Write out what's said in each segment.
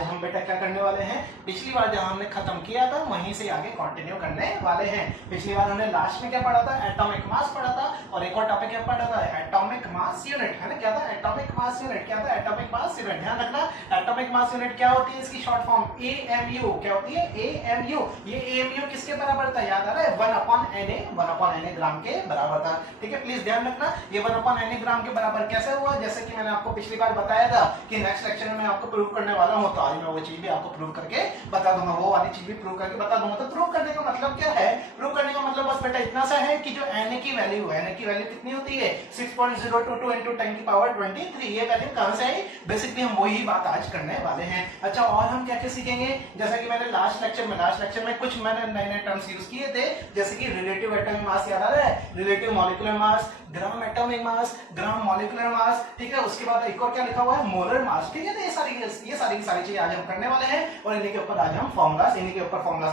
आज हम बेटा क्या करने वाले हैं, पिछली बार जहां हमने खत्म किया था वहीं से आगे कंटिन्यू करने वाले हैं। पिछली बार हमने लास्ट में क्या पढ़ा था, एटॉमिक मास पढ़ा था, और एक और टॉपिक क्या पढ़ा था, एटॉमिक मास यूनिट, है ना। क्या था, एटॉमिक मास यूनिट, क्या था, एटॉमिक मास यूनिट। ध्यान रखना, एटॉमिक मास यूनिट क्या होती है, इसकी शॉर्ट फॉर्म AMU। क्या होती है, AMU। ये AMU किसके बराबर था, याद आ रहा है, 1/Na ग्राम के बराबर था। ठीक है, प्लीज ध्यान रखना, ये 1/Na ग्राम के बराबर कैसे हुआ, जैसे कि मैंने आपको पिछली बार बताया था कि नेक्स्ट लेक्चर में मैं आपको प्रूव करने वाला हूं, तो आज मैं वो चीज भी आपको प्रूव करके बता दूंगा, वो वाली चीज भी प्रूव करके बता दूंगा। तो प्रूव करने का मतलब क्या है, प्रूव करने का मतलब बस बेटा इतना सा है कि जो Na की वैल्यू है, Na की वैल्यू कितनी होती है, 6.022 into 10 की पावर 23। ये वैल्यू कहां से आई, बेसिकली हम वही बात आज करने वाले हैं। अच्छा, और हम क्या क्या सीखेंगे, जैसा कि मैंने लास्ट लेक्चर में कुछ मैंने नए टर्म्स यूज किए थे, जैसे कि रिलेटिव एटॉमिक मास, याद आ रहा है, relative molecular mass, gram atomic mass, gram molecular mass. ठीक है, उसके बाद एक और क्या लिखा हुआ है, मोलर मास। ठीक है, तो ये सारी चीजें आज हम करने वाले हैं, और इन्हीं के ऊपर आज हम फॉर्मूलास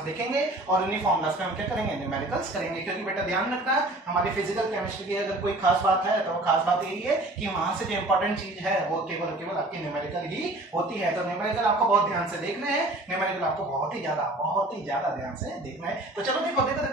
देखेंगे, और इन्हीं फॉर्मूलास पे हम क्या करेंगे, न्यूमेरिकल्स करेंगे। क्योंकि बेटा ध्यान रखना, हमारी फिजिकल केमिस्ट्री की अगर कोई खास बात है तो वो खास बात यही है कि वहां से जो इंपॉर्टेंट चीज है वो केवल आपकी न्यूमेरिकल ही होती है। तो न्यूमेरिकल आपको बहुत ध्यान से देखना है, न्यूमेरिकल आपको बहुत ही ज्यादा ध्यान से देखना है। तो चलो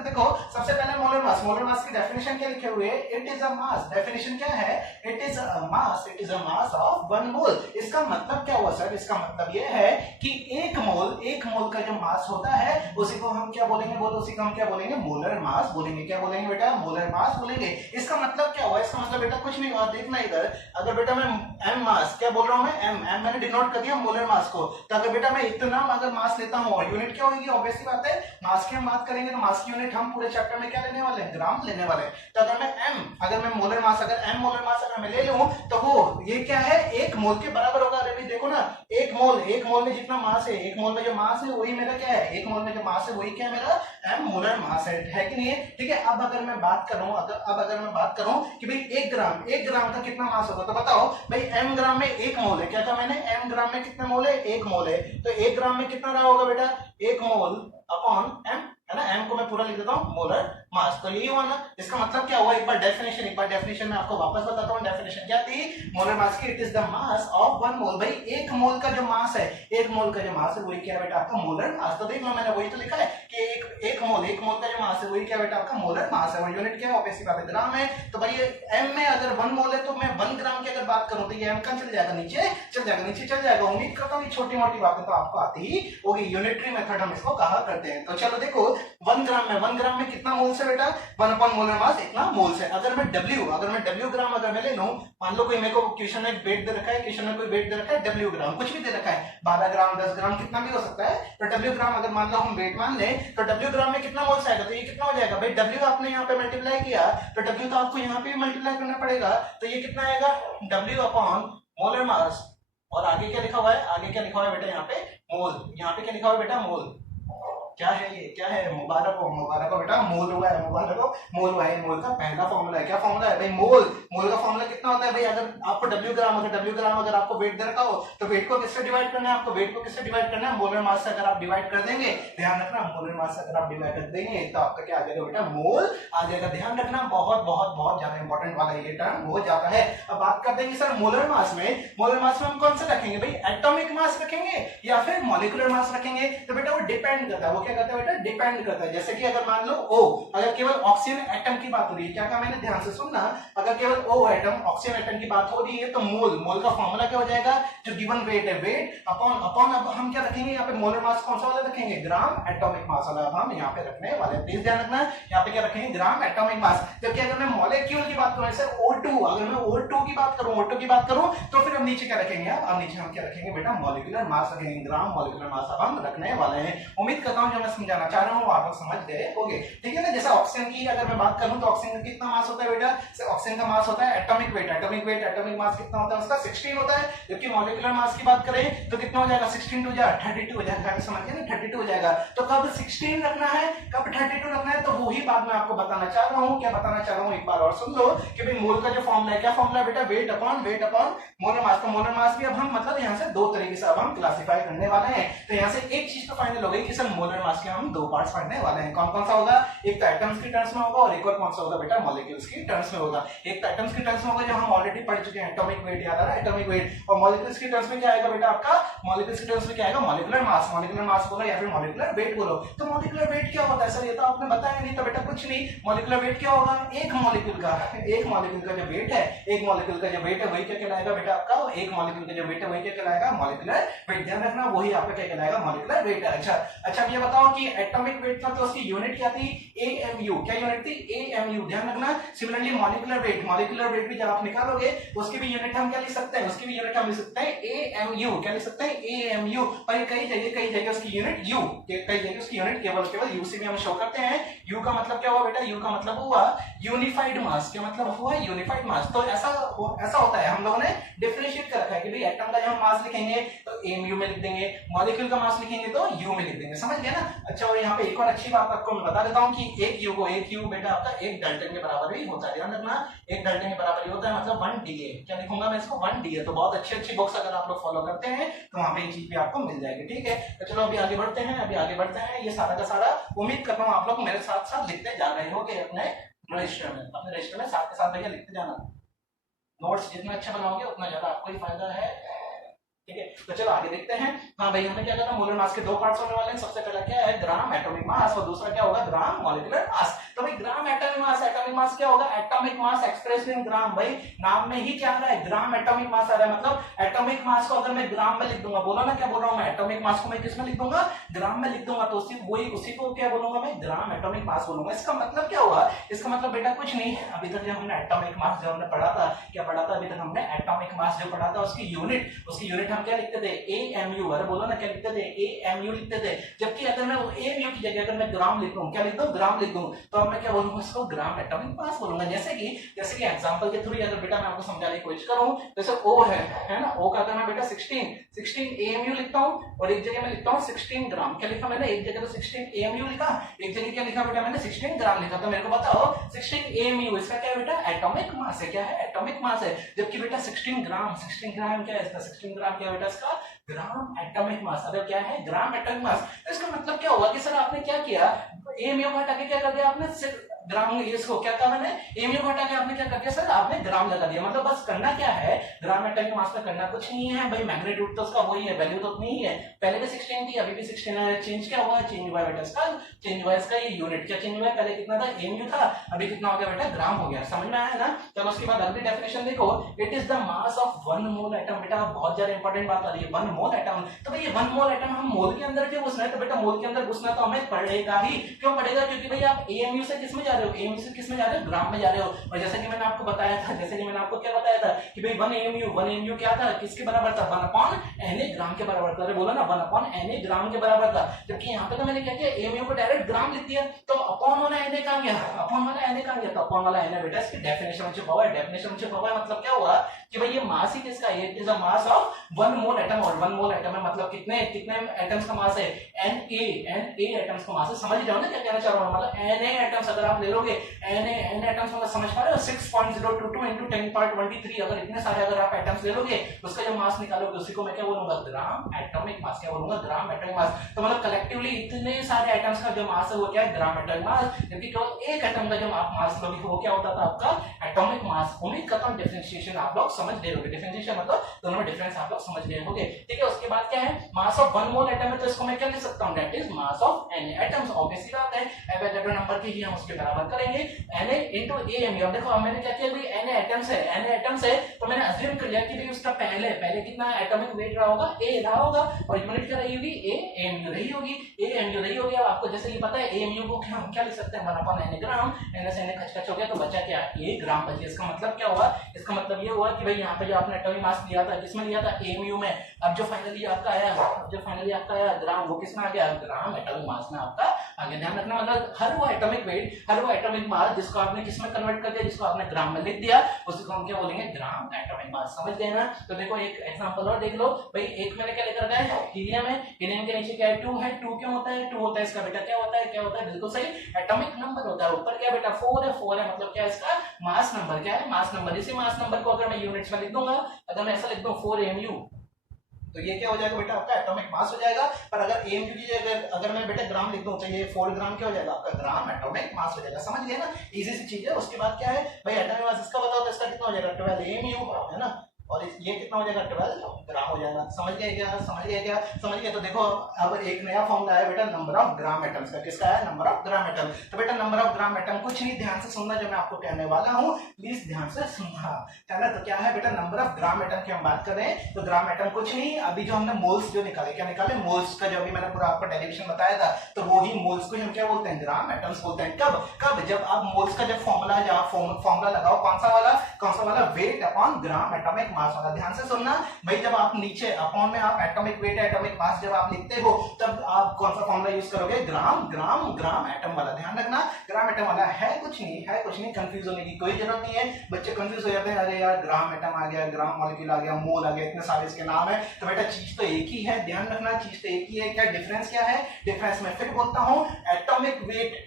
देखो, सबसे पहले मोलर मास की डेफिनेशन क्या लिखे हुए, it is a mass. Definition क्या है, it is a mass of 1 मोल। इसका मतलब क्या हुआ सर, इसका मतलब यह है कि एक मोल का जो मास होता है उसी को हम क्या बोलेंगे, मोलर मास बोलेंगे। क्या बोलेंगे बेटा, मोलर मास बोलेंगे। इसका मतलब क्या हुआ, इसका मतलब बेटा कुछ नहीं हुआ, देखना इधर, अगर बेटा मैं m मास, क्या बोल रहा हूं मैं, m मैंने डिनोट कर दिया मोलर मास को, तो अगर बेटा मैं इतना अगर मास लेता हूं और यूनिट क्या होगी, ऑब्वियस सी बात है, मास की हम बात करेंगे तो मास की यूनिट हम पूरे चैप्टर में क्या लेने वाले हैं, ग्राम लेने वाले हैं। तो अगर मैं मोलर मास अगर मैं ले लूं तो वो ये क्या है, एक मोल के बराबर होगा। अरे भाई देखो ना, एक मोल में जितना मास है, एक मोल में जो मास है वही मेरा क्या है, एक मोल में जो मास है वही क्या है मेरा, m मोलर मास है कि नहीं है। ठीक है, अब अगर मैं बात करूं कि भाई एक ग्राम का कितना मास होगा, तो बताओ भाई m ग्राम में 1 मोल है। क्या कहा मैंने, m ग्राम में कितना मोल है, 1 मोल है। तो 1 ग्राम में कितना रहा होगा बेटा, 1 मोल अपॉन m, है ना। m को मैं पूरा लिख देता हूं, मोलर मास। तो यही हुआ ना, इसका मतलब क्या हुआ, एक बार डेफिनेशन में आपको वापस बताता हूं। डेफिनेशन क्या थी मोलर मास की, it is the mass of 1 मोल। भाई एक मोल का जो मास है, वही क्या बेटा आपका मोलर मास। तो देख लो, मैंने वही तो लिखा है कि एक मोल का जो मास है वही क्या बेटा आपका मोलर मास है, और यूनिट क्या है, ऑब्वियस सी बात है, ग्राम है। तो भाई m में अगर 1 मोल है तो मैं 1 ग्राम की अगर बात करूं तो ये m कहां चल जाएगा, नीचे चल जाएगा। उम्मीद करता हूं छोटी मोटी बातें तो आपको आती ही होगी, यूनिटरी मेथड हम इसको कहा करते हैं। तो चलो देखो, 1 ग्राम में कितना मोल से बेटा, 1 मोलर मास इतना मोल से। अगर मैं W ग्राम अगर मैं ले लूं, मान लो कोई मेरे को क्वेश्चन में वेट दे रखा है, W ग्राम कुछ भी दे रखा है, 12 ग्राम 10 ग्राम कितना भी हो सकता है। तो W ग्राम अगर मान लो हम वेट मान ले, तो W ग्राम में कितना मोल से आएगा, तो ये कितना हो जाएगा भाई, W आपने यहाँ पे मल्टीप्लाई किया तो W तो आपको यहाँ पे मल्टीप्लाई करना पड़ेगा, तो ये कितना आएगा, W अपॉन मोलर मास। और आगे क्या लिखा हुआ है बेटा, यहाँ पे मोल, यहाँ पे क्या लिखा हुआ है बेटा, मोल। क्या है ये, क्या है, मुबारक हो बेटा, मोल हुआ है, मोल का पहला फॉर्मूला है। क्या फॉर्मूला है भाई, मोल का फॉर्मूला कितना होता है भाई, अगर आपको W ग्राम अगर आपको वेट दे रखा हो तो वेट को किससे डिवाइड करना है, मोलर मास से अगर आप डिवाइड कर देंगे, ध्यान रखना, मोलर मास से अगर आप डिवाइड कर देंगे तो आपका क्या आ जाएगा बेटा, मोल आ जाएगा। ध्यान रखना, बहुत ज्यादा इंपॉर्टेंट वाला ये टर्म हो जाता है। अब बात कर देंगे सर मोलर मास में हम कौन सा रखेंगे भाई, एटॉमिक मास रखेंगे या फिर मॉलिक्यूलर मास रखेंगे, तो बेटा वो डिपेंड करता है, वो क्या करता है बेटा, डिपेंड करता है। जैसे कि अगर मान लो O, अगर केवल ऑक्सीजन एटम की बात हो रही है, क्या कहा मैंने, ध्यान से सुनना, अगर केवल O एटम, ऑक्सीजन एटम की बात हो रही है तो मोल का फॉर्मूला क्या हो जाएगा, जो गिवन वेट है, वेट अपॉन अब हम क्या रखेंगे यहाँ पे, मोलर मास कौन सा वाला रखेंगे, ग्राम एटॉमिक मास वाला हम यहाँ पे रखने वाले। प्लीज ध्यान रखना, यहाँ पे क्या रखेंगे, ग्राम एटॉमिक मास। जबकि अगर मैं मॉलिक्यूल की बात करूं, जैसे O2, अगर मैं O2 की बात करूं तो फिर हम नीचे क्या रखेंगे, अब नीचे हम क्या रखेंगे बेटा, मॉलिक्यूलर मास रखेंगे, ग्राम मॉलिक्यूलर मास अब हम रखने वाले हैं। उम्मीद करता हूं जो मैं समझाना चाह रहा हूं आप लोग समझ गए होंगे। ठीक है ना, जैसे ऑक्सीजन की अगर मैं बात करूं तो ऑक्सीजन का कितना मास होता है बेटा, ऑक्सीजन का मास होता है एटॉमिक मास कितना होता है उसका, 16 होता है। जबकि मॉलिक्यूलर मास की बात करें तो कितना हो जाएगा, 16 हो जाएगा, 32 हो जाएगा, समझ गए ना, 32 हो जाएगा। तो कब 16 रखना है, कब 32 रखना है, तो वही बात मैं आपको बताना चाह रहा हूं। क्या बताना चाह रहा हूं, एक बार और सुन लो कि भाई मोल का जो फॉर्मूला है, क्या फॉर्मूला है बेटा, वेट अपॉन मोलर मास। तो मोलर मास भी अब हम मतलब यहाँ से दो तरीके से सब हम क्लासिफाई करने वाले हैं। तो यहाँ से एक चीज तो फाइनल हो गई कि सर मोलर मास के हम दो पार्ट्स पढ़ने वाले हैं। कौन कौन सा होगा? एक तो एटम्स की टर्म्स में होगा और एक और कौन सा होगा बेटा? मॉलिक्यूल्स की टर्म्स में होगा। एक तो एटम्स की टर्म्स में होगा जो हम ऑलरेडी पढ़ चुके हैं, एटॉमिक वेट याद आ रहा है, एटॉमिक वेट। और मॉलिक्यूल्स की टर्म्स में क्या आएगा बेटा आपका? मॉलिक्यूल्स की टर्म्स में क्या आएगा? Molecular mass. मॉलिक्यूलर मास बोलो या फिर मॉलिक्यूलर वेट बोलो। तो मॉलिक्यूलर वेट क्या होता है सर? ये तो आपने बताया नहीं। तो बेटा कुछ नहीं, मॉलिक्यूलर वेट क्या होगा? एक मॉलिक्यूल का जो वेट है, एक मॉलिक्यूल का जो वेट है वही क्या कहलाएगा बेटा आपका? एक मॉलिक्यूल का जो वेट है वही क्या कहलाएगा? Molecular weight. ध्यान रखना वही आपका क्या कहलाएगा? Molecular weight. अच्छा अब ये बताओ कि एटॉमिक वेट था तो उसकी यूनिट क्या थी? AMU। क्या यूनिट थी? AMU। ध्यान रखना। सिमिलरली मॉलिक्यूलर वेट भी जब आप निकालोगे तो उसकी भी यूनिट हम क्या लिख सकते हैं? उसकी भी यूनिट हम लिख सकते हैं AMU। क्या लिख सकते हैं? AMU। और ये कई जगह उसकी यूनिट U, कई जगह उसकी यूनिट केवल U से भी हम शो करते हैं। U का मतलब क्या हुआ बेटा? U का मतलब हुआ यूनिफाइड मास। क्या मतलब हुआ? यूनिफाइड मास। तो ऐसा होता है, हम लोगों ने डिफरेंशिएट कर रखा है कि भाई एटम का जब हम मास लिखेंगे तो AMU में लिख देंगे, मॉलिक्यूल का मास लिखेंगे तो U में लिख देंगे। समझ गए ना? अच्छा, और यहाँ पे एक और अच्छी बात आपको मैं बता देता हूँ कि एक U बेटा आपका एक डाल्टन के बराबर भी होता है। ध्यान रखना, एक डाल्टन के बराबर ही होता है, मतलब 1 DA। क्या लिखूंगा मैं इसको? 1 DA। तो बहुत अच्छी बुक्स अगर आप लोग फॉलो करते हैं तो वहां पे ये चीज भी आपको मिल जाएगी। ठीक है, तो चलो अभी आगे बढ़ते हैं। ये सारा का सारा उम्मीद करता हूँ आप लोग मेरे साथ साथ लिखते जा रहे होंगे अपने रजिस्टर में साथ के साथ भैया लिखते जाना। नोट्स जितना अच्छा बनाओगे उतना ज्यादा आपको ही फायदा है। ठीक है, तो चलो आगे देखते हैं। हाँ भाई, हमें क्या करना? मोलर मास के दो पार्ट्स होने वाले हैं। सबसे पहला क्या है? ग्राम एटॉमिक मास, और दूसरा क्या होगा? Gram molecular mass. तो भाई ग्राम एटॉमिक मास क्या होगा? एटॉमिक मास एक्सप्रेस्ड इन ग्राम। भाई नाम में ही क्या आ रहा है? ग्राम एटॉमिक मास आ रहा है। मतलब एटॉमिक मास को अगर मैं ग्राम में लिख दूंगा, बोला ना क्या बोल रहा हूं मैं? एटॉमिक मास को मैं किस में लिख दूंगा? ग्राम में लिख दूंगा। तो उसी को क्या बोलूंगा मैं? ग्राम एटॉमिक मास बोलूंगा। इसका मतलब क्या हुआ? इसका मतलब बेटा कुछ नहीं, अभी तक जब हमने एटॉमिक मास जो हमने पढ़ा था, क्या पढ़ा था अभी तक हमने? एटॉमिक मास जो पढ़ा था उसकी यूनिट हम क्या लिखते थे? AMU। अरे बोलो ना क्या लिखते थे? AMU लिखते थे। जबकि अगर मैं AMU की जगह अगर मैं ग्राम लिख दूं, क्या लिख दूं? ग्राम लिख दूं, तो अब मैं क्या बोलूंगा? इसको ग्राम एटॉमिक मास बोलूंगा। जैसे कि एग्जांपल के थ्रू अगर बेटा मैं आपको समझाने की कोशिश करूं, जैसे O है ना? O का अगर मैं बेटा 16 AMU लिखता हूं और एक जगह मैं लिखता हूं 16 ग्राम। क्या लिखा मैंने? एक जगह तो 16 AMU लिखा, एक जगह क्या लिखा बेटा मैंने? 16 ग्राम लिखा। तो मेरे को बताओ 16 AMU इसका क्या है बेटा? एटॉमिक मास है। क्या है? एटॉमिक मास है। जबकि बेटा 16 ग्राम क्या है इसका? 16 ग्राम क्या है बेटा इसका? Gram atomic mass. अगर क्या है? Gram atomic mass. तो इसका मतलब क्या हुआ कि सर आपने क्या किया? AMU को हटा के क्या कर दिया आपने? सिर्फ ग्राम, इसको क्या कहा मैंने? AMU को हटा के आपने क्या कर दिया सर? आपने ग्राम लगा दिया। मतलब बस करना क्या है? ग्राम एटॉमिक मास में करना कुछ नहीं है भाई, मैग्नीट्यूड तो उसका वही है, वैल्यू तो उतनी ही है। पहले भी 16 थी, अभी भी 16 है। चेंज क्या हुआ? चेंज हुआ बेटा इसका, चेंज हुआ इसका ये यूनिट। क्या चेंज हुआ? पहले कितना था? AMU था, अभी कितना हो गया बेटा? ग्राम हो गया। समझ में आया ना? चलो उसके बाद अगली डेफिनेशन देखो, it is the mass of 1 mole atom. बेटा बहुत ज्यादा इंपॉर्टेंट बात आ रही है, 1 मोल एटम। तो भाई 1 मोल एटम हम मोल के अंदर क्यों घुसना है? तो बेटा मोल के अंदर घुसना तो हमें पड़ेगा ही। क्यों पड़ेगा? क्योंकि भाई आप AMU से किस में जा रहे हो? AMU से किस में जा रहे हो? ग्राम में जा रहे हो। और जैसे कि मैंने आपको बताया था, क्या बताया था कि भाई 1 AMU क्या था? किसके बराबर था? 1/Na ग्राम के बराबर था। अरे बोला ना 1/Na ग्राम के बराबर था। जबकि यहाँ पे तो मैंने क्या किया? AMU को डायरेक्ट ग्राम लिख दिया। तो अपॉन वाला Na कहां गया? अपॉन वाला Na कहां गया? तो अपॉन वाला Na बेटा इसकी डेफिनेशन में छुपा हुआ है। डेफिनेशन में छुपा हुआ है मतलब क्या हुआ कि भाई ये मास ही किसका है? It is a mass of 1 mole atom. और 1 मोल एटम में मतलब कितने एटम्स का मास है? Na एटम्स का मास है। समझ जाओ ना क्या कहना चाह रहा हूं? मतलब Na एटम्स अगर आप ले लोगे, Na एटम्स मतलब समझ पा रहे हो? 6.022 into 10^23। अगर इतने सारे अगर आप एटम्स ले लोगे उसका जो मास निकालोगे उसी को मैं क्या बोलूंगा? Gram atomic mass. क्या बोलूंगा? Gram atomic mass. तो मतलब कलेक्टिवली इतने सारे एटम्स का जो मास है वो क्या है? Gram atomic mass. जबकि केवल एक एटम का जो आप मास लोगे वो क्या होता था? आपका एटॉमिक मास। उम्मीद करता हूं डिफरेंशिएशन आप लोग समझ गए होंगे। डिफरेंशिएशन मतलब दोनों में डिफरेंस आप लोग समझ गए होंगे। ठीक है, उसके बाद क्या है? मास ऑफ 1 मोल एटम है, तो इसको मैं क्या लिख सकता हूं? That is mass of Na atoms. Obviously बात है, एवोगैड्रो नंबर की ही हम उसके बराबर करेंगे, Na into AMU। अब देखो मैंने क्या किया? भाई Na एटम्स है, तो मैंने अज्यूम कर लिया कि भाई उसका पहले कितना एटॉमिक वेट रहा होगा? A रहा होगा, और यूनिट क्या रही होगी? AMU रही होगी। अब आपको जैसे कि पता है AMU को हम क्या लिख सकते हैं? 1/Na ग्राम। Na से Na खच हो गया तो बचा क्या? A ग्राम बचा। इसका मतलब क्या हुआ? इसका मतलब ये हुआ कि भाई यहाँ पे जो आपने एटॉमिक मास लिया था किसमें लिया था? AMU में। अब जो फाइनली आपका आया ग्राम, वो किसमें आ गया? ग्राम एटॉमिक मास में आपका आगे। ध्यान रखना, मतलब हर वो एटॉमिक वेट, हर वो एटॉमिक मास जिसको आपने किसमें कन्वर्ट कर दिया, जिसको आपने ग्राम में लिख दिया, उसको हम क्या बोलेंगे? Gram atomic mass. समझ गए ना? तो देखो एक एग्जांपल और देख लो भाई। एक मैंने क्या लेकर गया? हीलियम है। हीलियम के नीचे क्या है? 2 है। 2 क्यों होता है? 2 होता है इसका बेटा क्या होता है? बिल्कुल सही, एटॉमिक नंबर होता है। ऊपर क्या बेटा? 4 है मतलब क्या है इसका? Mass number. क्या है? Mass number. इसी मास नंबर को अगर मैं यूनिट्स में लिख दूंगा, अगर मैं ऐसा लिख दूं 4 AMU, तो ये क्या हो जाएगा बेटा आपका एटॉमिक मास हो जाएगा। पर अगर AMU की जगह अगर मैं बेटा ग्राम लिख दूं तो ये 4 ग्राम क्या हो जाएगा आपका ग्राम एटॉमिक मास हो जाएगा। समझ गए ना, इजी सी चीज है। उसके बाद क्या है भाई एटॉमिक मास इसका बताओ तो इसका कितना हो जाएगा 12 AMU है ना, और ये कितना हो जाएगा 12 ग्राम हो जाएगा। समझ गए क्या, समझ गए क्या, समझ गए। तो देखो अब एक नया फॉर्मूला है बेटा नंबर ऑफ ग्राम एटम्स का। किसका है, नंबर ऑफ ग्राम एटम। तो बेटा नंबर ऑफ ग्राम एटम कुछ नहीं, ध्यान से सुनना जो मैं आपको कहने वाला हूं, प्लीज ध्यान से सुनना है ना। तो क्या है बेटा नंबर ऑफ ग्राम एटम की हम बात करें तो ग्राम एटम कुछ नहीं, अभी जो हमने मोल्स जो निकाले, क्या निकाले, मोल्स का जो अभी मैंने पूरा आपको डेरिवेशन बताया था, तो वो ही मोल्स को हम क्या बोलते हैं, ग्राम एटम्स बोलते हैं। कब कब, जब आप मोल्स का जब फॉर्मूला है, आप फॉर्मूला लगाओ कौन सा वाला, weight upon gram atomic mass वाला। ध्यान से सुनना भाई, जब आप नीचे अपॉन में आप एटॉमिक वेट एटॉमिक मास जब आप लिखते हो तब आप कौन सा फॉर्मूला यूज करोगे, ग्राम ग्राम ग्राम एटम वाला। ध्यान रखना ग्राम एटम वाला है कुछ नहीं, कंफ्यूज होने की कोई जरूरत नहीं है। बच्चे कंफ्यूज हो जाते हैं, अरे यार ग्राम एटम आ गया, ग्राम मॉलिक्यूल आ गया, मोल आ गया, इतने सारे इसके नाम है। तो बेटा चीज तो एक ही है, ध्यान रखना चीज तो एक ही है। क्या डिफरेंस क्या है, डिफरेंस मैं फिर बोलता हूं, एटॉमिक वेट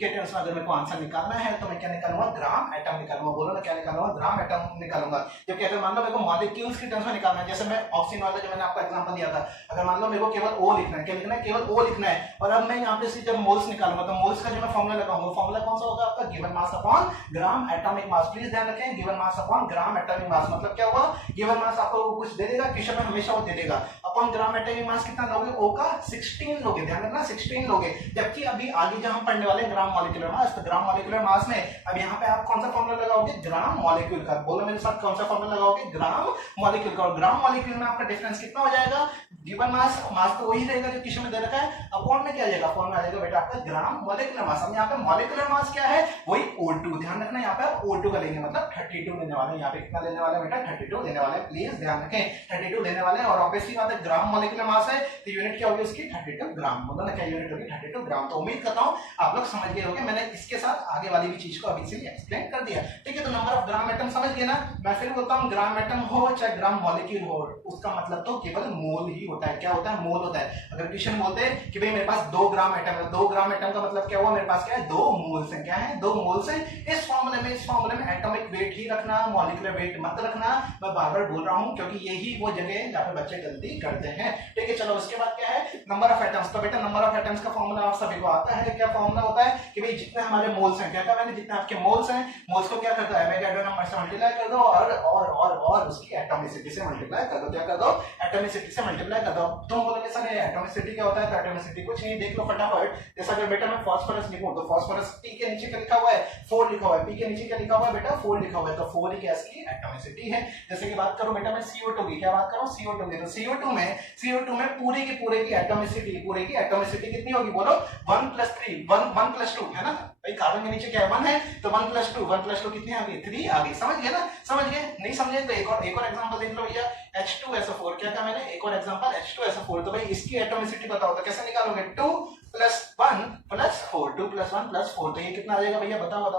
के टर्म्स में अगर मेरे को आंसर निकालना है तो मैं क्या निकालूंगा, ग्राम एटम निकालूंगा। बोलो ना क्या निकालूंगा, ग्राम एटम निकालूंगा। जबकि अगर मान लो मेरे को मॉलिक्यूल्स के टर्म्स में निकालना है, जैसे मैं ऑक्सीजन वाला जो मैंने आपको एग्जांपल दिया था, अगर मान लो मेरे को केवल O लिखना है, क्या लिखना है, केवल O लिखना है, और अब मैं यहाँ पे जब मोल्स निकालूंगा तो मोल्स का जो मैं फॉर्मूला लगाऊंगा, फॉर्मूला कौन सा होगा आपका, given mass upon gram atomic mass. Please ध्यान रखें, given mass upon gram atomic mass मतलब क्या होगा, गिवन मास आपको कुछ दे देगा, क्वेश्चन में हमेशा वो दे देगा, अपॉन ग्राम एटॉमिक मास कितना लोगे, O का 16 लोगे। ध्यान रखना 16 लोगे। जबकि अभी आगे जहां पढ़ने वाले ग्राम मॉलिक्यूलर मास, तो ग्राम मॉलिक्यूलर मास में अब यहाँ पे आप कौन सा फॉर्मूला लगाओगे, ग्राम मॉलिक्यूल का। बोलो मेरे साथ कौन सा फॉर्मूला लगाओगे, ग्राम मॉलिक्यूल का। और ग्राम मॉलिक्यूल में आपका डिफरेंस कितना हो जाएगा, गिवन मास तो वही रहेगा जो क्वेश्चन में दे रखा है, अपॉन में क्या आ जाएगा, अपॉन में आ जाएगा बेटा आपका ग्राम मॉलिक्यूलर मास। अब यहाँ पे मॉलिक्यूलर मास क्या है, वही O2। ध्यान रखना यहाँ पे आप O2 का लेंगे, मतलब 32 लेने वाले हैं। यहाँ पे कितना लेने वाले हैं बेटा, 32 लेने वाले हैं। प्लीज ध्यान रखें 32 लेने वाले हैं। और ऑब्वियसली बात है ग्राम मॉलिक्यूलर मास है तो यूनिट क्या होगी उसकी, 32 ग्राम। बोलो ना क्या यूनिट होगी, 32 ग्राम। तो उम्मीद करता हूँ आप लोग समझ गए होंगे, मैंने इसके साथ आगे वाली भी चीज को अभी से एक्सप्लेन कर दिया। ठीक है, तो नंबर ऑफ ग्राम एटम समझ गए ना। मैं फिर बोलता हूँ ग्राम एटम हो चाहे ग्राम मॉलिक्यूल हो, उसका मतलब तो केवल मोल ही होता है। क्या होता है, मोल होता है। अगर क्वेश्चन बोलते हैं कि भाई मेरे पास 2 ग्राम एटम है, 2 ग्राम एटम का मतलब क्या हुआ, मेरे पास क्या है, 2 मोल्स हैं। क्या है, 2 मोल्स हैं। इस फॉर्मूले में एटॉमिक वेट ही रखना, मॉलिक्यूलर वेट मत रखना। मैं बार बार बोल रहा हूं क्योंकि यही वो जगह है जहां पे बच्चे गलती करते हैं। ठीक है, चलो उसके बाद क्या है, नंबर ऑफ एटम्स। तो बेटा नंबर ऑफ एटम्स का फॉर्मूला आप सभी को आता है। क्या फॉर्मूला होता है कि भाई जितने हमारे मोल्स हैं, क्या कहा मैंने, जितने आपके मोल्स हैं, मोल्स को क्या करता है, एवोगाड्रो नंबर से मल्टीप्लाई कर दो और उसकी एटॉमिसिटी से मल्टीप्लाई कर दो। क्या कर दो, एटॉमिसिटी से मल्टीप्लाई कर दो। तुम बोलोगे सर एटॉमिसिटी क्या होता है, तो एटॉमिसिटी कुछ नहीं, देख लो फटाफट। जैसा अगर बेटा मैं फास्फोरस लिखूं तो फास्फोरस P के नीचे क्या लिखा हुआ है, 4 लिखा हुआ है। P के नीचे क्या लिखा हुआ है बेटा, 4 लिखा हुआ है। तो 4 ही गैस की एटॉमिसिटी है। जैसे कि बात करूं बेटा मैं CO2 की, क्या बात करूं, CO2 की, तो CO2 में पूरे की एटॉमिसिटी कितनी होगी, बोलो 1 + 3 1 + 2 है ना भाई। कार्बन के नीचे क्या है, 1 है, तो 1 + 2 कितनी आ गई, 3 आ गई। समझ गए ना, समझ गए, नहीं समझे तो एक और एग्जांपल देख लो भैया, H2SO4। क्या कहा मैंने, एक और एग्जांपल H2SO4। तो भाई इसकी एटॉमिसिटी बताओ तो कैसे निकालोगे, 2 + 1 + 4, 2 + 1 + 4। तो ये कितना आ जाएगा भैया, बताओ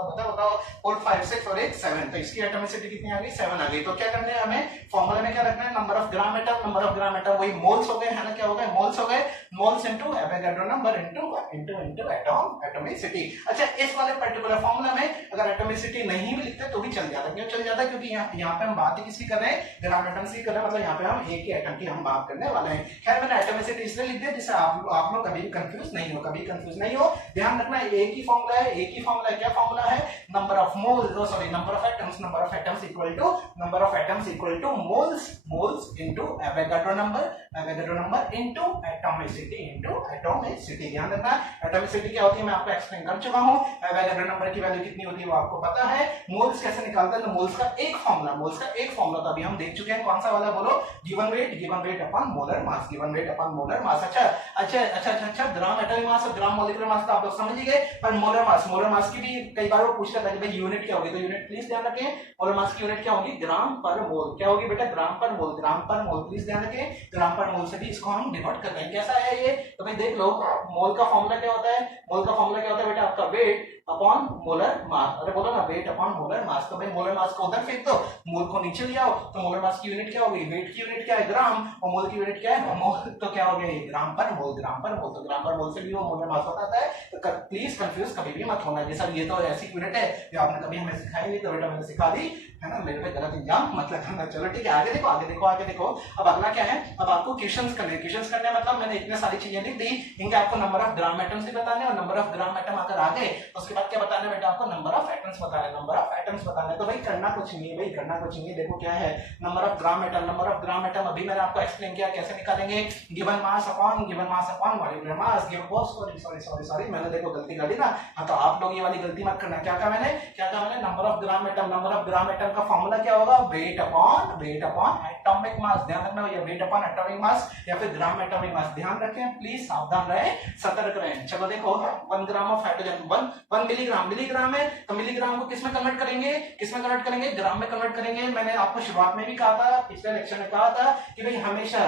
4 5 6 और 1 7। तो इसकी एटॉमिसिटी कितनी आ गई, 7 आ गई। तो क्या करना है हमें, फॉर्मूला में क्या रखना है, number of gram atom. Number of gram atom वही मोल्स हो गए है ना, क्या हो गए, मोल्स हो गए। Moles into Avogadro number into atomicity. अच्छा, इस वाले पर्टिकुलर फॉर्मूला में अगर एटॉमिसिटी नहीं भी लिखते तो भी चल जाता। क्यों चल जाता, क्योंकि यहाँ पे हम बात ही किसकी कर रहे हैं, ग्राम एटम की कर रहे हैं। मतलब यहाँ पे हम एक ही एटम की हम बात करने वाले हैं। खैर मैंने एटॉमिसिटी इसलिए लिख दिया जिससे आप लोग कभी कंफ्यूज नहीं हो, ध्यान रखना एक ही फॉर्मूला है, क्या फॉर्मूला है, number of atoms equal two moles into Avogadro number into atomicity. ध्यान रखना एटॉमिसिटी क्या होती है मैं आपको एक्सप्लेन कर चुका हूं। एवोगाड्रो नंबर की वैल्यू कितनी होती है वो आपको पता है। मोल्स कैसे निकालते हैं, तो मोल्स का एक फॉर्मूला तो अभी हम देख चुके हैं। कौन सा वाला बोलो, given weight upon molar mass. अच्छा, ग्राम एटॉमिक मास और ग्राम मॉलिक्यूलर मास तो आप लोग समझ ही गए। पर मोलर मास की भी कई बार वो पूछता था कि भाई यूनिट क्या होगी, तो यूनिट प्लीज ध्यान रखें, मोलर मास की यूनिट क्या होगी, ग्राम पर मोल। क्या होगी बेटा, ग्राम पर मोल। प्लीज ध्यान रखें, ग्राम पर मोल से भी इसको हम डिनोट करते हैं। कैसा है ये, तो भाई देख लो, मोल का फॉर्मूला क्या होता है, बेटा आपका वेट अपॉन मोलर मास। अरे बोलो ना, वेट अपॉन मोलर मास। तो भाई मोलर मास को उधर फेंक दो, मोल को नीचे ले आओ, तो मोलर मास की यूनिट क्या होगी, वेट की यूनिट क्या है ग्राम, और मोल की यूनिट क्या है मोल। तो क्या हो गया, ग्राम पर मोल, ग्राम पर मोल। तो ग्राम पर मोल से भी वो मोलर मास बताता है। तो प्लीज कंफ्यूज कभी भी मत होना ये सब, ये तो ऐसी यूनिट है जो आपने कभी हमें सिखाई नहीं, तो बेटा मैंने सिखा दी है ना, मेरे पे गलत इल्जाम मत लगाना। चलो ठीक है, आगे देखो आगे देखो आगे देखो। अब अगला क्या है, अब आपको क्वेश्चंस करने, क्वेश्चंस करने मतलब मैंने इतने सारी चीजें लिख दी, इनके आपको नंबर ऑफ ग्राम एटम्स भी बताने, और नंबर ऑफ ग्राम एटम अगर आ गए तो उसके बाद क्या बताना बेटा, आपको नंबर ऑफ एटम्स बताना, नंबर ऑफ एटम्स बताना। तो भाई करना कुछ नहीं है, भाई करना कुछ नहीं है। देखो क्या है, number of gram atom, number of gram atom अभी मैंने आपको एक्सप्लेन किया कैसे निकालेंगे, given mass upon molecular mass, sorry मैंने देखो गलती कर दी ना। हाँ तो आप लोग ये वाली गलती मत करना। क्या कहा मैंने number of gram atom, number of gram atom का फॉर्मूला क्या होगा, वेट अपॉन एटॉमिक मास। ध्यान रखना भैया, वेट अपॉन एटॉमिक मास या फिर ग्राम एटॉमिक मास, ध्यान रखें प्लीज, सावधान रहे, सतर्क रहें। चलो देखो 1 ग्राम ऑफ हाइड्रोजन, 1 मिलीग्राम है, तो मिलीग्राम को किसमें कन्वर्ट करेंगे, ग्राम में कन्वर्ट करेंगे। मैंने आपको शुरुआत में भी कहा था, पिछले लेक्चर में कहा था कि भाई हमेशा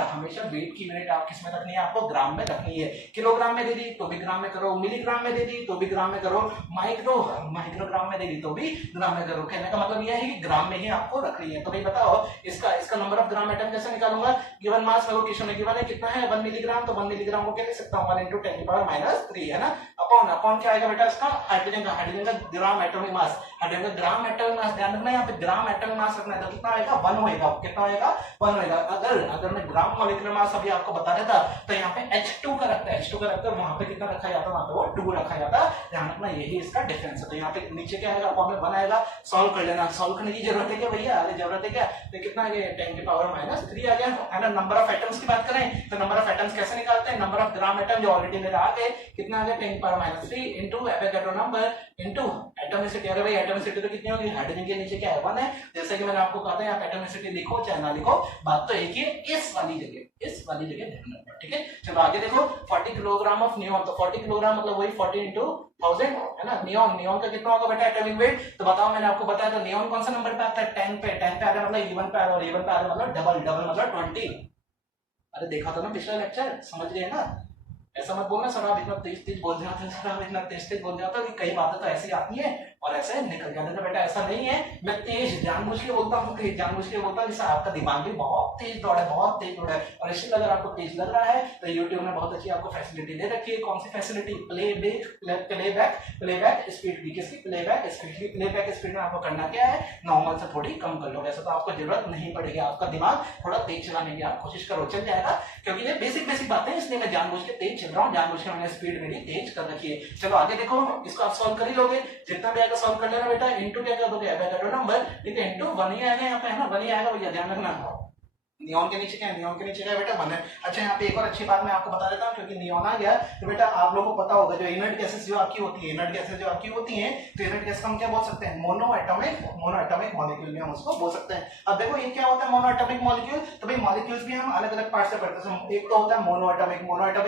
वेट की यूनिट आप किसमें रखनी है, आपको ग्राम में रखनी है। किलोग्राम में दे दी तो भी ग्राम में करो, मिलीग्राम में दे दी तो भी ग्राम में करो, माइक्रोग्राम में दे दी तो भी ग्राम में करो। कहने का मतलब यह है कि ग्राम में ही आपको रखनी है। तो भाई बताओ इसका नंबर ऑफ ग्राम एटम कैसे निकालूंगा, गिवन मास में वो क्वेश्चन में गिवन है कितना है 1 मिलीग्राम, तो 1 मिलीग्राम को क्या लिख सकता हूं 1 × 10⁻³ है ना, अपॉन क्या आएगा बेटा इसका, हाइड्रोजन का ग्राम एटॉमिक मास, हाइड्रोजन का ग्राम एटॉमिक मास। ध्यान रखना यहाँ पे ग्राम एटॉमिक मास रखना है, तो कितना आएगा 1 होएगा, कितना आएगा 1 होएगा। अगर मैं ग्राम मॉलिक्यूलर मास अभी आपको बता देता तो यहाँ पे H2 का रखता है, H2 का रखकर वहां पे कितना रखा जाता, वहां पे वो 2 रखा जाता। ध्यान रखना यही इसका डिफरेंस है। तो यहाँ पे नीचे क्या आएगा, फॉर्मूला 1 आएगा, सॉल्व कर लेना। सॉल्व करने की जरूरत है क्या भैया, अरे जरूरत है क्या, तो कितना आ गया 10⁻³ आ गया है ना। नंबर ऑफ एटम्स की बात करें तो नंबर ऑफ एटम्स कैसे निकालते हैं, नंबर ऑफ ग्राम एटम जो ऑलरेडी मेरे आ गए, कितना आ गया 10⁻³ into Avogadro number into atomicity. अरे भाई एटॉमिसिटी तो कितनी होगी, हाइड्रोजन के नीचे क्या है 1 है, जैसे कि मैंने आपको कहा था, यहाँ एटॉमिसिटी लिखो चाहे ना लिखो, बात तो एक ही है, इस वाली जगह ध्यान रखना, ठीक है। चलो आगे देखो 40 किलोग्राम ऑफ नियॉन, तो 40 किलोग्राम मतलब वही 40 × 1000 है ना। नियॉन का कितना होगा बेटा एटॉमिक वेट, तो बताओ मैंने आपको बताया था नियॉन कौन सा नंबर पे आता है, 10 पे आ रहा मतलब इवन पे आ रहा, और इवन पे आ रहा मतलब डबल मतलब 20। अरे देखा था ना पिछला लेक्चर, समझ गए ना। ऐसा मत बोलना सर आप इतना तेज बोल जाते हैं, सर आप इतना तेज बोल जाते हो कि कई बातें तो ऐसी आती हैं और ऐसे निकल जाते हैं। बेटा ऐसा नहीं है, मैं तेज जानबूझ के बोलता हूँ, जिससे आपका दिमाग भी बहुत तेज दौड़ा है। और इसलिए अगर आपको तेज लग रहा है तो यूट्यूब ने बहुत अच्छी आपको फैसिलिटी दे रखी है। कौन सी फैसिलिटी, प्लेबैक स्पीड की, किसकी प्लेबैक स्पीड की। प्लेबैक स्पीड में आपको करना क्या है, नॉर्मल से थोड़ी कम कर लो, वैसे तो आपको जरूरत नहीं पड़ेगी। आपका दिमाग थोड़ा तेज चलाने की आप कोशिश करो, चल जाएगा, क्योंकि ये बेसिक बातें, इसलिए मैं जानबूझ के तेज चल रहा हूँ, जानबूझ के मैंने स्पीड मेरी तेज कर रखी है। चलो आगे देखो, इसको आप सॉल्व कर ही लोगे, जितना भी आएगा सॉल्व कर लेना बेटा, इनटू क्या कर दोगे एवोगाड्रो नंबर, ठीक है, इनटू 1 ही आएगा यहाँ पे है ना, 1 ही आएगा भैया, ध्यान रखना। नियॉन के नीचे क्या है, नियॉन के नीचे क्या है बेटा 1 है। अच्छा यहाँ पे एक और अच्छी बात मैं आपको बता देता हूँ, क्योंकि नियॉन आ गया तो बेटा आप लोगों को पता होगा जो इनर्ट गैसेस जो आपकी होती है, तो इनर्ट गैस को हम क्या बोल सकते हैं, मोनो एटॉमिक मॉलिक्यूल, हम उसको बोल सकते हैं। अब देखो ये क्या होता है मोनो एटॉमिक मॉलिक्यूल, तो भाई मॉलिक्यूल्स भी हम अलग अलग पार्ट से पढ़ते हैं। एक तो होता है मोनो एटॉमिक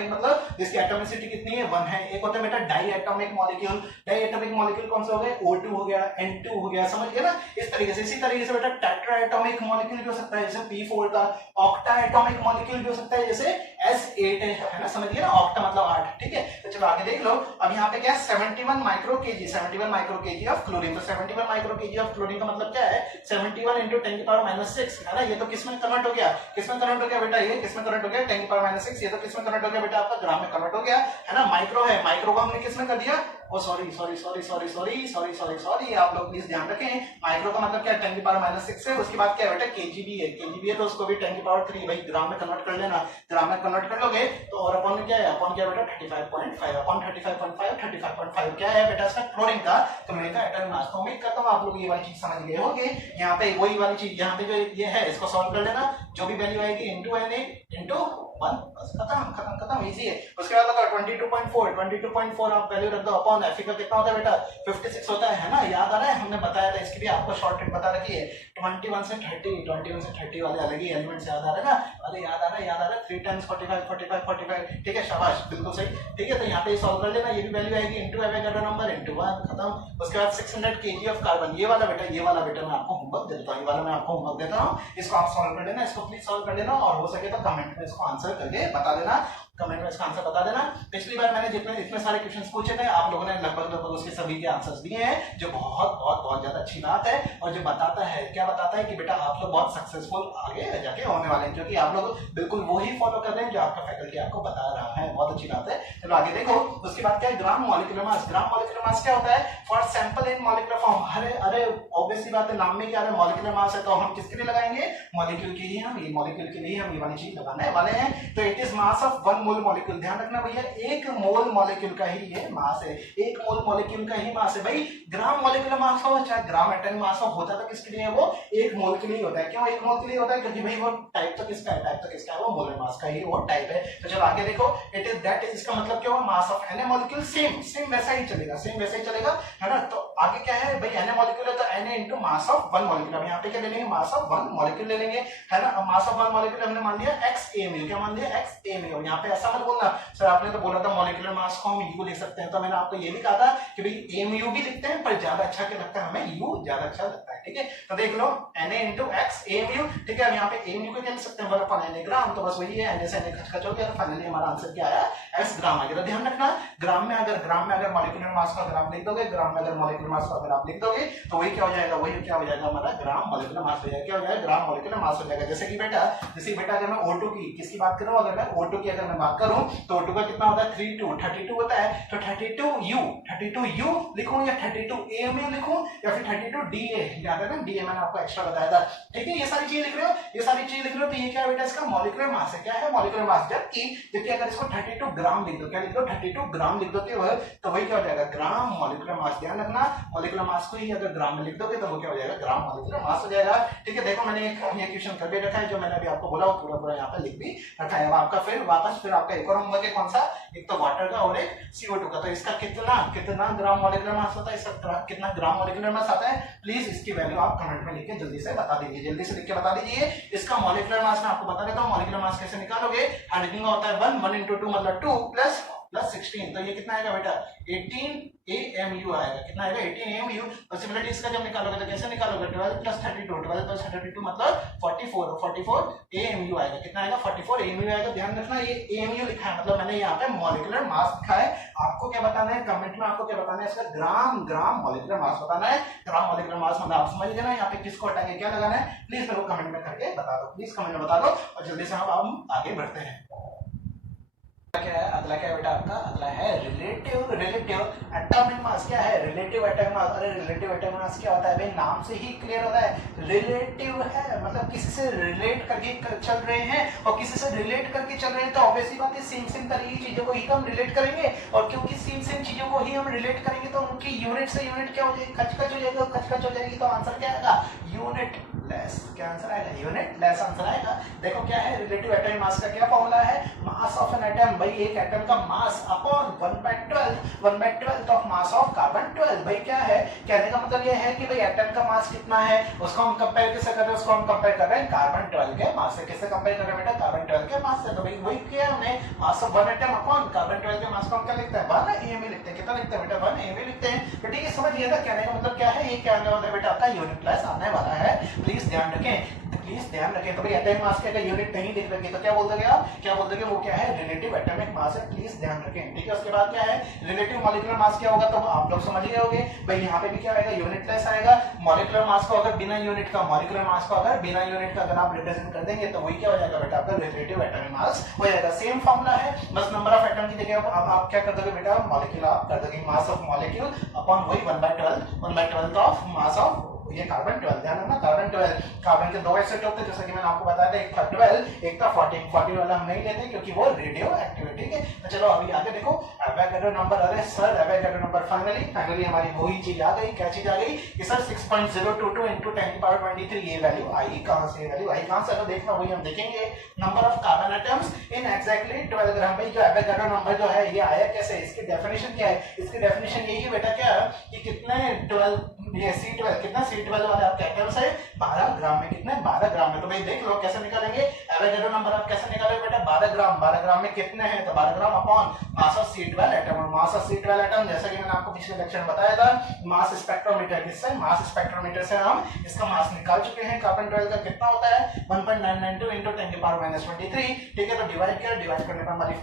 मतलब जिसकी एटॉमिसिटी कितनी है 1 है। एक होता है बेटा डाई एटॉमिक मॉलिक्यूल कौन सा हो गया, O2 हो गया, N2 हो गया, समझ गए ना। इस तरीके से, इसी तरीके से बेटा टेट्रा एटॉमिक मॉलिक्यूल जो सकता है जैसे P4 का, ऑक्टा एटॉमिक मॉलिक्यूल भी हो सकता है जैसे S8 है ना, समझिए ना, ऑक्टा मतलब 8, ठीक है। तो चलो आगे देख लो, अब यहाँ पे क्या है 71 माइक्रो केजी ऑफ क्लोरीन। तो 71 माइक्रो केजी ऑफ क्लोरीन का मतलब क्या है 71 × 10⁻⁶ है ना। ये तो किसमें कन्वर्ट हो गया, बेटा, ये किसमें कन्वर्ट हो गया 10⁻⁶, ये तो किसमें कन्वर्ट हो गया बेटा, आपका ग्राम में कन्वर्ट हो गया है ना। माइक्रो है, माइक्रो को हमने किसमें कर दिया, ओ सॉरी, आप लोग प्लीज ध्यान रखें, माइक्रो का मतलब क्या है 10⁻⁶ है। उसके बाद क्या है बेटा केजीबी है, तो उसको भी 10�3 भाई ग्राम में कन्वर्ट कर लेना, ग्राम में कन्वर्ट कर लोगे तो और अपॉन में क्या है, अपॉन क्या बेटा 35.5 क्या है बेटा इसका क्लोरीन का, तो मैंने कहा एटॉमिक मास। तो उम्मीद करता हूँ आप लोग ये वाली चीज समझ गए होंगे। यहाँ पे वही वाली चीज, यहाँ पे जो ये है इसको सॉल्व कर लेना, जो भी वैल्यू आएगी इनटू इनटू 1, बस खत्म, इजी है। उसके बाद लगा 22.4 आप वैल्यू रख दो, अपॉन Fe का कितना होता है बेटा 56 होता है ना, याद आ रहा है, हमने बताया था, इसकी भी आपको शॉर्टकट बता रखी है 21 से 30 वाले अलग ही एलिमेंट्स याद आ रहे हैं ना, अरे याद आ रहा है 3 × 45, ठीक है, शाबाश, बिल्कुल सही, ठीक है। तो यहाँ पे सॉल्व कर लेना, ये भी वैल्यू आएगी इनटू एवोगाड्रो नंबर इनटू 1, खत्म। उसके बाद 600 kg ऑफ कार्बन, ये वाला बेटा मैं आपको होमवर्क देता हूँ, इसको आप सॉल्व कर लेना, इसको प्लीज सॉल्व कर लेना, और हो सके तो कमेंट में इसको आंसर करके बता देना। कमेंट में इसका आंसर बता देना। पिछली बार मैंने जितने इतने सारे क्वेश्चंस पूछे थे आप लोगों ने लगभग उसके सभी के आंसर्स दिए हैं, जो बहुत बहुत बहुत ज्यादा अच्छी बात है और जो बताता है क्या बताता है कि बेटा आप लोग बहुत सक्सेसफुल आगे जाके होने वाले हैं, क्योंकि आप लोग बिल्कुल वो ही फॉलो कर रहे हैं जो आपका फैकल्टी आपको बता रहा है। बहुत अच्छी बात है। चलो आगे देखो, उसके बाद क्या है gram molecular mass. Gram molecular mass क्या होता है? For sample in molecular form. अरे अरे ऑब्वियस सी बात है, नाम में क्या है मॉलिक्यूलर मास है, तो हम किसके लिए लगाएंगे? मॉलिक्यूल के लिए। हम ये मॉलिक्यूल के लिए हम ये वाली चीज लगाने वाले हैं। तो it is mass of 1 mole molecule. ध्यान रखना भैया, 1 मोल मॉलिक्यूल का ही ये मास है, 1 मोल मॉलिक्यूल का ही मास है। भाई ग्राम मॉलिक्यूलर मास हो चाहे ग्राम एटॉमिक मास हो, होता तो किसके लिए? वो 1 मोल के लिए होता है। क्यों 1 मोल के लिए होता है? क्योंकि भाई वो टाइप तो किसका है? टाइप तो किसका है? वो मोलर मास का ही वो टाइप है। तो चलो आगे देखो, इट इज दैट इज, इसका मतलब क्या हुआ? Mass of Na molecule. Same वैसा ही चलेगा, सेम वैसा ही चलेगा, है ना। तो आगे क्या है भाई, Na मॉलिक्यूल है तो Na into mass of 1 molecule. अब यहाँ पे क्या ले लेंगे? मास ऑफ 1 मॉलिक्यूल ले लेंगे, है ना। अब मास ऑफ 1 मॉलिक्यूल हमने मान लिया XAmu। क्या मान लिया? XAmu। यहाँ पे ऐसा मत बोलना सर आपने तो बोला था मॉलिक्यूलर मास को हम U लिख सकते हैं, तो मैंने आपको ये भी कहा था कि भाई AMU भी लिखते हैं, पर ज्यादा अच्छा क्या लगता है हमें? U ज्यादा अच्छा लगता है। ठीक है, तो देख लो Na इंटू XAmu। ठीक है, अब यहाँ पे AMU को क्या लिख सकते हैं? 1/Na ग्राम। तो बस वही है, Na से Na खच हो गया, तो फाइनली हमारा आंसर क्या आया? S ग्राम आ गया। तो ध्यान रखना, ग्राम में अगर मॉलिक्यूलर मास का अगर आप लिख दोगे, ग्राम में अगर मॉलिक्यूलर मास का अगर आप लिख दोगे, तो वही क्या हो जाएगा? वही क्या हो जाएगा? हमारा ग्राम मॉलिक्यूलर मास हो जाएगा। क्या हो जाएगा? ग्राम मॉलिक्यूलर मास हो जाएगा। जैसे कि बेटा अगर मैं O2 की किसकी बात करूं, अगर मैं O2 की अगर मैं बात करूं, तो O2 का कितना होता है? 32 होता है। तो 32U लिखूं या 32AMU लिखूं या फिर 32DA? याद है ना, DA मैंने आपको एक्स्ट्रा बताया था। ठीक है, ये सारी चीज लिख रहे हो, ये सारी चीज लिख रहे हो, तो ये क्या है बेटा? इसका मॉलिक्यूलर मास है। क्या है? Molecular mass. जबकि अगर इसको 32 ग्राम लिख दो, क्या लिख दो? 32 ग्राम लिख दो, तो वही क्या हो जाएगा? Gram molecular mass. ध्यान रखना, मॉलिक्यूलर मास को ही अगर ग्राम में लिख दोगे तो वो क्या हो जाएगा? ग्राम मॉलिक्यूलर मास हो जाएगा। ठीक है, देखो मैंने एक ये क्वेश्चन कर भी रखा है, जो मैंने अभी आपको बोला वो पूरा यहाँ पे लिख भी रखा है। अब आपका फिर आपका एक और होमवर्क है, कौन सा? एक तो वाटर का और एक CO2 का। तो इसका कितना ग्राम मॉलिक्यूलर मास होता है? इसका कितना ग्राम मॉलिक्यूलर मास आता है? प्लीज इसकी वैल्यू आप कमेंट में लिख के जल्दी से बता दीजिए, जल्दी से लिख के बता दीजिए। इसका मॉलिक्यूलर मास मैं आपको बता देता हूँ। मॉलिक्यूलर मास कैसे निकालोगे? हाइड्रोजन का होता है 1 into 2 मतलब 2 प्लस 16। तो ये कितना आएगा बेटा? 18AMU आएगा। कितना आएगा? 18AMU। और सिमिलरली इसका जब निकालोगे तो कैसे निकालोगे? 12 प्लस 32 मतलब 44AMU आएगा। कितना आएगा? 44AMU आएगा। ध्यान रखना, ये AMU लिखा है, मतलब मैंने यहाँ पे मॉलिक्यूलर मास लिखा है। आपको क्या बताना है कमेंट में? आपको क्या बताना है? इसका ग्राम मॉलिक्यूलर मास बताना है। ग्राम मॉलिक्यूलर मास मतलब आप समझ गए ना, यहाँ पे किसको हटा के क्या लगाना है? प्लीज मेरे को कमेंट में करके बता दो, प्लीज कमेंट में बता दो, और जल्दी से हम आगे बढ़ते हैं। क्या है अगला? क्या है बेटा आपका? अगला है रिलेटिव एटॉमिक मास। क्या है? Relative atomic mass. अरे रिलेटिव एटॉमिक मास क्या होता है भाई? नाम से ही क्लियर होता है, रिलेटिव है, मतलब किसी से रिलेट करके चल रहे हैं, और किसी से रिलेट करके चल रहे हैं तो ऑब्वियसली बात है सेम तरह की चीजों को ही हम रिलेट करेंगे, और क्योंकि सेम चीजों को ही हम रिलेट करेंगे तो उनकी यूनिट से यूनिट क्या हो जाएगी? कच हो जाएगा, कच हो जाएगी। तो आंसर क्या आएगा? Unit less. क्या आंसर आएगा? यूनिट लेस आंसर आएगा। देखो क्या है रिलेटिव एटॉमिक मास का? क्या फॉर्मूला है? Mass of an atom. भाई एक एटम का mass upon 1/12 of mass of carbon 12। भाई क्या है कहने का मतलब ये है कि भाई एटम का मास कितना है, उसको हम कंपेयर किससे कर रहे हैं? उसको हम कंपेयर कर रहे हैं कार्बन 12 के मास से। किससे कंपेयर कर रहे हैं बेटा? कार्बन 12 के मास से। तो भाई वही किया हमने, mass of 1 atom upon carbon 12 के मास को हम क्या लिखते हैं? 1 AMU लिखते हैं। कितना लिखते हैं बेटा? 1 AMU लिखते हैं। तो ठीक है, समझ गया था कहने का मतलब क्या है? ये क्या आने वाला है बेटा? आपका यूनिट प्लस आने वाला है। प्लीज ध्यान रखें, तो भाई एटॉमिक मास का यूनिट नहीं लिख रखे तो क्या बोल दोगे आप? क्या बोल दोगे? वो क्या है? रिलेटिव एटॉमिक मास है। प्लीज ध्यान रखें। ठीक है, उसके बाद क्या है? रिलेटिव मॉलिक्यूलर मास क्या होगा? तो आप लोग समझ गए होंगे भाई। यहाँ पे भी क्या आएगा? यूनिट लेस आएगा। मॉलिक्यूलर मास को अगर बिना यूनिट का, मॉलिक्यूलर मास को अगर बिना यूनिट का अगर आप रिप्रेजेंट कर देंगे तो वही क्या हो जाएगा बेटा? आपका रिलेटिव एटॉमिक मास हो जाएगा। सेम फॉर्मूला है, बस नंबर ऑफ एटम की जगह अब आप क्या कर दोगे बेटा? मॉलिक्यूल आप कर दोगे मास ऑफ मॉलिक्यूल अपॉन वही 1/12 ऑफ मास ऑफ ये कार्बन 12। ध्यान रखना, कार्बन 12, कार्बन के दो एसिड होते हैं जैसा कि मैंने आपको बताया था, एक था 12, एक था 14 वाला हम नहीं लेते क्योंकि वो रेडियो एक्टिव है। ठीक है, तो चलो अभी आगे देखो एवोगाड्रो नंबर। अरे सर एवोगाड्रो नंबर फाइनली हमारी वही चीज आ गई। क्या चीज आ गई कि सर 6.022 × 10⁻23 ये वैल्यू आई कहां से? वैल्यू आई कहां से? तो देखना वही हम देखेंगे। Number of carbon atoms in exactly 12 ग्राम। भाई जो एवोगाड्रो नंबर जो है ये आया कैसे? इसकी डेफिनेशन क्या है? इसकी डेफिनेशन यही है बेटा क्या कि कितने 12 ये C12 कितना C12 वाले आपके एटम्स है 12 ग्राम में, कितने 12 ग्राम में। तो भाई देख लो कैसे निकालेंगे एवोगैड्रो नंबर आप कैसे निकालोगे बेटा 12 ग्राम, 12 ग्राम में कितने हैं तो 12 ग्राम upon mass of C12 atom. और मास ऑफ C12 एटम जैसा कि मैंने आपको पिछले लेक्चर में बताया था मास स्पेक्ट्रोमीटर, किससे मास स्पेक्ट्रोमीटर से हम इसका मास निकाल चुके हैं। कार्बन 12 का कितना होता है 1.992 into 10 की पावर -23, ठीक है। तो डिवाइड किया, डिवाइड करने पर हमारी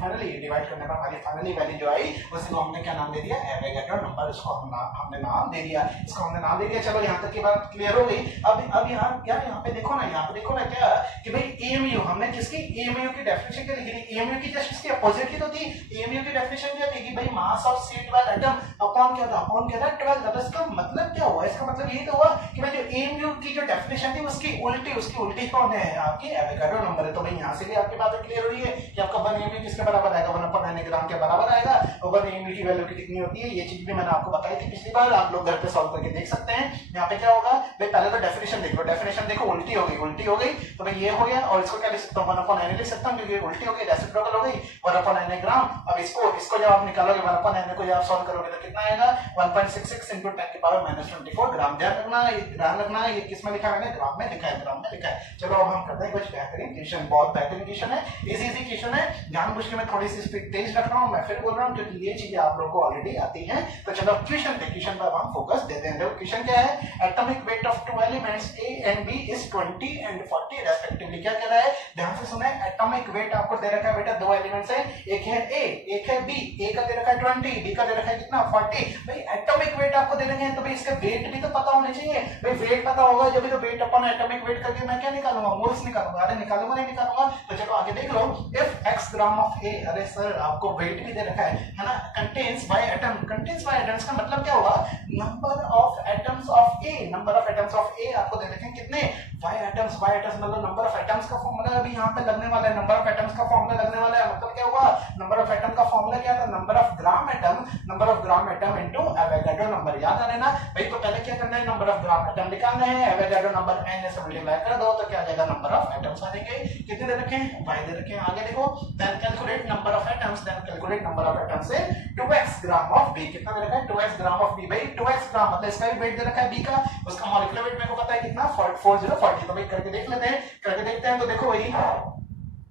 फाइनली वैल्यू जो आई उसी को हमने क्या नाम दे दिया एवोगैड्रो नंबर, इसको हमने नाम दे दिया, इसको हमने नाम दे दिया। चलो यहाँ तक की बात क्लियर हो गई। अब यहाँ पे देखो ना, यहाँ पे देखो ना क्या कि भाई एएमयू हमने किसकी एएमयू की डेफिनेशन क्या लिखी थी, एएमयू की जस्ट इसकी अपोजिट ही तो थी। एएमयू की डेफिनेशन क्या थी कि भाई mass of C12 atom upon क्या था 12। अब इसका मतलब क्या हुआ, इसका मतलब यही तो हुआ कि भाई जो एएमयू की जो डेफिनेशन थी उसकी उल्टी कौन है आपकी एवोगैड्रो नंबर है। तो भाई यहाँ से भी आपकी बात क्लियर हुई है कि आपका 1 एएमयू किसके बराबर आएगा 1/9 ग्राम के बराबर आएगा। और 1 एएमयू की वैल्यू कितनी होती है ये चीज भी मैंने आपको बताई थी पिछली बार, आप लोग घर पे सॉल्व करके देख सकते हैं। यहाँ पे क्या होगा भाई पहले तो डेफिनेशन देख लो, डेफिनेशन देखो उल्टी हो गई तो भाई ये हो गया और इसको क्या लिख सकता हूँ 1/n लिख सकता हूँ क्योंकि उल्टी हो गई, रेसिप्रोकल हो गई 1/n ग्राम। अब इसको जब आप निकालोगे 1/n को जब आप सॉल्व करोगे तो कितना आएगा 1.66 into 10 की पावर -24 ग्राम। ध्यान रखना है ये किस में लिखा है, ग्राम में लिखा है, ग्राम में लिखा है। चलो अब हम करते हैं कुछ बेहतरीन क्वेश्चन, बहुत बेहतरीन क्वेश्चन है, इजी क्वेश्चन है। जानबूझ के मैं थोड़ी सी स्पीड तेज रख रहा हूँ, मैं फिर बोल रहा हूँ क्योंकि ये चीजें आप लोगों को ऑलरेडी आती हैं। तो चलो क्वेश्चन पे, क्वेश्चन पर हम फोकस देते हैं। देखो क्वेश्चन क्या है, atomic weight of 2 elements A and B is 20 and 40 respectively. क्या कह रहा है ध्यान से सुने, एटॉमिक वेट आपको दे रखा है बेटा 2 एलिमेंट्स है, एक है A एक है B, A का दे रखा है 20, B का दे रखा है कितना 40। भाई एटॉमिक वेट आपको दे रखे हैं तो भाई इसका वेट भी तो पता होना चाहिए। भाई वेट पता होगा जब भी तो वेट अपॉन एटॉमिक वेट करके मैं क्या निकालूंगा मोल्स निकालूंगा। अरे निकालूंगा नहीं निकालूंगा। तो चलो आगे देख लो, if x gram of A, अरे सर आपको वेट भी दे रखा है ना, contains by atom, contains by atoms का मतलब क्या होगा number of atoms of A, number of atoms of A आपको दे रखे हैं कितने बाय एटम्स मतलब नंबर ऑफ एटम्स का फार्मूला अभी यहाँ पे लगने वाला है, नंबर ऑफ एटम्स का फार्मूला लगने वाला है। मतलब क्या हुआ नंबर ऑफ एटम का फार्मूला क्या था number of gram atom into Avogadro number. याद आ रहा है ना भाई। तो पहले क्या करना है नंबर ऑफ ग्राम एटम निकालना है, एवोगैड्रो नंबर n से मल्टीप्लाई कर दो तो क्या आ जाएगा नंबर ऑफ एटम्स आ जाएंगे। कितने दे रखे हैं y दे रखे हैं। आगे देखो then calculate number of atoms, then calculate number of atoms से 2x ग्राम ऑफ B, कितना दे रखा है 2x ग्राम ऑफ B। भाई 2x ग्राम मतलब इसका भी वेट दे रखा है B का, उसका मॉलिक्यूलर वेट मेरे को पता है कितना 4040। तो भाई करके देख लेते हैं, करके देखते हैं। तो देखो वही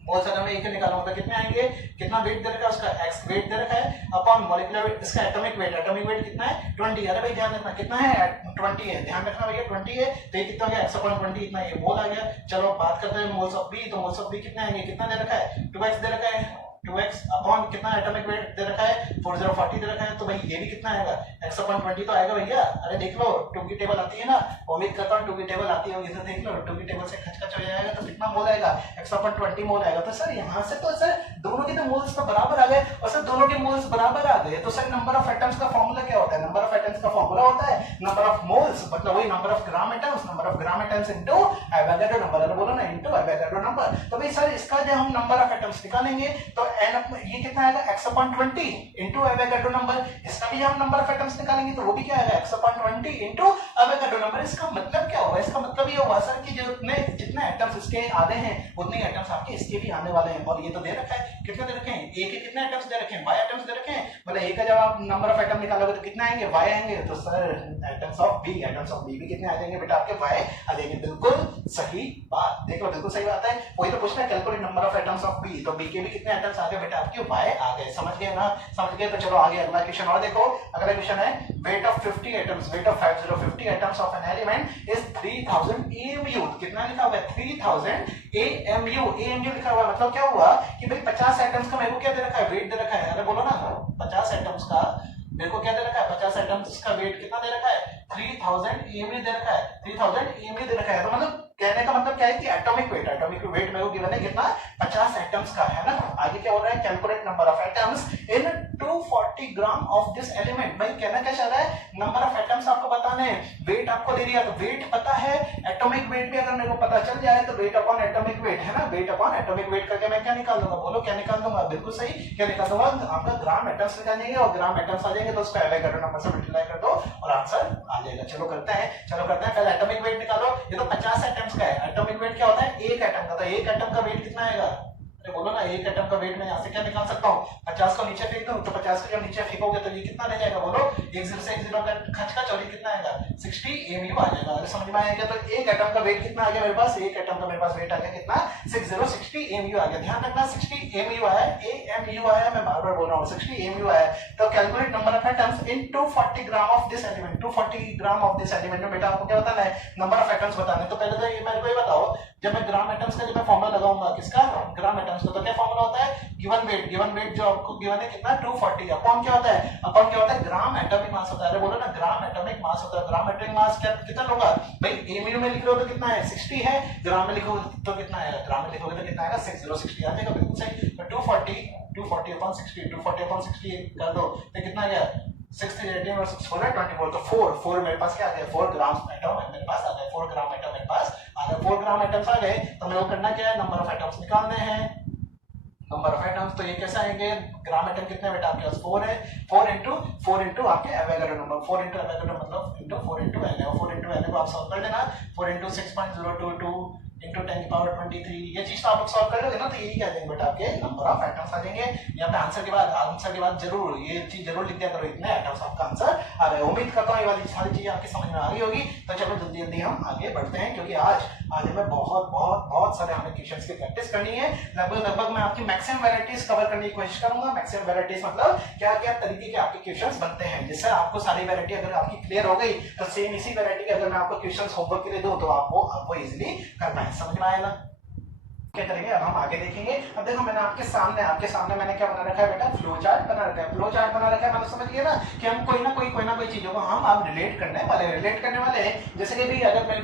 बहुत सारा में एक निकालूंगा तो कितने आएंगे, कितना वेट दे रखा है उसका x वेट दे रखा है अपॉन मॉलिक्यूलर वेट, इसका एटॉमिक वेट कितना है 20। अरे भाई ध्यान रखना कितना है 20 है, ध्यान रखना भैया 20 है। तो ये कितना हो गया x/20 इतना, ये मोल आ गया। चलो बात करते हैं मोल्स ऑफ B। तो मोल्स ऑफ B कितने आएंगे, कितना दे रखा है 2x दे रखा है, 2x अपॉन कितना एटॉमिक वेट दे रखा है 4040 दे रखा है। तो भाई ये भी कितना आएगा x/20 तो आएगा भैया। अरे देख लो 2 की टेबल आती है ना, उम्मीद करता हूँ 2 की टेबल आती होगी तो देख लो 2 की टेबल से खच हो जाएगा तो कितना मोल आएगा x/20 मोल आएगा। तो सर यहाँ से तो सर दोनों के तो मोल्स तो बराबर आ गए, और सर दोनों के मोल्स बराबर आ गए तो सर नंबर ऑफ एटम्स का फॉर्मूला क्या होता है, नंबर ऑफ एटम्स का फॉर्मूला होता है नंबर ऑफ मोल्स, मतलब वही number of gram atoms into Avogadro number. अरे बोलो ना इनटू एवोगैड्रो नंबर। तो भाई सर इसका जब हम नंबर ऑफ एटम्स निकालेंगे तो ये कितना आएगा x/20 इनटू एवोगैड्रो नंबर। इसका भी हम नंबर ऑफ एटम्स निकालेंगे तो वो भी क्या आएगा x/20 इनटू एवोगैड्रो नंबर। इसका मतलब क्या होगा, इसका मतलब ये होगा सर कि जितने एटम्स इसके आने हैं उतने एटम्स आपके इसके भी आने वाले हैं। और ये तो दे रखा है, कितने दे रखे हैं A के कितने एटम्स दे रखे हैं y एटम्स दे रखे हैं। मतलब A का जब आप नंबर ऑफ एटम निकालोगे तो कितने आएंगे y आएंगे। तो सर एटम्स ऑफ B भी कितने आ जाएंगे बेटा आपके y आ जाएंगे। बिल्कुल सही बात, देखो बिल्कुल सही बात है। वही तो पूछना है calculate number of atoms of B, तो B के भी कितने एटम्स आ गए बेटा आपके y आ गए। समझ गए ना, समझ गए। तो चलो आगे अगला क्वेश्चन और देखो। अगला क्वेश्चन है weight of 50 atoms, weight of 50 atoms of an element is 3000 AMU। कितना लिखा हुआ है 3000 AMU लिखा हुआ है। मतलब क्या हुआ कि भाई 50 एटम्स का मेरे को क्या दे रखा है वेट दे रखा है। अरे बोलो ना 50 एटम्स का मेरे को क्या दे रखा है 50 एटम्स का वेट कितना दे रखा है 3000 AMU दे रखा है, 3000 AMU दे रखा है। तो मतलब कहने का मतलब क्या है कि एटॉमिक वेट मेरे को गिवन है कितना 50 एटम्स का है ना। आगे क्या हो रहा है calculate number of atoms in 240 gram of this element. भाई कहना क्या चाह रहा है नंबर ऑफ एटम्स आपको बताने हैं, वेट आपको दे दिया तो वेट पता है, एटॉमिक वेट भी अगर मेरे को पता चल जाए तो वेट अपॉन एटॉमिक वेट है ना, वेट अपॉन एटॉमिक वेट करके मैं क्या निकाल दूंगा, बोलो क्या निकाल दूंगा। बिल्कुल सही, क्या निकाल दूंगा आपका ग्राम एटम्स निकालेंगे और ग्राम एटम्स आ जाएंगे तो उसको एवोगैड्रो नंबर से मल्टीप्लाई कर दो और आंसर आ जाएगा। चलो करते हैं पहले एटॉमिक वेट निकालो। ये तो 50 एटम्स का है, एटॉमिक वेट क्या होता है एक एटम का, तो एक एटम का वेट कितना आएगा। अरे बोलो ना एक एटम का वेट मैं यहाँ से क्या निकाल सकता हूँ 50 को नीचे फेंक दो तो 50 को जब नीचे फेंकोगे तो ये कितना रह जाएगा बोलो, एक जीरो से एक जीरो का खचखच, और ये कितना आएगा 60 mu आ जाएगा। अगर समझ में आएगा तो एक एटम का वेट कितना आ गया मेरे पास, एक एटम का मेरे पास वेट आ गया कितना 60 mu आ गया। ध्यान रखना 60 mu आया, AMU आया, मैं बार बार बोल रहा हूँ 60 mu आया। तो calculate number of atoms in 240 gram of this element, 240 gram of this element में बेटा आपको क्या बताना है, नंबर ऑफ एटम्स बताने। तो पहले तो ये मेरे को ये बताओ, जब मैं ग्राम एटम्स का जब मैं फॉर्मूला लगाऊंगा किसका, ग्राम एटम्स का, तो क्या फॉर्मूला होता है, गिवन वेट जो आपको गिवन है कितना 240, अपॉन क्या होता है, अपॉन क्या होता है, ग्राम एटॉमिक मास होता है। अरे बोलो ना ग्राम एटॉमिक मास होता है। ग्राम एटॉमिक मास क्या कितना होगा भाई, एमयू में लिख लो तो कितना है 60 है, ग्राम में लिखोगे तो कितना आएगा, ग्राम में लिखोगे तो कितना आएगा 6060 आ जाएगा, बिल्कुल सही। तो 240 अपॉन 60, 240 अपॉन 60 कर दो तो कितना आ गया 60 18 और 6 4 24, तो 4 मेरे पास क्या आ गया, 4 ग्राम एटम मेरे पास आ गया, 4 ग्राम एटम मेरे पास आ गया। 4 ग्राम एटम्स आ गए तो मेरे को करना क्या है, नंबर ऑफ एटम्स निकालने हैं, नंबर ऑफ एटम्स। तो ये कैसे आएंगे, ग्राम एटम कितने बेटा आपके पास 4 है, 4 इंटू आपके एवोगाड्रो नंबर, 4 इंटू एवोगाड्रो मतलब into 4 into N, 4 into N को आप सॉल्व कर देना, 4 इंटू 6.022 इंटू 10 की पावर 23, ये चीज तो आप लोग सॉल्व कर लोगे ना, तो यही क्या जाएंगे बेटा आपके नंबर ऑफ एटम्स आ जाएंगे। यहाँ पे आंसर के बाद जरूर ये चीज जरूर लिख दिया करो, इतने एटम्स आपका आंसर आ रहा है। उम्मीद करता हूँ ये वाली सारी चीजें आपकी समझ में आ गई होगी। तो चलो जल्दी जल्दी हम आगे बढ़ते हैं, क्योंकि आज हमें बहुत सारे हमें क्वेश्चंस की प्रैक्टिस करनी है। लगभग मैं आपकी मैक्सिमम वैरायटीज कवर करने की कोशिश करूंगा। मैक्सिमम वैरायटीज मतलब क्या क्या तरीके के आपके क्वेश्चंस बनते हैं, जिससे आपको सारी वैरायटी अगर आपकी क्लियर हो गई तो सेम इसी वैरायटी के अगर मैं आपको क्वेश्चंस होमवर्क के लिए दूं तो आपको इजीली कर पाए। समझ में आया ना? क्या करेंगे अब हम आगे देखेंगे। अब देखो मैंने आपके सामने मैंने क्या बना रखा है बेटा, फ्लो चार्ट बना रखा है। फ्लो चार्ट बना रखा है मतलब समझ गए ना कि हम कोई ना कोई चीजों को हम अब रिलेट करने वाले हैं। जैसे कि भी अगर मेरे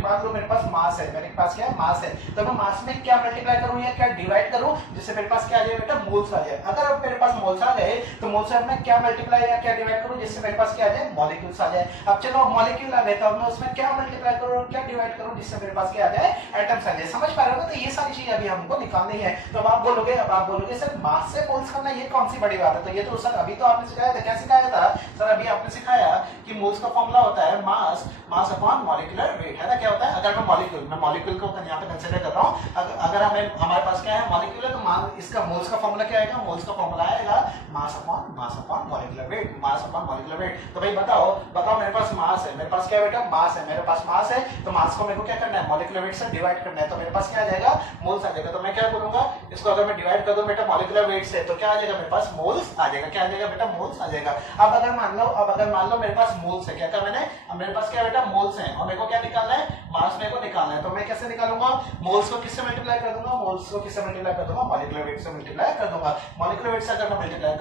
पास मास है, मेरे पास क्या है मास है, तो मैं मास में क्या मल्टीप्लाई करूं या क्या डिवाइड करूं जिससे मेरे पास क्या आ जाए बेटा, मोल्स आ जाए। अगर अब मेरे पास मोल्स आ गए तो मोल्स से मैं क्या मल्टीप्लाई या क्या डिवाइड करूं जिससे मेरे पास क्या आ जाए, मॉलिक्यूल्स आ जाए। अब चलो मॉलिक्यूल आ गए तो अब मैं उसमें क्या मल्टीप्लाई करूं और क्या डिवाइड करूं जिससे मेरे पास क्या आ जाए, एटम्स आ जाए। समझ पा रहे हो? तो ये सारी चीज अभी हमको निकालनी है। तो अब आप बोलोगे सर मास से मोल्स करना ये कौन सी बड़ी बात है? तो ये तो सर अभी तो आपने सिखाया था। क्या सिखाया था सर? अभी आपने सिखाया कि मोल्स का फॉर्मूला होता है मास अपॉन मॉलिक्यूलर वेट, है ना? क्या होता है, अगर मैं मॉलिक्यूल को यहाँ पे कंसीडर कर रहा हूँ, अगर हमारे पास क्या है मॉलिक्यूल है, तो इसका मोल्स का फॉर्मूला क्या आएगा, मोल्स का फॉर्मूला आएगा mass upon molecular weight, mass upon molecular weight. तो भाई बताओ मेरे पास मास है, मेरे पास क्या है बेटा, मास है, मेरे पास मास है, तो मास को मेरे को क्या करना है, मॉलिक्यूलर वेट से डिवाइड करना है। तो मेरे पास क्या आ जाएगा, मोल्स आ जाएगा। तो मैं क्या बोलूंगा, इसको अगर मैं डिवाइड कर दूं बेटा मॉलिक्यूलर वेट से तो क्या आ जाएगा मेरे पास, मोल्स आ जाएगा। क्या आ जाएगा बेटा, मोल्स आ जाएगा। अब अगर मान लो मेरे पास मोल्स है, क्या कर मैंने, अब मेरे पास क्या बेटा मोल्स है और मेरे को क्या निकालना है, मास मेरे को निकालना है। तो मैं कैसे निकालूंगा, मोल्स को किससे मल्टीप्लाई कर दूंगा, मॉलिक्यूलर वेट से मल्टीप्लाई कर दूंगा। मॉलिक्यूलर वेट से अगर मैं मल्टीप्लाई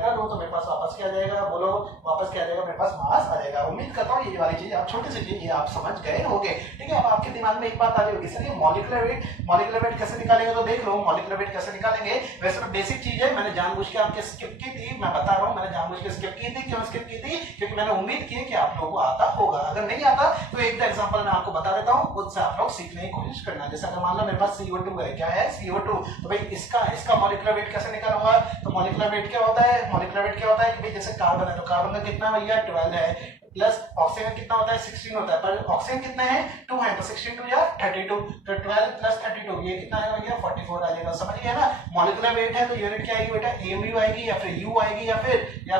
कर दूं तो मेरे पास वापस क्या आ जाएगा, बोलो वापस क्या आ जाएगा, मेरे पास मास आ जाएगा। उम्मीद करता हूं ये वाली चीज आप छोटी सी चीज ये आप समझ गए होंगे। ठीक है, अब आपके दिमाग में एक बात आ रही होगी, सर ये मॉलिक्यूलर वेट कैसे निकालेंगे? तो देख लो मॉलिक्यूलर वेट कैसे निकालेंगे। वैसे तो बेसिक चीज है, मैंने जानबूझ के आपके स्किप की थी, मैं बता रहा हूं मैंने जानबूझ के स्किप की थी। क्यों स्किप की थी? क्योंकि मैंने उम्मीद की कि आप लोगों को आता होगा। अगर नहीं आता तो एक एग्जांपल मैं आपको बता देता हूं, उससे आप लोग सीखने की कोशिश करना। जैसे अगर मान लो मेरे पास CO2 है, क्या है CO2, तो भाई इसका मॉलिक्यूलर वेट कैसे निकालूंगा? तो मॉलिक्यूलर वेट क्या होता है कि भाई जैसे कार्बन है तो कार्बन का कितना भैया 12 है, प्लस ऑक्सीजन कितना होता है 16 होता है, पर ऑक्सीजन कितना है 2 है, तो 16 2 या 32, तो 12 प्लस 32 ये कितना आएगा भैया 44 आ जाएगा। समझ गए ना? मॉलिक्यूलर वेट है तो यूनिट क्या आएगी बेटा, AMU आएगी या फिर U आएगी या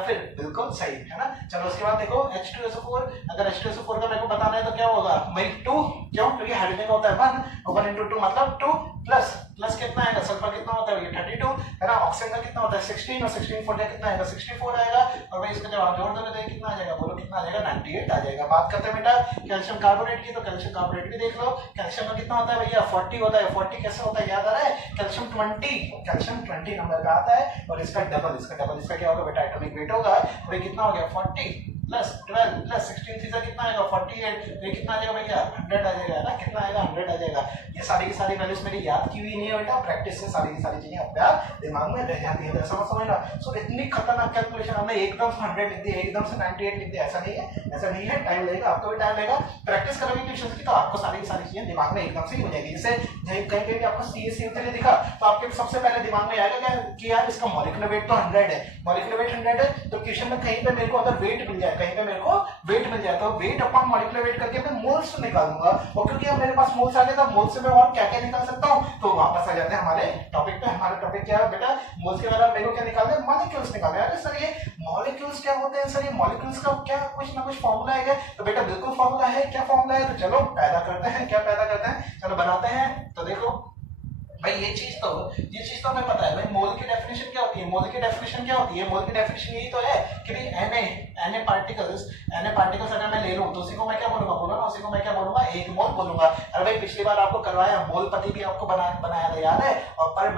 फिर बिल्कुल सही है ना। चलो उसके बाद देखो H2SO4, अगर H2SO4 का मेरे को बताना है तो क्या होगा भाई 2, क्यों? क्योंकि हाइड्रोजन का होता है 1 into 2 मतलब 2 प्लस कितना आएगा, सल्फर कितना होता है ये 32 है ना, ऑक्सीजन का कितना होता है 16 और 16 4 कितना आएगा 64 आएगा। और भाई इसका जब आप जोड़ दोगे तो कितना आ जाएगा, बोलो कितना आ जाएगा 98 आ जाएगा। बात करते हैं बेटा कैल्शियम कार्बोनेट की, तो कैल्शियम कार्बोनेट भी देख लो। कैल्शियम का कितना होता है भैया 40 होता है। 40 कैसे होता है याद आ रहा है, कैल्शियम 20 नंबर का आता है और इसका डबल इसका क्या होगा बेटा, एटॉमिक वेट होगा। भाई कितना हो गया 40 प्लस 12 प्लस 16 से कितना आएगा 48, ये कितना आ जाएगा भैया 100 आ जाएगा ना, कितना आएगा 100 आ जाएगा। ये सारी की सारी वैल्यूज मेरी याद की हुई नहीं है बेटा, प्रैक्टिस से सारी की सारी चीजें अपने दिमाग में रह जाती है। समझना। सो इतनी खतरनाक कैलकुलेशन हमने एकदम से 100 लिख दी, एकदम से 98 लिख दी, ऐसा नहीं है। टाइम लगेगा, आपको भी टाइम लगेगा। प्रैक्टिस करोगे ट्यूशन की तो आपको सारी चीजें दिमाग में एकदम से ही हो जाएगी। जैसे कहीं आपको CA दिखा तो आपके सबसे पहले दिमाग में आएगा कि यार इसका मॉलिक्यूलर वेट तो 100 है, मॉलिक्यूलर वेट 100 है, तो क्वेश्चन में कहीं पे मेरे को अगर वेट मिल जाए कहीं पे मेरे को वेट मिल जाए, तो वेट अपॉन मॉलिक्यूलर वेट करके मैं मोल्स निकाल दूंगा। और क्योंकि अब मेरे पास मोल्स आ गए, तो मोल्स से मैं और क्या क्या निकाल सकता हूँ, तो वापस आ जाते हैं हमारे टॉपिक पे। हमारा टॉपिक क्या है बेटा, मोल्स के बाद मेरे को क्या निकालना है, मॉलिक्यूल्स निकालना है। अरे सर ये मॉलिक्यूल्स क्या होते हैं सर, ये मॉलिक्यूल्स का क्या कुछ ना कुछ फॉर्मूला है क्या, तो बेटा बिल्कुल फॉर्मूला है। क्या फॉर्मूला है, तो चलो पैदा करते हैं। क्या पैदा करते हैं, चलो बनाते हैं। तो देखो भाई ये चीज तो हमें पता है भाई, मोल की डेफिनेशन क्या होती है, मोल की डेफिनेशन क्या होती है, मोल की डेफिनेशन यही तो है कि भाई Na पार्टिकल्स अगर मैं ले लूं तो उसी को मैं क्या बोलूंगा, बोलो ना, उसी को मैं क्या बोलूंगा, एक मोल बोलूंगा। अरे भाई पिछली बार आपको करवाया, मोल पति भी आपको बनाया था याद है, और पर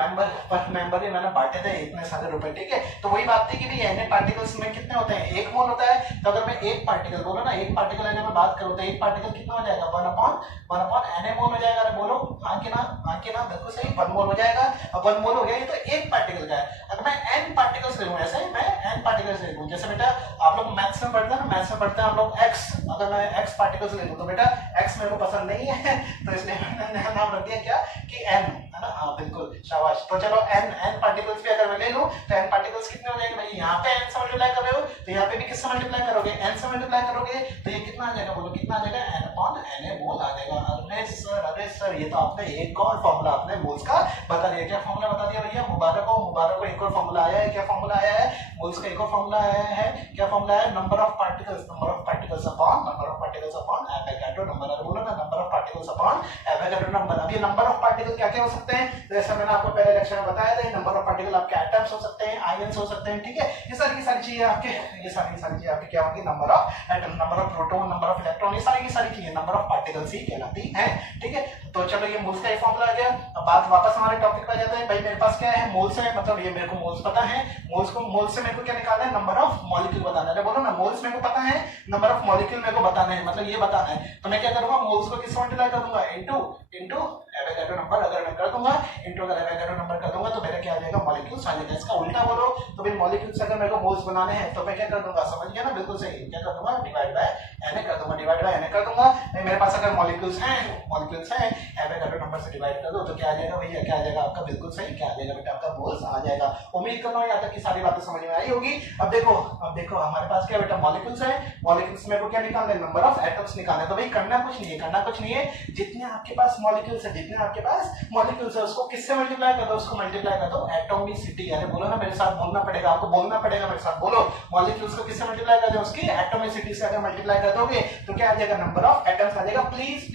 मेंबर भी मैंने बांटे थे इतने सारे रुपए, ठीक है। तो वही बात थी कि भाई Na पार्टिकल्स में कितने होते हैं, एक मोल होता है। तो अगर मैं एक पार्टिकल बोलो ना, एक पार्टिकल अगर मैं बात करूं तो एक पार्टिकल कितना हो जाएगा, 1 Na मोल हो जाएगा। अरे बोलो हाँ कि ना, बिल्कुल सही, 1 मोल हो जाएगा। अब 1 मोल हो गया, ये तो एक पार्टिकल का है। अगर मैं n पार्टिकल्स ले लूं, ऐसे मैं n पार्टिकल्स ले लूं, जैसे बेटा आप लोग मैथ्स में पढ़ते हैं ना, मैथ्स में पढ़ते हैं हम लोग x, अगर मैं x पार्टिकल्स ले लूं तो बेटा x मेरे को पसंद नहीं है, तो इसलिए मैंने नाम रख दिया क्या कि n, है ना। हाँ बिल्कुल शाबाश। तो चलो n पार्टिकल्स भी अगर मैं ले लूं तो n पार्टिकल्स कितने हो जाएंगे भाई, यहाँ पे n से मल्टीप्लाई कर रहे हो तो यहाँ पे भी किससे मल्टीप्लाई करोगे, n से मल्टीप्लाई करोगे, तो ये कितना आ जाएगा, बोलो कितना आ जाएगा, n/Na मोल आ जाएगा। अरे सर ये तो आपने एक और फॉर्मूला आपने मोल्स का बता दिया। क्या फॉर्मूला बता दिया भैया, मुबारक हो, एक और फॉर्मूला आया है। क्या फॉर्मूला आया है, मोल्स का एक और फॉर्मूला आया है। क्या फॉर्मूला है, number of particles upon Avogadro number. बोलो ना, number of particles upon Avogadro number. अब ये नंबर ऑफ पार्टिकल क्या क्या हो सकते हैं, जैसे मैंने आपको पहले लेक्चर में बताया था, नंबर ऑफ पार्टिकल आपके एटम्स हो सकते हैं, आयंस हो सकते हैं, ठीक है। ये सारी चीजें आपके क्या होंगी, number of atom, number of proton, number of electron, ये सारी चीजें नंबर ऑफ पार्टिकल्स ही कहलाती हैं, ठीक है। तो चलो ये मोल्स का ये फॉर्मूला आ गया। अब बात वापस हमारे टॉपिक पे आ जाते हैं। भाई मेरे पास क्या है, मोल्स है, मतलब ये मेरे को मोल्स पता है। मोल्स से मेरे को क्या निकालना है, नंबर ऑफ मॉलिक्यूल बताना है। बोलो ना, मोल्स मेरे को पता है, नंबर ऑफ मॉलिक्यूल मेरे को बताना है, मतलब ये बताना है। तो मैं क्या करूंगा, मोल्स को किससे मल्टीप्लाई कर दूंगा, इनटू एवोगाड्रो नंबर। अगर मैं कर दूंगा इनटू एवोगाड्रो नंबर कर दूंगा तो मेरा क्या आ जाएगा, मॉलिक्यूल्स आ जाएगा। इसका उल्टा बोलो तो भाई मॉलिक्यूल्स अगर मेरे को मोल्स बनाने हैं तो मैं क्या कर दूंगा, समझ गया ना, बिल्कुल सही। क्या कर दूंगा, डिवाइड बाय Na कर दूंगा। मेरे पास अगर मॉलिक्यूल्स हैं एवोगाड्रो नंबर से डिवाइड कर दो तो क्या आ जाएगा भैया, क्या आ जाएगा आपका, बिल्कुल सही, क्या आ जाएगा बेटा आपका, मोल्स आ जाएगा। उम्मीद करता हूं यहाँ तक की सारी बातें समझ में आई होगी। अब देखो हमारे पास क्या बेटा, मॉलिक्यूल्स है। मॉलिक्यूल्स में को क्या निकालना है, नंबर ऑफ एटम्स निकालना है। तो भाई करना कुछ नहीं है, जितने आपके पास मॉलिक्यूल्स है उसको किससे मल्टीप्लाई कर दो, उसको मल्टीप्लाई कर दो एटॉमिसिटी। अरे बोलो ना मेरे साथ, बोलना पड़ेगा आपको, बोलना पड़ेगा मेरे साथ, बोलो। मॉलिक्यूल्स को किससे मल्टीप्लाई कर दो, उसकी एटॉमिसिटी से अगर मल्टीप्लाई कर दोगे तो क्या आ जाएगा, नंबर ऑफ एटम्स आ जाएगा। प्लीज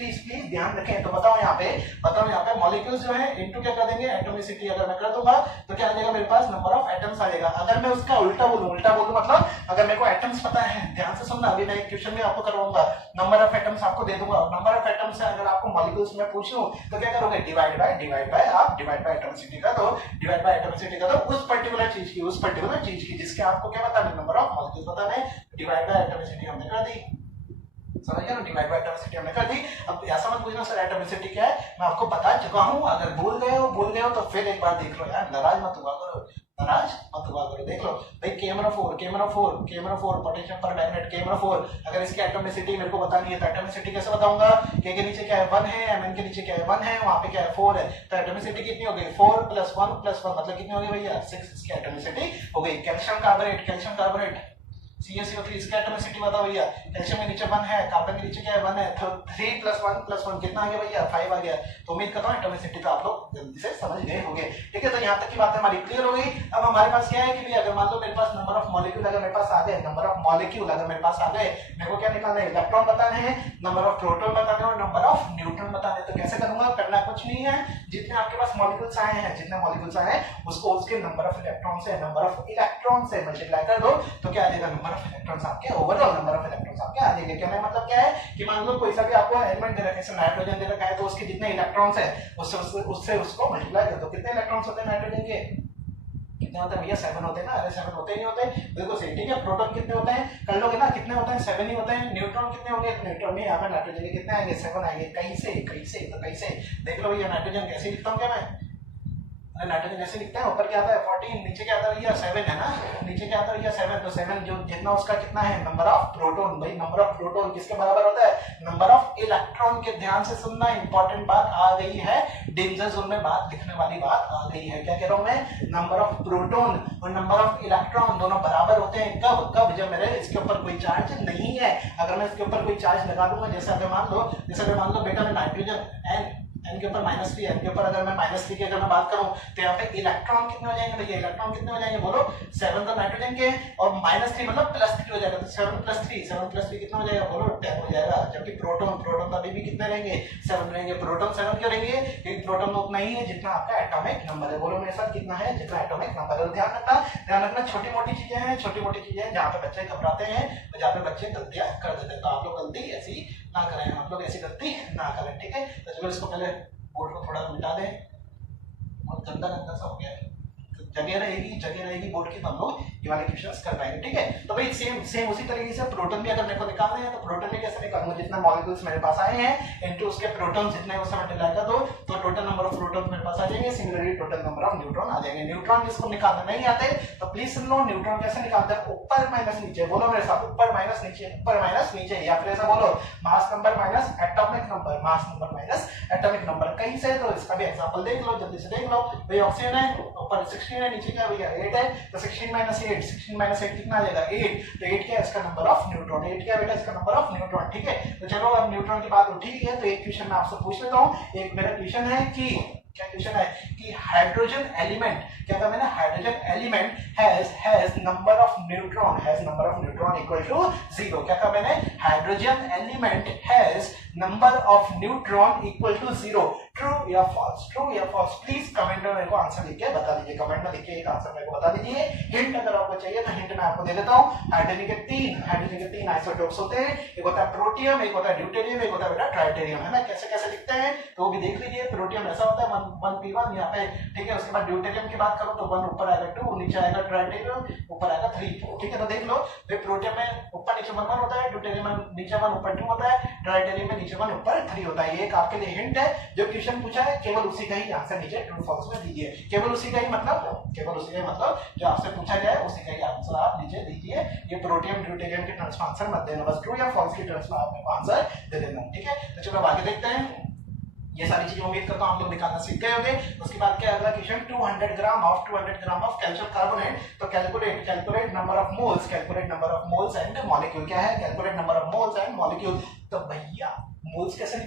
ध्यान रखें। तो बताओ यहाँ पे मॉलिक्यूल्स जो है इनटू क्या कर देंगे, एटॉमिसिटी अगर मैं कर दूंगा तो क्या आ जाएगा, मेरे पास नंबर ऑफ एटम्स आ जाएगा। अगर मैं उसका उल्टा बोलूं मतलब अगर मेरे को एटम्स पता है, ध्यान से सुनना, अभी मैं एक क्वेश्चन में आपको करवाऊंगा, नंबर ऑफ एटम्स आपको दे दूंगा। नंबर ऑफ एटम्स से अगर आपको मॉलिक्यूल्स में पूछूं तो क्या करोगे, डिवाइड बाय एटॉमिसिटी कर दो, उस पर्टिकुलर चीज की जिसके आपको क्या बताना है, नंबर ऑफ मॉलिक्यूल्स बताना है। डिवाइड बाय एटॉमिसिटी हमने कर दी, समझ गया ना, डिवाइड बाय एटॉमिसिटी हमने कर दी। अब ऐसा मत पूछना सर एटॉमिसिटी क्या है, मैं आपको बता चुका हूं। अगर भूल गए हो तो फिर एक बार देख लो यार, नाराज मत हुआ करो। देख लो भाई, KMnO4 पोटेशियम पर मैग्नेट KMnO4, अगर इसकी एटॉमिसिटी मेरे को बतानी है तो एटॉमिसिटी कैसे बताऊंगा, K के नीचे क्या है 1 है, Mn के नीचे क्या है 1 है, वहां पे क्या है 4 है, तो एटॉमिसिटी कितनी हो गई, 4 + 1 + 1 मतलब कितनी हो गई भैया, 6 इसकी एटॉमिसिटी हो गई। कैल्शियम कार्बोनेट CaCO3 इसका एटॉमिसिटी बताओ भैया, कैल्शियम के नीचे 1 है, कार्बन के नीचे क्या है 1 है, तो 3 + 1 + 1 कितना आ गया भैया, 5 आ गया। तो उम्मीद करता हूं एटॉमिसिटी तो आप लोग जल्दी से समझ गए होंगे, ठीक है। तो यहाँ तक की बात हमारी क्लियर हो गई। अब हमारे पास क्या है कि भैया अगर मान लो मेरे पास नंबर ऑफ मॉलिक्यूल अगर मेरे पास आ गए, मेरे को क्या निकालना है, इलेक्ट्रॉन बताने हैं, नंबर ऑफ प्रोटॉन बताने हैं और नंबर ऑफ न्यूट्रॉन बताने हैं। तो कैसे करूंगा, करना कुछ नहीं है, जितने आपके पास मॉलिक्यूल्स आए हैं उसको उसके नंबर ऑफ इलेक्ट्रॉन से मल्टीप्लाई कर दो तो क्या आ जाएगा, नंबर ऑफ इलेक्ट्रॉन्स आपके, ओवरऑल नंबर ऑफ इलेक्ट्रॉन्स आपके आ जाएंगे। कहने का मतलब क्या है कि मान लो कोई सा भी आपको एलिमेंट दे रखा है, जैसे नाइट्रोजन दे रखा है, तो उसके जितने इलेक्ट्रॉन्स है उससे उसको मल्टीप्लाई कर दो। कितने इलेक्ट्रॉन्स होते हैं नाइट्रोजन के, कितने होते हैं भैया, 7 होते हैं ना। अरे 7 होते ही नहीं होते, बिल्कुल सही, ठीक है। प्रोटॉन कितने होते हैं, कर लोगे ना, कितने होते हैं, 7 ही होते हैं। न्यूट्रॉन कितने होंगे, न्यूट्रॉन में यहाँ पे नाइट्रोजन के कितने आएंगे, 7 आएंगे। कैसे देख लो भैया, नाइट्रोजन कैसे लिखता हूँ क्या मैं, नाइट्रोजन ऐसे लिखते हैं, ऊपर क्या आता है 14, नीचे क्या आता है भैया 7 है ना, नीचे क्या आता है भैया 7, तो 7 जो जितना उसका कितना है नंबर ऑफ प्रोटॉन, भाई नंबर ऑफ प्रोटॉन किसके बराबर होता है नंबर ऑफ इलेक्ट्रॉन के। ध्यान से सुनना, इंपॉर्टेंट बात आ गई है, डेंजर जोन में बात लिखने वाली बात आ गई है। क्या कह रहा हूं मैं, नंबर ऑफ प्रोटॉन और नंबर ऑफ इलेक्ट्रॉन दोनों बराबर होते हैं कब, कब जब मेरे इसके ऊपर कोई चार्ज नहीं है। अगर मैं इसके ऊपर कोई चार्ज लगा दूंगा, जैसे अगर मान लो बेटा मैं नाइट्रोजन n के ऊपर -3, n के ऊपर अगर मैं -3 की अगर मैं बात करूं तो यहाँ पे इलेक्ट्रॉन कितने हो जाएंगे भैया, इलेक्ट्रॉन कितने हो जाएंगे बोलो, 7 तो नाइट्रोजन के और -3 मतलब +3 हो जाएगा, तो 7 + 3 कितना हो जाएगा बोलो 10 हो जाएगा। जबकि प्रोटॉन तो अभी भी कितने रहेंगे 7 रहेंगे। प्रोटॉन 7 क्यों रहेंगे, क्योंकि प्रोटॉन में उतना ही है जितना आपका एटॉमिक नंबर है। बोलो मेरे साथ कितना है, जितना एटॉमिक नंबर है। ध्यान रखना छोटी मोटी चीजें हैं, छोटी मोटी चीजें हैं जहाँ पे बच्चे घबराते हैं, जहाँ पे बच्चे गलतियां कर देते हैं, तो आप लोग गलती ऐसी ना करें, आप लोग ऐसी गलती ना करें, ठीक है। तो चलो इसको पहले बोर्ड को थोड़ा मिटा दें, बहुत गंदा गंदा सा हो गया है, तो जगह रहेगी बोर्ड की, तो हम लोग ये वाले क्वेश्चंस कर पाएंगे, ठीक है। तो भाई सेम उसी तरीके से प्रोटॉन भी अगर मेरे को निकालने हैं तो प्रोटॉन भी कैसे निकालूंगा, जितना मॉलिक्यूल्स मेरे पास आए हैं इनटू उसके प्रोटॉन जितने उससे मल्टीप्लाई कर दो तो टोटल नंबर ऑफ प्रोटॉन मेरे पास आ जाएंगे, similarly total number of neutron आ जाएंगे। न्यूट्रॉन जिसको निकालने नहीं आते तो प्लीज सुन लो, न्यूट्रॉन कैसे निकालते हैं, ऊपर माइनस नीचे, बोलो मेरे साथ ऊपर माइनस नीचे, या फिर ऐसा बोलो mass number minus atomic number, mass number minus atomic number. कहीं से तो इसका भी एग्जांपल देख लो, जल्दी से देख लो। भाई ऑक्सीजन है, ऊपर 16 है, नीचे क्या भैया 8 है, तो 16 - 8 कितना आ जाएगा 8, तो 8 क्या है इसका नंबर ऑफ न्यूट्रॉन, 8 क्या बेटा इसका नंबर ऑफ न्यूट्रॉन, ठीक है। तो चलो अब न्यूट्रॉन की बात उठी है तो एक क्वेश्चन मैं आपसे पूछ लेता हूँ। एक मेरा क्वेश्चन है कि क्या क्वेश्चन है कि हाइड्रोजन एलिमेंट, क्या था मैंने, hydrogen element has number of neutron equal to 0। क्या था मैंने, hydrogen element has number of neutron equal to 0। True या फॉल्स, प्लीज कमेंट में मेरे को आंसर लिख के बता दीजिए, कमेंट में लिख के एक आंसर मेरे को बता दीजिए। हिंट अगर आपको चाहिए तो हिंट मैं आपको दे देता हूं। हाइड्रोजन के तीन आइसोटोप्स होते हैं, एक होता है प्रोटियम, एक होता है ड्यूटेरियम, एक होता है बेटा ट्राइटेरियम, है ना। कैसे कैसे लिखते हैं तो वो भी देख लीजिए। प्रोटियम ऐसा होता है 1p1 यहाँ पे, ठीक है। उसके बाद ड्यूटेरियम की बात करो तो 1 ऊपर आएगा 2, नीचे आएगा ट्राइटेरियम, ऊपर आएगा 3, ठीक है। तो देख लो फिर प्रोटियम में ऊपर नीचे 1 होता है, ड्यूटेरियम में नीचे 1 ऊपर 2 होता है, ट्राइटेरियम में नीचे 1 ऊपर 3 होता है। ये एक आपके लिए हिंट है, जो क्वेश्चन पूछा है केवल उसी का ही आंसर नीचे ट्रू फॉल्स में दीजिए। केवल उसी का ही मतलब जो आपसे पूछा गया है उसी का ही आंसर आप नीचे दीजिए। ये प्रोटियम ड्यूटेरियम के टर्म्स में आंसर मत देना, बस ट्रू या फॉल्स की टर्म्स में आप आंसर दे देना, ठीक है। तो चलो आगे देखते हैं। ये सारी चीजें उम्मीद करता हूं आप लोग निकालना सीख गए होंगे। उसके बाद क्या अगला question, 200 gram of calcium carbonate, तो calculate number of moles, and molecule. क्या है, calculate number of moles and molecule. तो भैया मोल्स कैसे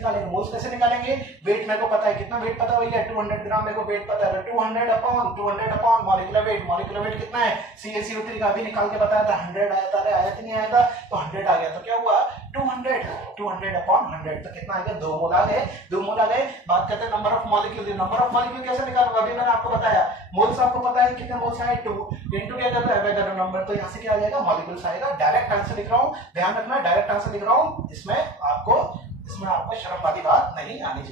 निकालेंगे, वेट मेरे को पता है, कितना वेट पता है भैया 200 ग्राम मेरे को वेट पता है, 200 अपॉन मॉलिक्यूलर वेट कितना है, CaCO3 का भी निकाल के बताया था, 100 आया था, आया तो नहीं आया था, तो 100 आ गया, तो क्या हुआ 200 अपॉन 100, तो कितना आ गया 2 मोल आ गए। बात करते हैं नंबर ऑफ मॉलिक्यूल कैसे निकालूंगा, अभी मैंने आपको बताया। मोल्स आपको पता है कितने मोल्स आए 2 इनटू क्या करता है एवोगाड्रो नंबर, तो यहाँ से क्या आ जाएगा मॉलिक्यूल्स आएगा। डायरेक्ट आंसर लिख रहा हूँ, ध्यान रखना डायरेक्ट आंसर लिख रहा हूँ, इसमें आपको शर्म वाली बात नहीं आनी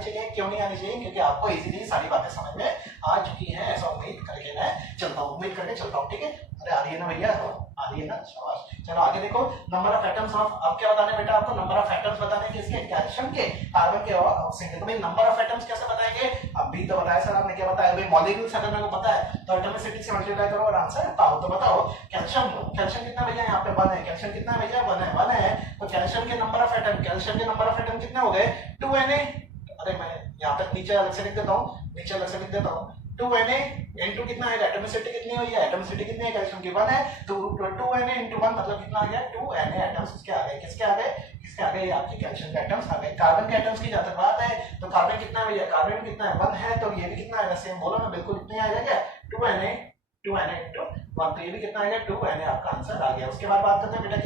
चाहिए। क्यों नहीं आनी चाहिए, क्योंकि आपको इजीली सारी बातें समझ में आ चुकी हैं, ऐसा उम्मीद करके चलता हूँ, ठीक है। अरे आ रही है ना भैया, आ रही है ना, शाबाश। चलो आगे देखो, नंबर ऑफ एटम्स ऑफ, अब क्या बताने बेटा आपको, नंबर ऑफ एटम्स बताने किसके, कैल्शियम के, कार्बन के और ऑक्सीजन के। तो भाई नंबर ऑफ एटम्स कैसे बताएंगे, अभी तो बताया सर आपने, क्या बताया भाई, मॉलिक्यूल्स अगर मेरे को पता है तो एटॉमिसिटी से मल्टीप्लाई करो और आंसर पाओ। तो बताओ कैल्शियम कितना भैया, यहाँ पे 1 है, कैल्शियम कितना है भैया 1 है, तो कैल्शियम के नंबर ऑफ एटम कितने हो गए 2Na। अरे मैं यहाँ पे नीचे अलग से लिख देता हूँ, 2Na इनटू कितना है, एटॉमिसिटी कितनी हुई है, कैल्शियम की 1 है, तो 2Na इनटू 1 मतलब कितना आ गया 2Na एटम्स। किसके आ गए आपके कैल्शियम के एटम्स आ गए। कार्बन के एटम्स की जहां तक बात है तो कार्बन कितना है भैया, कार्बन कितना है 1 है, तो ये भी कितना आएगा सेम, बोलो ना बिल्कुल इतनी आएगा क्या 2Na इनटू 1, तो ये भी कितना आएगा 2Na, आपका आंसर आ गया। उसके बाद बात करते हैं बेटा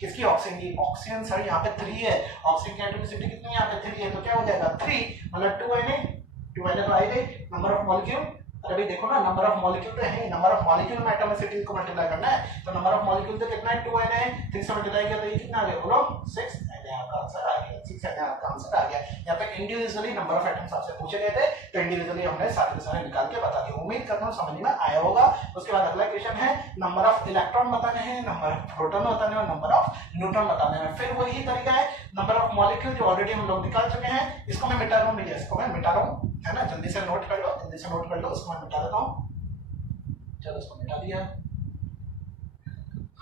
किसकी ऑक्सीजन की। ऑक्सीजन सर यहाँ पे 3 है, ऑक्सीजन की एटॉमिसिटी कितनी है यहाँ पे 3 है, तो क्या हो जाएगा 3 मतलब 2Na तो आएगा। नंबर ऑफ मॉलिक्यूल, अरे भाई देखो ना नंबर ऑफ मॉलिक्यूल तो है, नंबर ऑफ मॉलिक्यूल में एटॉमिसिटी को मल्टीप्लाई करना है, तो नंबर ऑफ मॉलिक्यूल तो कितना है 2Na है, 3 से मल्टीप्लाई किया तो ये कितना आ गया बोलो 6Na, आपका आंसर आ गया 6Na, आपका आंसर आ गया। यहाँ पे इंडिविजुअली नंबर ऑफ एटम्स आपसे पूछे गए थे, तो इंडिविजुअली हमने सारे के सारे निकाल के बता दिए। उम्मीद करता हूँ समझ में आया होगा। उसके बाद अगला क्वेश्चन है, नंबर ऑफ इलेक्ट्रॉन बताने हैं, नंबर ऑफ प्रोटॉन बताने हैं और नंबर ऑफ न्यूट्रॉन बताने हैं। फिर वही तरीका है, नंबर ऑफ मॉलिक्यूल जो ऑलरेडी हम लोग निकाल चुके हैं, इसको मैं मिटा रहा हूँ भैया, इसको मैं मिटा रहा हूँ, है ना, जल्दी से नोट कर लो, जल्दी से नोट कर लो, उसको मैं मिटा देता हूँ। चलो इसको मिटा दिया।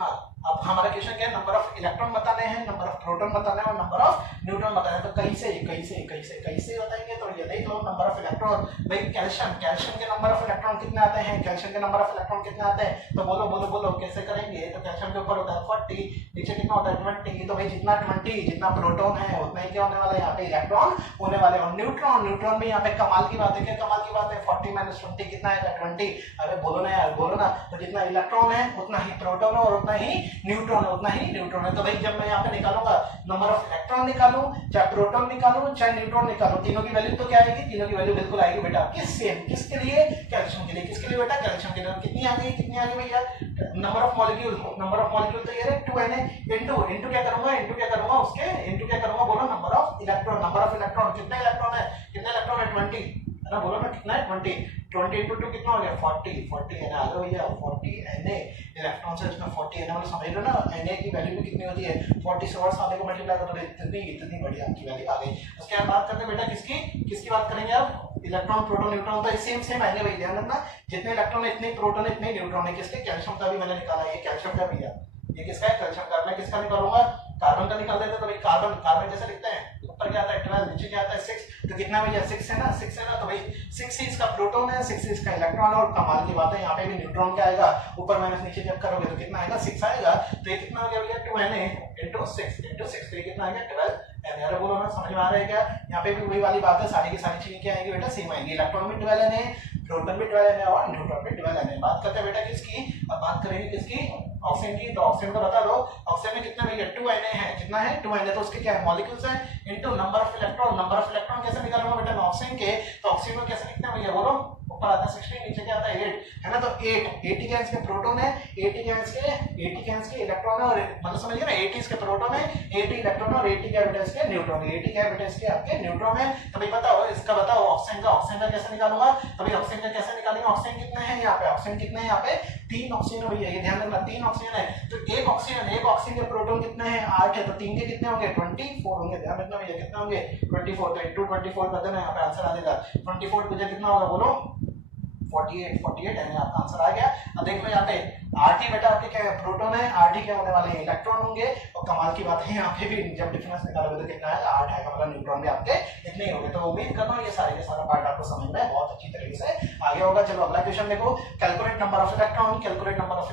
हाँ, अब हमारा क्वेश्चन क्या है, नंबर ऑफ इलेक्ट्रॉन बताने हैं, नंबर ऑफ प्रोटॉन बताने हैं और नंबर ऑफ न्यूट्रॉन बताने हैं। तो कैसे बताएंगे, तो ये देख लो, नंबर ऑफ इलेक्ट्रॉन, भाई कैल्शियम के नंबर ऑफ इलेक्ट्रॉन कितने आते हैं, कैल्शियम के नंबर ऑफ इलेक्ट्रॉन कितने आते हैं, तो बोलो कैसे करेंगे। तो कैल्शियम के ऊपर होता है 40, नीचे कितना होता है 20, तो भाई जितना 20 जितना प्रोटॉन है उतना ही क्या होने वाला है यहाँ पे इलेक्ट्रॉन होने वाले। और न्यूट्रॉन में यहाँ पे कमाल की बात है, क्या कमाल की बात है, 40 माइनस 20 कितना आएगा 20। अरे बोलो ना यार, बोलो ना, तो जितना इलेक्ट्रॉन है उतना ही प्रोटॉन है और उतना ही न्यूट्रॉन है, उतना ही न्यूट्रॉन है। तो भाई जब मैं यहाँ पे निकालूंगा नंबर ऑफ इलेक्ट्रॉन निकालूं, चाहे प्रोटॉन निकालूं, चाहे न्यूट्रॉन निकालूं, तीनों की वैल्यू तो क्या आएगी, तीनों की वैल्यू बिल्कुल आएगी बेटा आपकी सेम। किसके लिए, कैल्शियम के लिए। किसके लिए बेटा, कैल्शियम के लिए। कितनी आ गई भैया, नंबर ऑफ मॉलिक्यूल तो ये है 2 इनटू क्या करूंगा उसके इनटू क्या करूंगा, बोलो नंबर ऑफ इलेक्ट्रॉन कितने इलेक्ट्रॉन है 20 है ना, बोलो ना कितना है 20 इनटू 2 कितना हो गया 40 Na आ गया भैया, 40 Na इलेक्ट्रॉन से इसमें 40 Na मतलब समझ लो ना, Na की वैल्यू भी कितनी होती है 40 से और सारे को मल्टीप्लाई करो तो इतनी बढ़िया आपकी वैल्यू आ गई। उसके बाद बात करते हैं बेटा किसकी बात करेंगे अब, इलेक्ट्रॉन प्रोटॉन न्यूट्रॉन, तो सेम आएंगे भाई, ध्यान रखना, जितने इलेक्ट्रॉन है इतने प्रोटॉन है इतने न्यूट्रॉन है। किसके, कैल्शियम का भी मैंने निकाला, ये कैल्शियम का भैया, ये किसका है, कैल्शियम का। मैं किसका निकालूंगा, कार्बन का निकाल देते, तो भाई कार्बन कैसे लिखते हैं, ऊपर क्या आता है 12, नीचे क्या आता है 6, तो कितना भैया 6 है ना, तो भाई 6 ही इसका प्रोटॉन है, 6 ही इसका इलेक्ट्रॉन है। और कमाल की बात है यहाँ पे भी न्यूट्रॉन क्या आएगा, ऊपर माइनस नीचे जब करोगे तो कितना आएगा 6 आएगा। तो ये कितना हो गया भैया 2Na इनटू 6 तो ये कितना आएगा 12 Na। अरे बोलो ना, समझ में आ रहा है क्या, यहाँ पे भी वही वाली बात है, सारी की सारी चीजें क्या आएंगी बेटा, सेम आएंगी। इलेक्ट्रॉन भी 12 Na, प्रोटॉन भी 12 Na और न्यूट्रॉन भी 12 Na। बात करते हैं बेटा किसकी, अब बात करेंगे किसकी, ऑक्सीजन की। तो ऑक्सीजन को बता दो, ऑक्सीजन में कितने भैया 2 Na है, कितना है 2 Na, तो उसके क्या है मॉलिक्यूल्स है इनटू नंबर ऑफ इलेक्ट्रॉन कैसे निकालूंगा बेटा मैं ऑक्सीजन के, तो ऑक्सीजन में कैसे लिखते हैं भैया, बोलो ऊपर आता है 16 नीचे क्या आता है 8 है ना, तो 80 के इसके प्रोटॉन है, 80 के इसके इलेक्ट्रॉन है, और मतलब समझिए ना 80 इसके प्रोटॉन है, 80 इलेक्ट्रॉन और 80 क्या बेटा इसके न्यूट्रॉन है, 80 क्या बेटा इसके आपके न्यूट्रॉन है। तो भाई बताओ इसका, बताओ ऑक्सीजन का कैसे निकालूंगा, तो भाई ऑक्सीजन का कैसे निकालेंगे, ऑक्सीजन कितने हैं यहाँ पे, ऑक्सीजन कितने हैं यहाँ पे 3 ऑक्सीजन है भैया, ये ध्यान रखना 3 ऑक्सीजन है। तो एक ऑक्सीजन के प्रोटॉन कितने हैं 8 है, तो 3 के कितने होंगे 24 होंगे, ध्यान रखना भैया कितने होंगे 24, तो इनटू 24 कर देना, यहाँ पे आंसर आ जाएगा 24 बजे कितना होगा बोलो 48 यानी आपका आंसर आ गया। अब देख लो यहाँ पे आरटी बेटा आपके क्या है प्रोटॉन है, आरटी क्या होने वाले हैं इलेक्ट्रॉन होंगे। और कमाल की बात है यहाँ पे भी जब डिफरेंस निकालोगे तो कितना है 8 आएगा, मतलब न्यूट्रॉन भी आपके इतने ही होंगे। तो उम्मीद करता हूँ ये सारे के सारा पार्ट आपको समझ में बहुत अच्छी तरीके से आगे होगा। चलो अगला क्वेश्चन देखो, calculate number of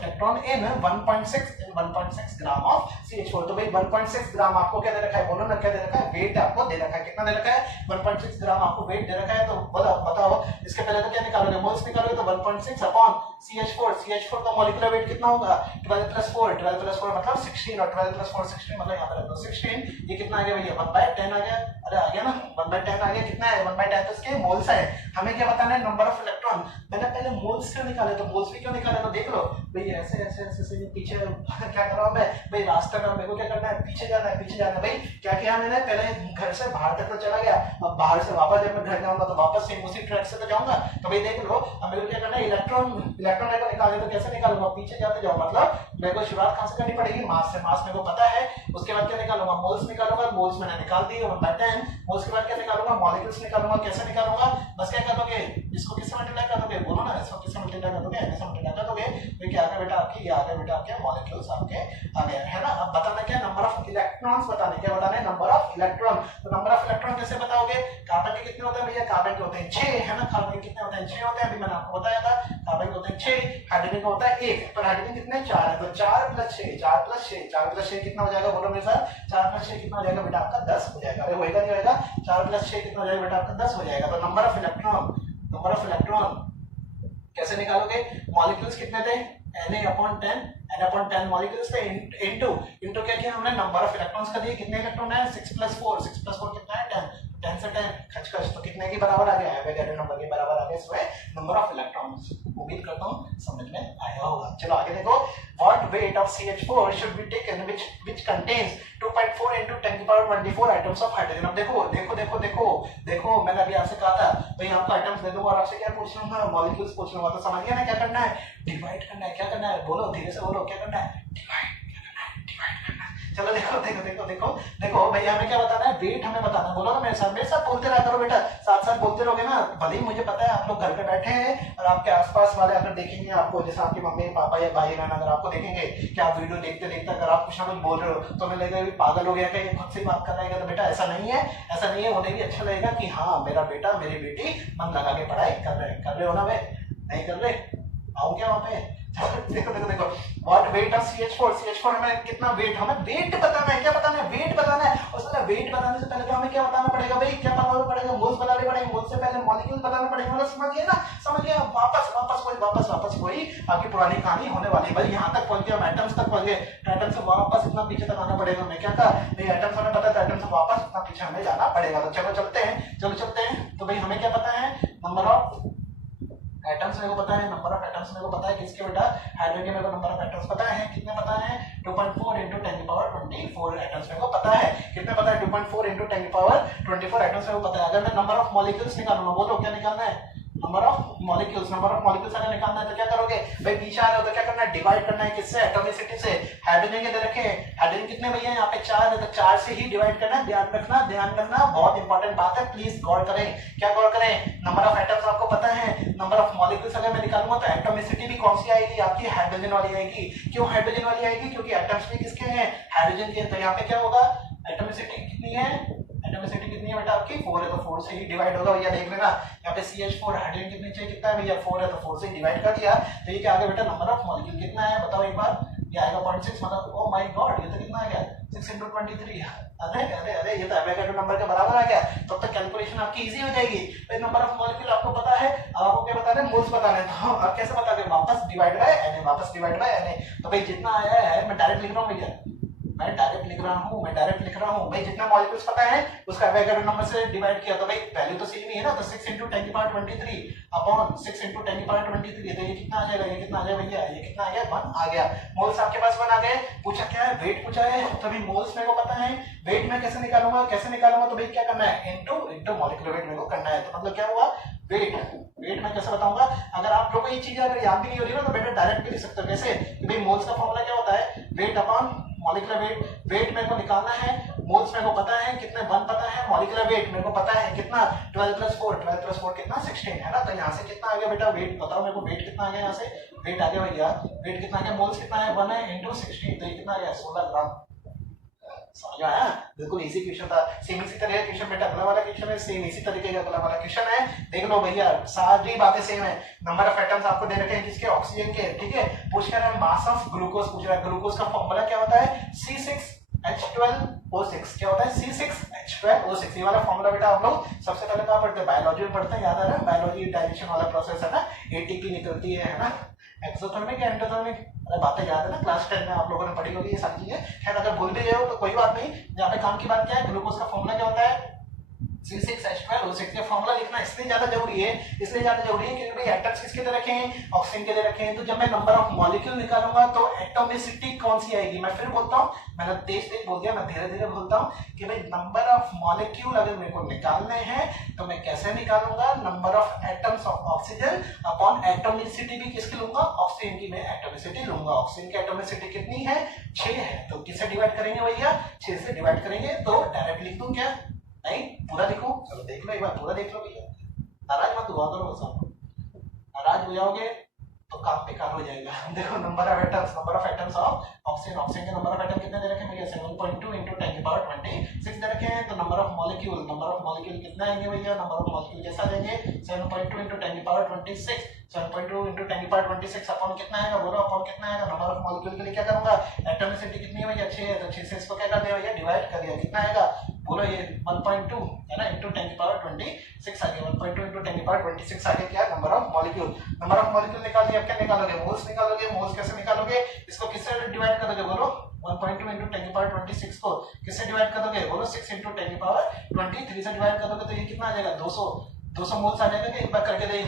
electron in 1.6 gram of CH4। तो भाई 1.6 ग्राम आपको क्या दे रखा है, बोलो ना क्या दे रखा है, वेट आपको दे रखा है, कितना दे रखा है 1.6 ग्राम आपको वेट दे रखा है। तो बताओ इसके पहले तो क्या निकालोगे, मोल्स निकालोगे, तो 1.6 अपॉन CH4 का मॉलिक्यूलर वेट कितना होगा 12 + 4 मतलब 16 और 12 + 4 16, मतलब यहाँ पे रख दो 16, ये कितना आ गया भैया 1/10 आ गया। अरे आ गया ना 1/10 आ गया, कितना है 1/10 तो इसके मोल्स है। हमें क्या बताना है नंबर ऑफ इलेक्ट्रॉन, मैंने पहले मोल्स क्यों निकाले, तो मोल्स भी क्यों निकाले तो देख लो भाई ऐसे पीछे क्या कर रहा हूं मैं भाई, रास्ते में मेरे को क्या करना है पीछे जाना है भाई। क्या किया मैंने, पहले घर से बाहर तक तो चला गया, अब बाहर से वापस जब मैं घर जाऊंगा तो वापस सेम उसी ट्रैक से तो जाऊंगा। तो भाई देख लो अब मेरे को क्या करना है इलेक्ट्रॉन को निकालने, तो कैसे निकालूंगा पीछे जाते जाओ, मतलब मेरे को शुरुआत कहां से करनी पड़ेगी मास से, मास मेरे को पता है। उसके बाद क्या निकालूंगा मोल्स निकालूंगा, मोल्स मैंने निकाल दिए 1/10। मोल्स के बाद क्या निकालूंगा मॉलिक्यूल्स निकालूंगा, कैसे निकालूंगा बस क्या कर दोगे इसको किससे मल्टीप्लाई कर दोगे, बोलो ना इसको किससे मल्टीप्लाई कर दोगे, ऐसे मल्टीप्लाई कर दोगे तो क्या आ गया बेटा आपके, ये आ गया बेटा आपके मॉलिक्यूल्स आपके आ गए है ना। अब बताना क्या नंबर ऑफ इलेक्ट्रॉन्स बताने, क्या बताना है नंबर ऑफ इलेक्ट्रॉन। तो नंबर ऑफ इलेक्ट्रॉन कैसे बताओगे, कार्बन के कितने होते हैं भैया, कार्बन के होते हैं 6 है ना, कार्बन कितने होते हैं 6 होते हैं, अभी मैंने आपको बताया था कार्बन के होते हैं 6, हाइड्रोजन का होता है 1, पर हाइड्रोजन कितने 4 है, तो 4 + 6 कितना हो जाएगा, बोलो मेरे साथ 4 + 6 कितना हो जाएगा बेटा आपका 10 हो जाएगा। अरे होएगा नहीं होएगा 4 + 6 कितना हो जाएगा बेटा आपका 10 हो जाएगा। तो नंबर ऑफ इलेक्ट्रॉन कैसे निकालोगे, मॉलिक्यूल्स कितने थे n/10 मॉलिक्यूल्स थे इनटू क्या किया हमने नंबर ऑफ इलेक्ट्रॉन्स का दिए, कितने इलेक्ट्रॉन है 6 + 4 कितना है 10 से 10 खच तो कितने के बराबर आ गया है, नंबर के बराबर आ गया इसमें नंबर ऑफ इलेक्ट्रॉन्स। उम्मीद करता हूं समझ में आया होगा। चलो आगे देखो, what weight of CH4 should be taken which contains 2.4 × 10⁻24 items of hydrogen. अब देखो मैंने अभी आपसे कहा था भाई आपको आइटम्स दे दूंगा और आपसे क्या पूछ लूंगा मॉलिक्यूल्स पूछ लूंगा, तो समझ गया ना क्या करना है, डिवाइड करना है। क्या करना है बोलो धीरे से बोलो, क्या करना है डिवाइड करना है। चलो देखो देखो देखो देखो देखो भैया, हमें क्या बताना है, वेट हमें बताना है। बोलो ना मेरे साथ बोलते रहा करो बेटा, साथ साथ बोलते रहोगे ना, भले ही मुझे पता है आप लोग घर पे बैठे हैं और आपके आसपास वाले अगर देखेंगे आपको, जैसे आपकी मम्मी पापा या भाई बहन अगर आपको देखेंगे कि आप वीडियो देखते देखते अगर आप कुछ ना कुछ बोल रहे हो तो हमें लगेगा पागल हो गया क्या, खुद से ही बात कर रहा है। तो बेटा ऐसा नहीं है, ऐसा नहीं है। उन्हें भी अच्छा लगेगा कि हाँ मेरा बेटा मेरी बेटी मन लगा के पढ़ाई कर रहे हो ना वे, नहीं कर रहे, आओ क्या वहाँ पे। देखो देखो देखो, व्हाट वेट ऑफ CH4 हमें कितना वेट, हमें वेट बताना है। क्या बताना है, वेट बताना है। और साला वेट बताने से पहले तो हमें क्या बताना पड़ेगा भाई, क्या बताना पड़ेगा, मोल्स बताने पड़ेंगे, मोल्स से पहले मॉलिक्यूल बताना पड़ेगा। मतलब समझिए ना, समझिए। वापस वही आपकी पुरानी कहानी होने वाली है भाई। यहाँ तक पहुंच गया, एटम्स तक पहुंच गए, एटम से वापस इतना पीछे तक आना पड़ेगा। मैं क्या कहा भाई, एटम्स हमें पता है, एटम से वापस इतना पीछे हमें जाना पड़ेगा। तो चलो चलते हैं। तो भाई हमें क्या पता है, नंबर ऑफ एटम्स मेरे को पता है, नंबर ऑफ एटम्स मेरे को पता है। किसके बेटा, हाइड्रोजन मेरे को नंबर ऑफ एटम्स पता है। कितने पता है, 2.4 × 10⁻24 एटम्स मेरे को पता है। कितने पता है, 2.4 × 10⁻24 एटम्स मेरे को पता है। अगर मैं नंबर ऑफ मॉलिक्यूल्स निकालूंगा, बोलो क्या निकालना है, नंबर ऑफ मॉलिक्यूल्स अगर निकालना है तो क्या करोगे भाई, पीछे आ रहे हो तो क्या करना है, डिवाइड करना है किससे, एटॉमिसिटी से। हाइड्रोजन के दे रखे हैं, हाइड्रोजन कितने भैया यहाँ पे 4 है, तो 4 से ही डिवाइड करना है। ध्यान रखना, बहुत इंपॉर्टेंट बात है, प्लीज गौर करें। क्या गौर करें, नंबर ऑफ एटम्स आपको पता है, नंबर ऑफ मॉलिक्यूल्स अगर मैं निकालूंगा तो एटॉमिसिटी भी कौन सी आएगी आपकी, हाइड्रोजन वाली आएगी। क्यों हाइड्रोजन वाली आएगी, क्योंकि एटम्स भी किसके हैं, हाइड्रोजन के। तो यहाँ पे क्या होगा, एटॉमिसिटी कितनी है, एटॉमिसिटी कितनी है बेटा आपकी, 4 है, तो 4 से ही डिवाइड होगा भैया। देख लेना यहाँ पे CH4 हाइड्रोजन कितनी चाहिए, कितना है भैया, 4 है, तो 4 से डिवाइड कर दिया। तो ये क्या आ गया बेटा, नंबर ऑफ मॉलिक्यूल कितना है बताओ एक बार, ये आएगा 0.6। मतलब ओ माय गॉड, ये तो कितना आ गया, 6 × 23। अरे ये तो एवोगाड्रो नंबर के बराबर आ गया। तब तक कैलकुलेशन आपकी इजी हो जाएगी। तो नंबर ऑफ मॉलिक्यूल आपको पता है, अब आपको क्या बताना है, मोल्स बताना है। तो अब कैसे बता दें, वापस डिवाइड बाय Na। तो भाई जितना आया है मैं डायरेक्ट लिख रहा हूँ भैया, मैं डायरेक्ट लिख रहा हूँ भाई। जितना मॉलिक्यूल्स पता है उसका एवोगाड्रो नंबर से डिवाइड किया, तो भाई वैल्यू तो सेम ही है ना। तो 6 × 10⁻23 अपॉन 6 × 10⁻23। तो ये कितना आ जाएगा, ये कितना आ जाएगा भैया, ये कितना आ गया, 1 आ गया। मोल्स आपके पास 1 आ गए। पूछा क्या है, वेट पूछा है, तो भाई मोल्स मेरे को पता है। वेट में कैसे निकालूंगा, तो भाई क्या करना है, इनटू मॉलिक्यूलर वेट मेरे को करना है। तो मतलब क्या हुआ, वेट मैं कैसे बताऊंगा। अगर आप लोगों को ये चीज अगर याद भी नहीं हो रही ना, तो बेटा डायरेक्ट भी लिख सकते हो। कैसे कि भाई मोल्स का फॉर्मूला क्या होता है, वेट अपॉन मॉलिक्यूलर वेट मेरे को निकालना है। मोल्स मेरे को पता है कितने, 1 पता है। मॉलिक्यूलर वेट मेरे को पता है कितना, 12 + 4 कितना, 16 है ना। तो यहाँ से कितना आ गया बेटा, वेट बताओ मेरे को, वेट कितना आ गया यहाँ से, वेट आ गया भैया, वेट कितना आ गया, मोल्स कितना है, 1 है × 16। तो ये कितना आ गया, 16 ग्राम। समझ में आया, बिल्कुल इजी क्वेश्चन था। सेम इसी तरह का क्वेश्चन बेटा अगला वाला क्वेश्चन है, सेम इसी तरीके का अगला वाला क्वेश्चन है। देख लो भैया, सारी बातें सेम है। नंबर ऑफ एटम्स आपको दे रखे हैं किसके, ऑक्सीजन के, ठीक है। पूछ कर मास ऑफ ग्लूकोज पूछ रहा है। ग्लूकोज का फॉर्मूला क्या होता है, C6H12O6। क्या होता है, C6H12O6। ये वाला फॉर्मूला बेटा आप लोग सबसे पहले कहाँ पढ़ते हैं, बायोलॉजी में पढ़ते हैं, याद आ रहा है, बायोलॉजी डाइजेशन वाला प्रोसेस है ना, ATP निकलती है ना, एक्सोथर्मिक या एंडोथर्मिक, अरे बातें याद है ना, क्लास 10 में आप लोगों ने पढ़ी होगी ये सारी चीजें। खैर अगर भूल भी गए हो तो कोई बात नहीं, यहाँ पे काम की बात क्या है, ग्लूकोज का फॉर्मूला क्या होता है, C6H12O6। का फॉर्मूला लिखना इसलिए ज्यादा जरूरी है, क्योंकि भाई एटम्स किसके दे रखे हैं, ऑक्सीजन के दे रखे हैं। तो जब मैं नंबर ऑफ मॉलिक्यूल निकालूंगा तो एटॉमिसिटी कौन सी आएगी। मैं फिर बोलता हूँ, मैंने तेज बोल दिया, मैं धीरे धीरे बोलता हूँ कि भाई नंबर ऑफ मॉलिक्यूल अगर मेरे को निकालने हैं तो मैं कैसे निकालूंगा, number of atoms of oxygen upon atomicity भी किसकी लूंगा, ऑक्सीजन की मैं एटॉमिसिटी लूंगा। ऑक्सीजन की एटॉमिसिटी कितनी है, 6 है। तो किससे डिवाइड करेंगे भैया, 6 से डिवाइड करेंगे। तो डायरेक्ट लिख दूं क्या, नहीं पूरा लिखो, चलो देख लो एक बार, पूरा देख लो भैया, नाराज मत हुआ करो, सब नाराज हो जाओगे तो काम बेकार हो जाएगा। देखो number of atoms of oxygen के नंबर ऑफ एटम कितने दे रखे हैं भैया, 7.2 × 10⁻26 दे रखे हैं। तो नंबर ऑफ मॉलिक्यूल कितना आएंगे भैया, नंबर ऑफ मॉलिक्यूल कैसा देंगे, 7.2 × 10⁻26, 7.2 × 10⁻26 अपॉन कितना आएगा, बोलो अपॉन कितना आएगा। नंबर ऑफ मॉलिक्यूल के लिए क्या करूंगा, एटॉमिसिटी कितनी है भैया, 6 है, तो 6 से इसको क्या कर दिया भैया, डिवाइड कर दिया। कितना आएगा, बोलो ये 1.2 है ना, × 10⁻26 आ गया, 1.2 × 10⁻26 आ गया क्या, नंबर ऑफ मॉलिक्यूल निकाल दिया। अब क्या निकालोगे, मोल्स निकालोगे। मोल्स कैसे निकालोगे, इसको किससे डिवाइड करोगे, बोलो 1.2 × 10⁻26 को किससे डिवाइड कर दोगे, बोलो 6 × 10⁻23 से डिवाइड कर दोगे। तो ये कितना आ जाएगा, 200 मोल्स आ जाएगा। एक बार करके देख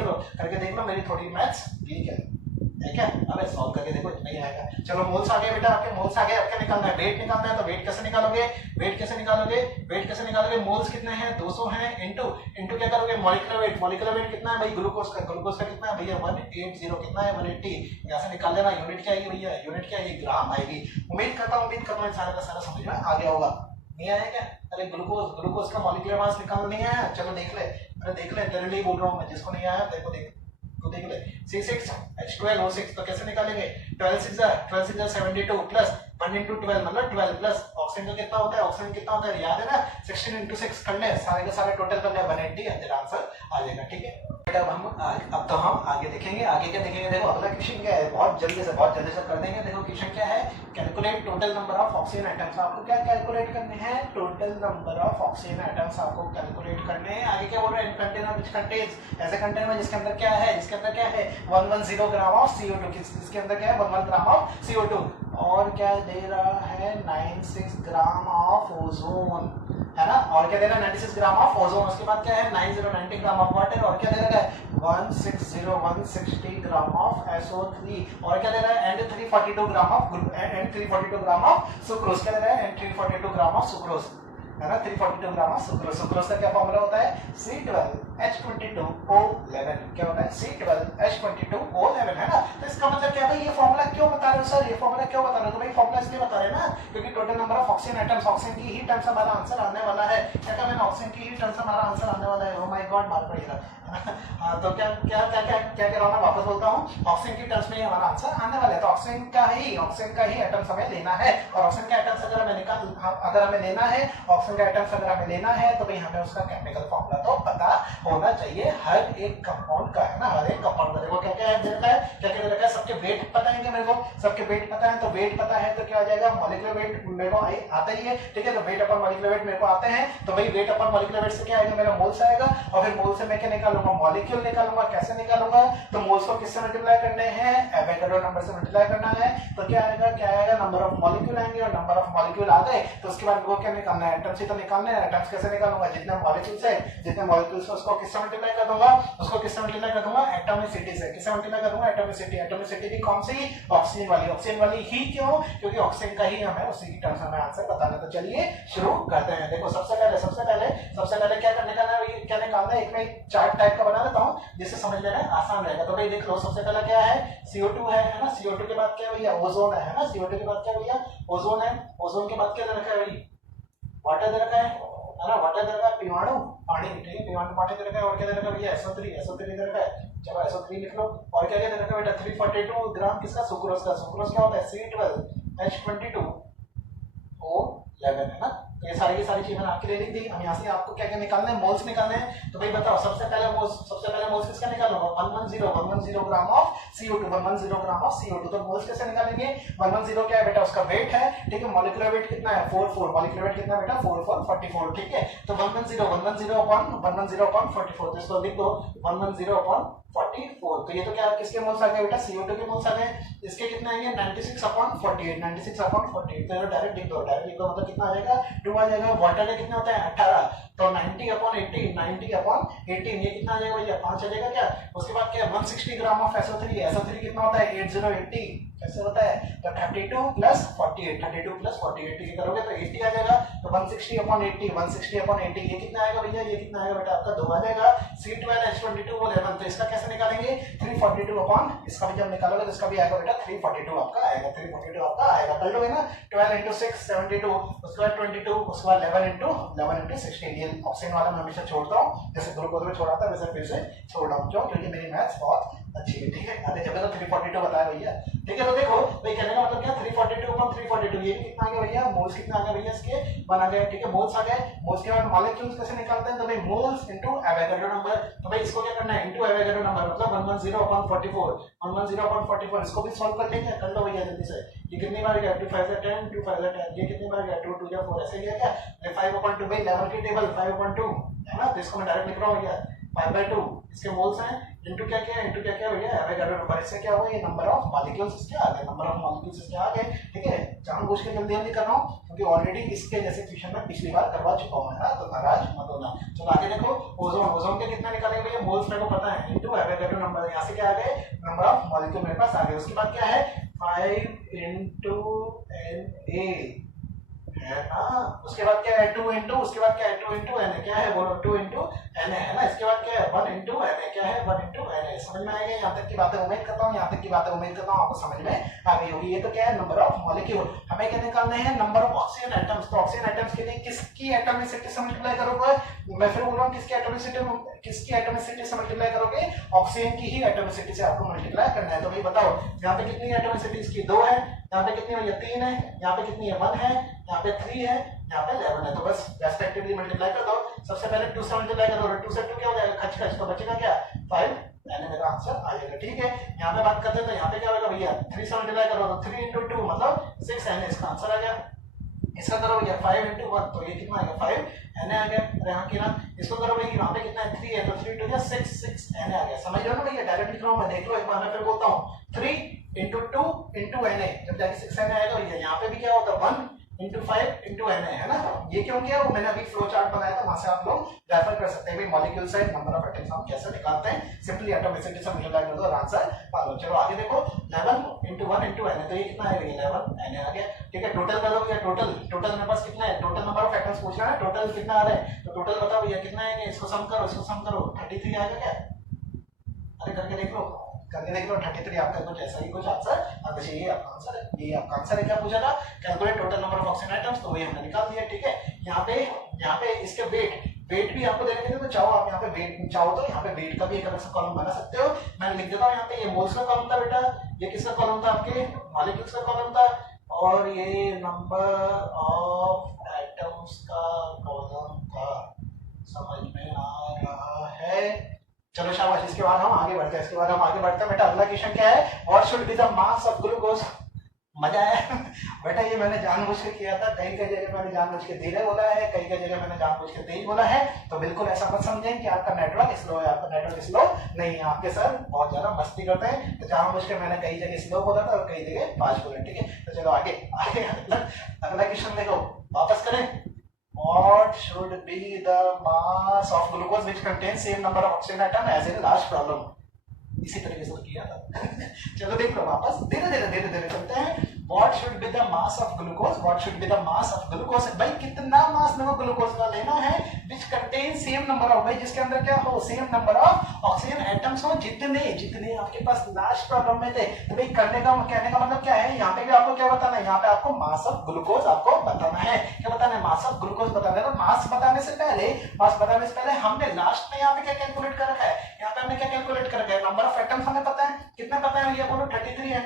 लो, करके देख लो, मेरी थोड़ी मैथ्स वीक है, है क्या? अबे सॉल्व करके देखो इतना ही आएगा। चलो मोल्स आ गए बेटा, आपके मोल्स आ गए, आपके निकालना है वेट निकालना है। तो वेट कैसे निकालोगे? वेट कैसे निकालोगे? वेट कैसे निकालोगे? मोल्स कितने हैं? 200 हैं, इनटू इनटू क्या करोगे? Molecular weight. मॉलिक्यूलर वेट कितना है भाई? ग्लूकोज का। ग्लूकोज का कितना है भैया? 180। कितना है? 180। यहां से निकाल लेना। यूनिट क्या आएगी भैया? यूनिट क्या आएगी? ग्राम आएगी। उम्मीद करता हूं सारा का सारा समझ में आ गया होगा। नहीं आया क्या? अरे ग्लूकोज का मॉलिक्यूलर मास निकालना नहीं आया? चलो देख ले। अरे देख ले, तेरे लिए बोल रहा हूं मैं, जिसको नहीं आया देखो देख तो देख ले। C6H12O6 तो कैसे निकालेंगे? 12 6 72 प्लस 1 into 12 मतलब 12 प्लस ऑक्सीजन का कितना होता है? ऑक्सीजन कितना होता है याद है ना? 16 into 6 कर ले, सारे का सारे टोटल कर ले 180 है, तेरा आंसर आ जाएगा। ठीक है अब तो हम आगे देखेंगे। आगे क्या देखेंगे? देखो अगला क्वेश्चन क्या है, बहुत जल्दी से कर देंगे। देखो क्वेश्चन क्या है? Calculate total number of oxygen atoms. आपको क्या कैलकुलेट करने हैं? Total number of oxygen atoms आपको कैलकुलेट करने हैं। आगे क्या बोल रहे हैं? कंटेनर व्हिच कंटेन्स ऐसे कंटेनर जिसके अंदर क्या है? 110 ग्राम ऑफ CO2। इसके अंदर क्या है? 11 ग्राम ऑफ CO2। और क्या दे रहा है? 96 ग्राम ऑफ ओजोन, है ना? और क्या दे रहा है? 96 ग्राम ऑफ ओजोन। उसके बाद क्या है? 90 ग्राम ऑफ वाटर। और क्या दे रहा है? 160 ग्राम ऑफ SO3। और क्या दे रहा है? And 342 gram of sucrose. क्या दे रहा है? एंड 342 ग्राम ऑफ सुक्रोज, है ना? 342 ग्राम ऑफ सुक्रोज। सुक्रोज का क्या फॉर्मूला होता है? C12H22O11। क्या होता है? C12H22O11, है ना? तो इसका मतलब क्या है? ये फॉर्मूला क्यों बता रहे हो सर? ये फॉर्मूला क्यों बता रहे हो? तो भाई फॉर्मूला इसलिए बता रहे हैं ना क्योंकि total number of oxygen atoms, oxygen की ही टर्म्स हमारा आंसर आने वाला है। क्या कहा मैंने? ऑक्सीजन की ही टर्म्स हमारा आंसर आने वाला है। ओह माय गॉड, मार पड़ेगा। हाँ तो क्या क्या क्या क्या क्या कह रहा हूँ मैं? वापस बोलता हूँ, ऑक्सीजन की टर्म्स में ही हमारा आंसर आने वाला है। तो ऑक्सीजन का ही एटम्स हमें लेना है। और ऑक्सीजन का एटम्स अगर हमें लेना है, ऑक्सीजन का एटम्स अगर हमें लेना है तो भाई हमें उसका केमिकल फॉर्मूला तो पता होना चाहिए हर एक कंपाउंड का, है ना? हर एक कंपाउंड का देखो क्या क्या है दे रखा है, क्या क्या दे रखा है। सबके वेट पता है क्या मेरे को? सबके वेट पता है। तो वेट पता है तो क्या आ जाएगा? मॉलिक्यूलर वेट मेरे को आता ही है। ठीक है, तो वेट अपॉन मॉलिक्यूलर वेट मेरे को आते हैं। तो भाई वेट अपॉन मॉलिक्यूलर वेट से क्या आएगा? मेरा मोल्स आएगा। और फिर मोल से मैं क्या निकालूंगा? मॉलिक्यूल निकालूंगा। कैसे निकालूंगा? तो मोल्स को किससे मल्टीप्लाई करने हैं? एवोगाड्रो नंबर से मल्टीप्लाई करना है। तो क्या आएगा? नंबर ऑफ मॉलिक्यूल आएंगे। और नंबर ऑफ मॉलिक्यूल आ गए तो उसके बाद वो क्या निकालना है? एटम्स ही तो निकालने हैं। एटम्स कैसे निकालूंगा? जितने मॉलिक्यूल्स है उसको किससे मल्टीप्लाई कर दूंगा? एटॉमिसिटी से। किससे मल्टीप्लाई कर दूंगा? एटॉमिसिटी। एटॉमिसिटी भी कौन सी? ऑक्सीजन वाली। ऑक्सीजन वाली ही क्यों? क्योंकि ऑक्सीजन का ही हमें उसी की टर्म्स में आंसर बताना। तो चलिए शुरू करते हैं। देखो सबसे पहले क्या निकालना है? एक मैं चार्ट टाइप का बना देता हूँ जिससे समझ लेना आसान रहेगा। तो भाई देख लो, सबसे पहला क्या है? CO2 है ना? CO2 के बाद क्या भैया? ओजोन है ना? CO2 के बाद क्या भैया? ओजोन है। ओजोन के बाद क्या दे रखा है भाई? वाटर दे रखा है ना? वाटर दे रखा है, परमाणु पानी। ठीक है, परमाणु पानी दे रखा है। और क्या दे रखा है भैया? SO3 दे रखा है। चलो SO3 लिख लो। और क्या दे रखा है बेटा? 342 ग्राम किसका? सुक्रोज का। सुक्रोज क्या होता है? C12H22O11, है ना? तो ये सारी की सारी चीजें मैंने आपके लिए लिख दी। अब यहाँ से आपको क्या क्या निकालना है? मोल्स निकालने हैं। तो भाई बताओ, सबसे पहले मोल्स किसका निकालूंगा? 110 gram of CO2। 110 gram of CO2। तो मोल्स कैसे निकालेंगे? 110 क्या है बेटा? उसका वेट है। ठीक है, मॉलिक्यूलर वेट कितना है? 44। मॉलिक्यूलर वेट कितना बेटा? 44। ठीक है, तो 110 upon 44। तो इसको लिख दो 110 upon 44। तो ये तो क्या किसके मोल्स आ गए बेटा? CO2 के मोल्स आ गए। इसके कितने आएंगे? 96 upon 48। तो डायरेक्ट लिख दो मतलब कितना आ जाएगा? 2 आ जाएगा। वाटर के कितने होते हैं? 18। तो 90 upon 18 ये कितना आ जाएगा भैया? 5 आ जाएगा क्या? उसके बाद क्या? 160 ग्राम ऑफ SO3 कितना होता है? 80 कैसे होता है? तो 32 प्लस 48 ये करोगे तो 80 आ जाएगा। तो 160 upon 80 ये कितना आएगा भैया? ये कितना आएगा बेटा? आपका 2 आ जाएगा। C12H22O11। तो इसका कैसे निकालेंगे? 342 अपॉन इसका भी जब निकालोगे तो इसका भी आएगा बेटा 342 आपका आएगा। 342 आपका आएगा। कर लोगे ना? 12 into 6 72, उसके बाद 22, उसके बाद 11 into 16। ये ऑप्शन वाला मैं हमेशा छोड़ता हूँ, जैसे ग्लूकोज में छोड़ा था वैसे फिर से छोड़ रहा हूँ। क्यों? क्योंकि मेरी मैथ्स बहुत अच्छी है। ठीक है, अरे जब तो 342 बताया भैया। ठीक है, तो देखो भाई कहने का मतलब क्या? 342 upon 342 ये भी कितना आ गया भैया? मोल्स कितना आ गया भैया? इसके 1 आ गया। ठीक है, मोल्स आ गए। मोल्स के बाद मॉलिक्यूल्स कैसे निकालते हैं? तो भाई मोल्स इनटू एवोगाड्रो नंबर। तो भाई इसको क्या करना है? इनटू एवोगाड्रो नंबर मतलब 110 upon 44। इसको भी सॉल्व कर लेंगे। कर लो भैया जल्दी से। ये कितनी बार गया? 2 5 10 2 5 10। ये कितनी बार गया? 2 2 4 ऐसे गया क्या? 5 upon 2 भाई लेवल की टेबल 5 upon 2, है ना? तो इसको मैं डायरेक्ट लिख रहा हूं भैया 5/2। इसके मोल्स हैं इनटू क्या किया, इनटू क्या किया भैया, एवोगाड्रो नंबर, इससे क्या हुआ, ये नंबर ऑफ मॉलिक्यूल्स इसके आ गए, नंबर ऑफ मॉलिक्यूल्स इसके आ गए। ठीक है, जानबूझ के जल्दी जल्दी कर रहा हूँ क्योंकि ऑलरेडी इसके जैसे क्वेश्चन में पिछली बार करवा चुका हूँ ना, तो नाराज मत होना। चलो आगे देखो, ओजोन, ओजोन के कितना निकालेंगे भैया, मोल्स मेरे को पता है, इनटू एवोगाड्रो नंबर, यहाँ से क्या आ गए, नंबर ऑफ मॉलिक्यूल मेरे पास आ गए। उसके बाद क्या है, 5 into Na है ना, उसके बाद क्या है 2 into, उसके बाद क्या है 2 into Na, क्या है बोलो 2 into Na है ना, इसके बाद क्या है 1 into Na, क्या है 1 into Na। समझ में आएगा यहाँ तक की बातें, उम्मीद करता हूँ यहाँ तक की बातें उम्मीद करता हूँ आपको समझ में आ गई होगी। ये तो क्या है नंबर ऑफ मॉलिक्यूल, हमें क्या निकालने हैं, नंबर ऑफ ऑक्सीजन एटम्स। तो ऑक्सीजन एटम्स के लिए किसकी एटॉमिसिटी से मल्टीप्लाई करोगे, मैं फिर बोल रहा हूँ किसकी एटॉमिसिटी से मल्टीप्लाई करोगे, ऑक्सीजन की ही एटॉमिसिटी से आपको मल्टीप्लाई करना है। तो भाई बताओ यहाँ पे कितनी एटॉमिसिटी इसकी 2 है, यहाँ पे कितनी है, 3 है, यहाँ पे कितनी है 1 है, यहाँ पे 3 है, यहाँ पे 11 है। तो बस रेस्पेक्टिवली मल्टीप्लाई कर दो, सबसे पहले 2 से मल्टीप्लाई कर दो, 2 से 2 क्या हो जाएगा, खच खच, तो बचेगा क्या 5, यानी मेरा आंसर आ जाएगा। ठीक है, यहाँ पे बात करते हैं तो यहाँ पे क्या होगा भैया, 3 से मल्टीप्लाई करो तो 3 into 2 मतलब 6 यानी इसका आंसर आ गया। इसका करो भैया 5 into 1 तो ये कितना आएगा 5 Na आ गया। अरे हाँ कि ना, इसको करो भैया, यहाँ पे कितना है 3 है तो 3 into 6 Na आ गया। समझ रहे हो ना भैया, डायरेक्ट लिख रहा हूँ मैं, देख लो एक बार मैं फिर बोलता हूँ, 3 into 2 into Na, जब जाके 6 Na आएगा भैया, यहाँ पे भी क्या होता है 1 into 5 into Na है ना। ये क्यों किया, वो मैंने अभी फ्लो चार्ट बनाया था, वहां से आप लोग रेफर कर सकते हैं भाई, molecule size number of atoms हम कैसे निकालते हैं, सिंपली एटॉमिसिटी से मल्टीप्लाई कर दो और आंसर पा लो। चलो आगे देखो, 11 into 1 into Na, तो ये कितना है 11 Na आ गया। ठीक है, टोटल कर लो भैया, टोटल मेरे पास कितना है, टोटल नंबर ऑफ एटम्स पूछ रहा है, टोटल कितना आ रहा है, तो टोटल बताओ भैया कितना है, इसको सम करो, 33 आएगा क्या, अरे करके देख लो, 33 आपका कुछ ऐसा ही कुछ आंसर आना चाहिए। ये आपका आंसर है, ये आपका आंसर है। क्या पूछा था, calculate total number of oxygen atoms, तो वही हमने निकाल दिया। ठीक है, यहाँ पे इसके वेट भी आपको देने के लिए, तो चाहो आप यहाँ पे वेट चाहो तो यहाँ पे वेट का भी एक अलग से कॉलम बना सकते हो। मैं लिख देता हूँ यहाँ पे, ये मोल्स का कॉलम था बेटा, ये किसका कॉलम था, आपके मॉलिक्यूल्स का कॉलम था, और ये नंबर ऑफ एटम्स का कॉलम था। समझ में आ रहा है, चलो शाबाश। इसके बाद हम आगे बढ़ते हैं, बेटा अगला क्वेश्चन क्या है, what should be the mass of glucose. मजा आया बेटा, ये मैंने जानबूझ के किया था, कई जगह मैंने जानबूझ के धीरे बोला है, कई जगह मैंने जानबूझ के तेज बोला है, तो बिल्कुल ऐसा मत समझें कि आपका नेटवर्क स्लो है, आपका नेटवर्क स्लो नहीं है, आपके सर बहुत ज्यादा मस्ती करते हैं, तो जानबूझ के मैंने कई जगह स्लो बोला था और कई जगह फास्ट बोला। ठीक है, तो चलो आगे अगला क्वेश्चन देखो, वापस करें, what should be the mass of glucose which contains same number of oxygen atom as in last problem। इसी तरीके से तो किया था चलो देख लो वापस, धीरे चलते हैं। What should be the mass of glucose? What should be the mass of glucose? भाई कितना मास मेरे को ग्लूकोज का लेना है, which contains same number of, भाई जिसके अंदर क्या हो, same number of oxygen atoms हो, जितने आपके पास लास्ट प्रॉब्लम में थे। तो भाई कहने का मतलब क्या है, यहाँ पे भी आपको क्या बताना है, यहाँ पे आपको मास ऑफ ग्लूकोज आपको बताना है। क्या बताना है, मास ऑफ ग्लूकोज बताना है। मास बताने से पहले हमने लास्ट में यहाँ पे क्या कैलकुलेट कर रखा है, यहाँ पे हमने क्या कैलकुलेट कर रखा है, नंबर ऑफ एटम्स हमें पता है, कितना पता है ये बोलो, 33 Na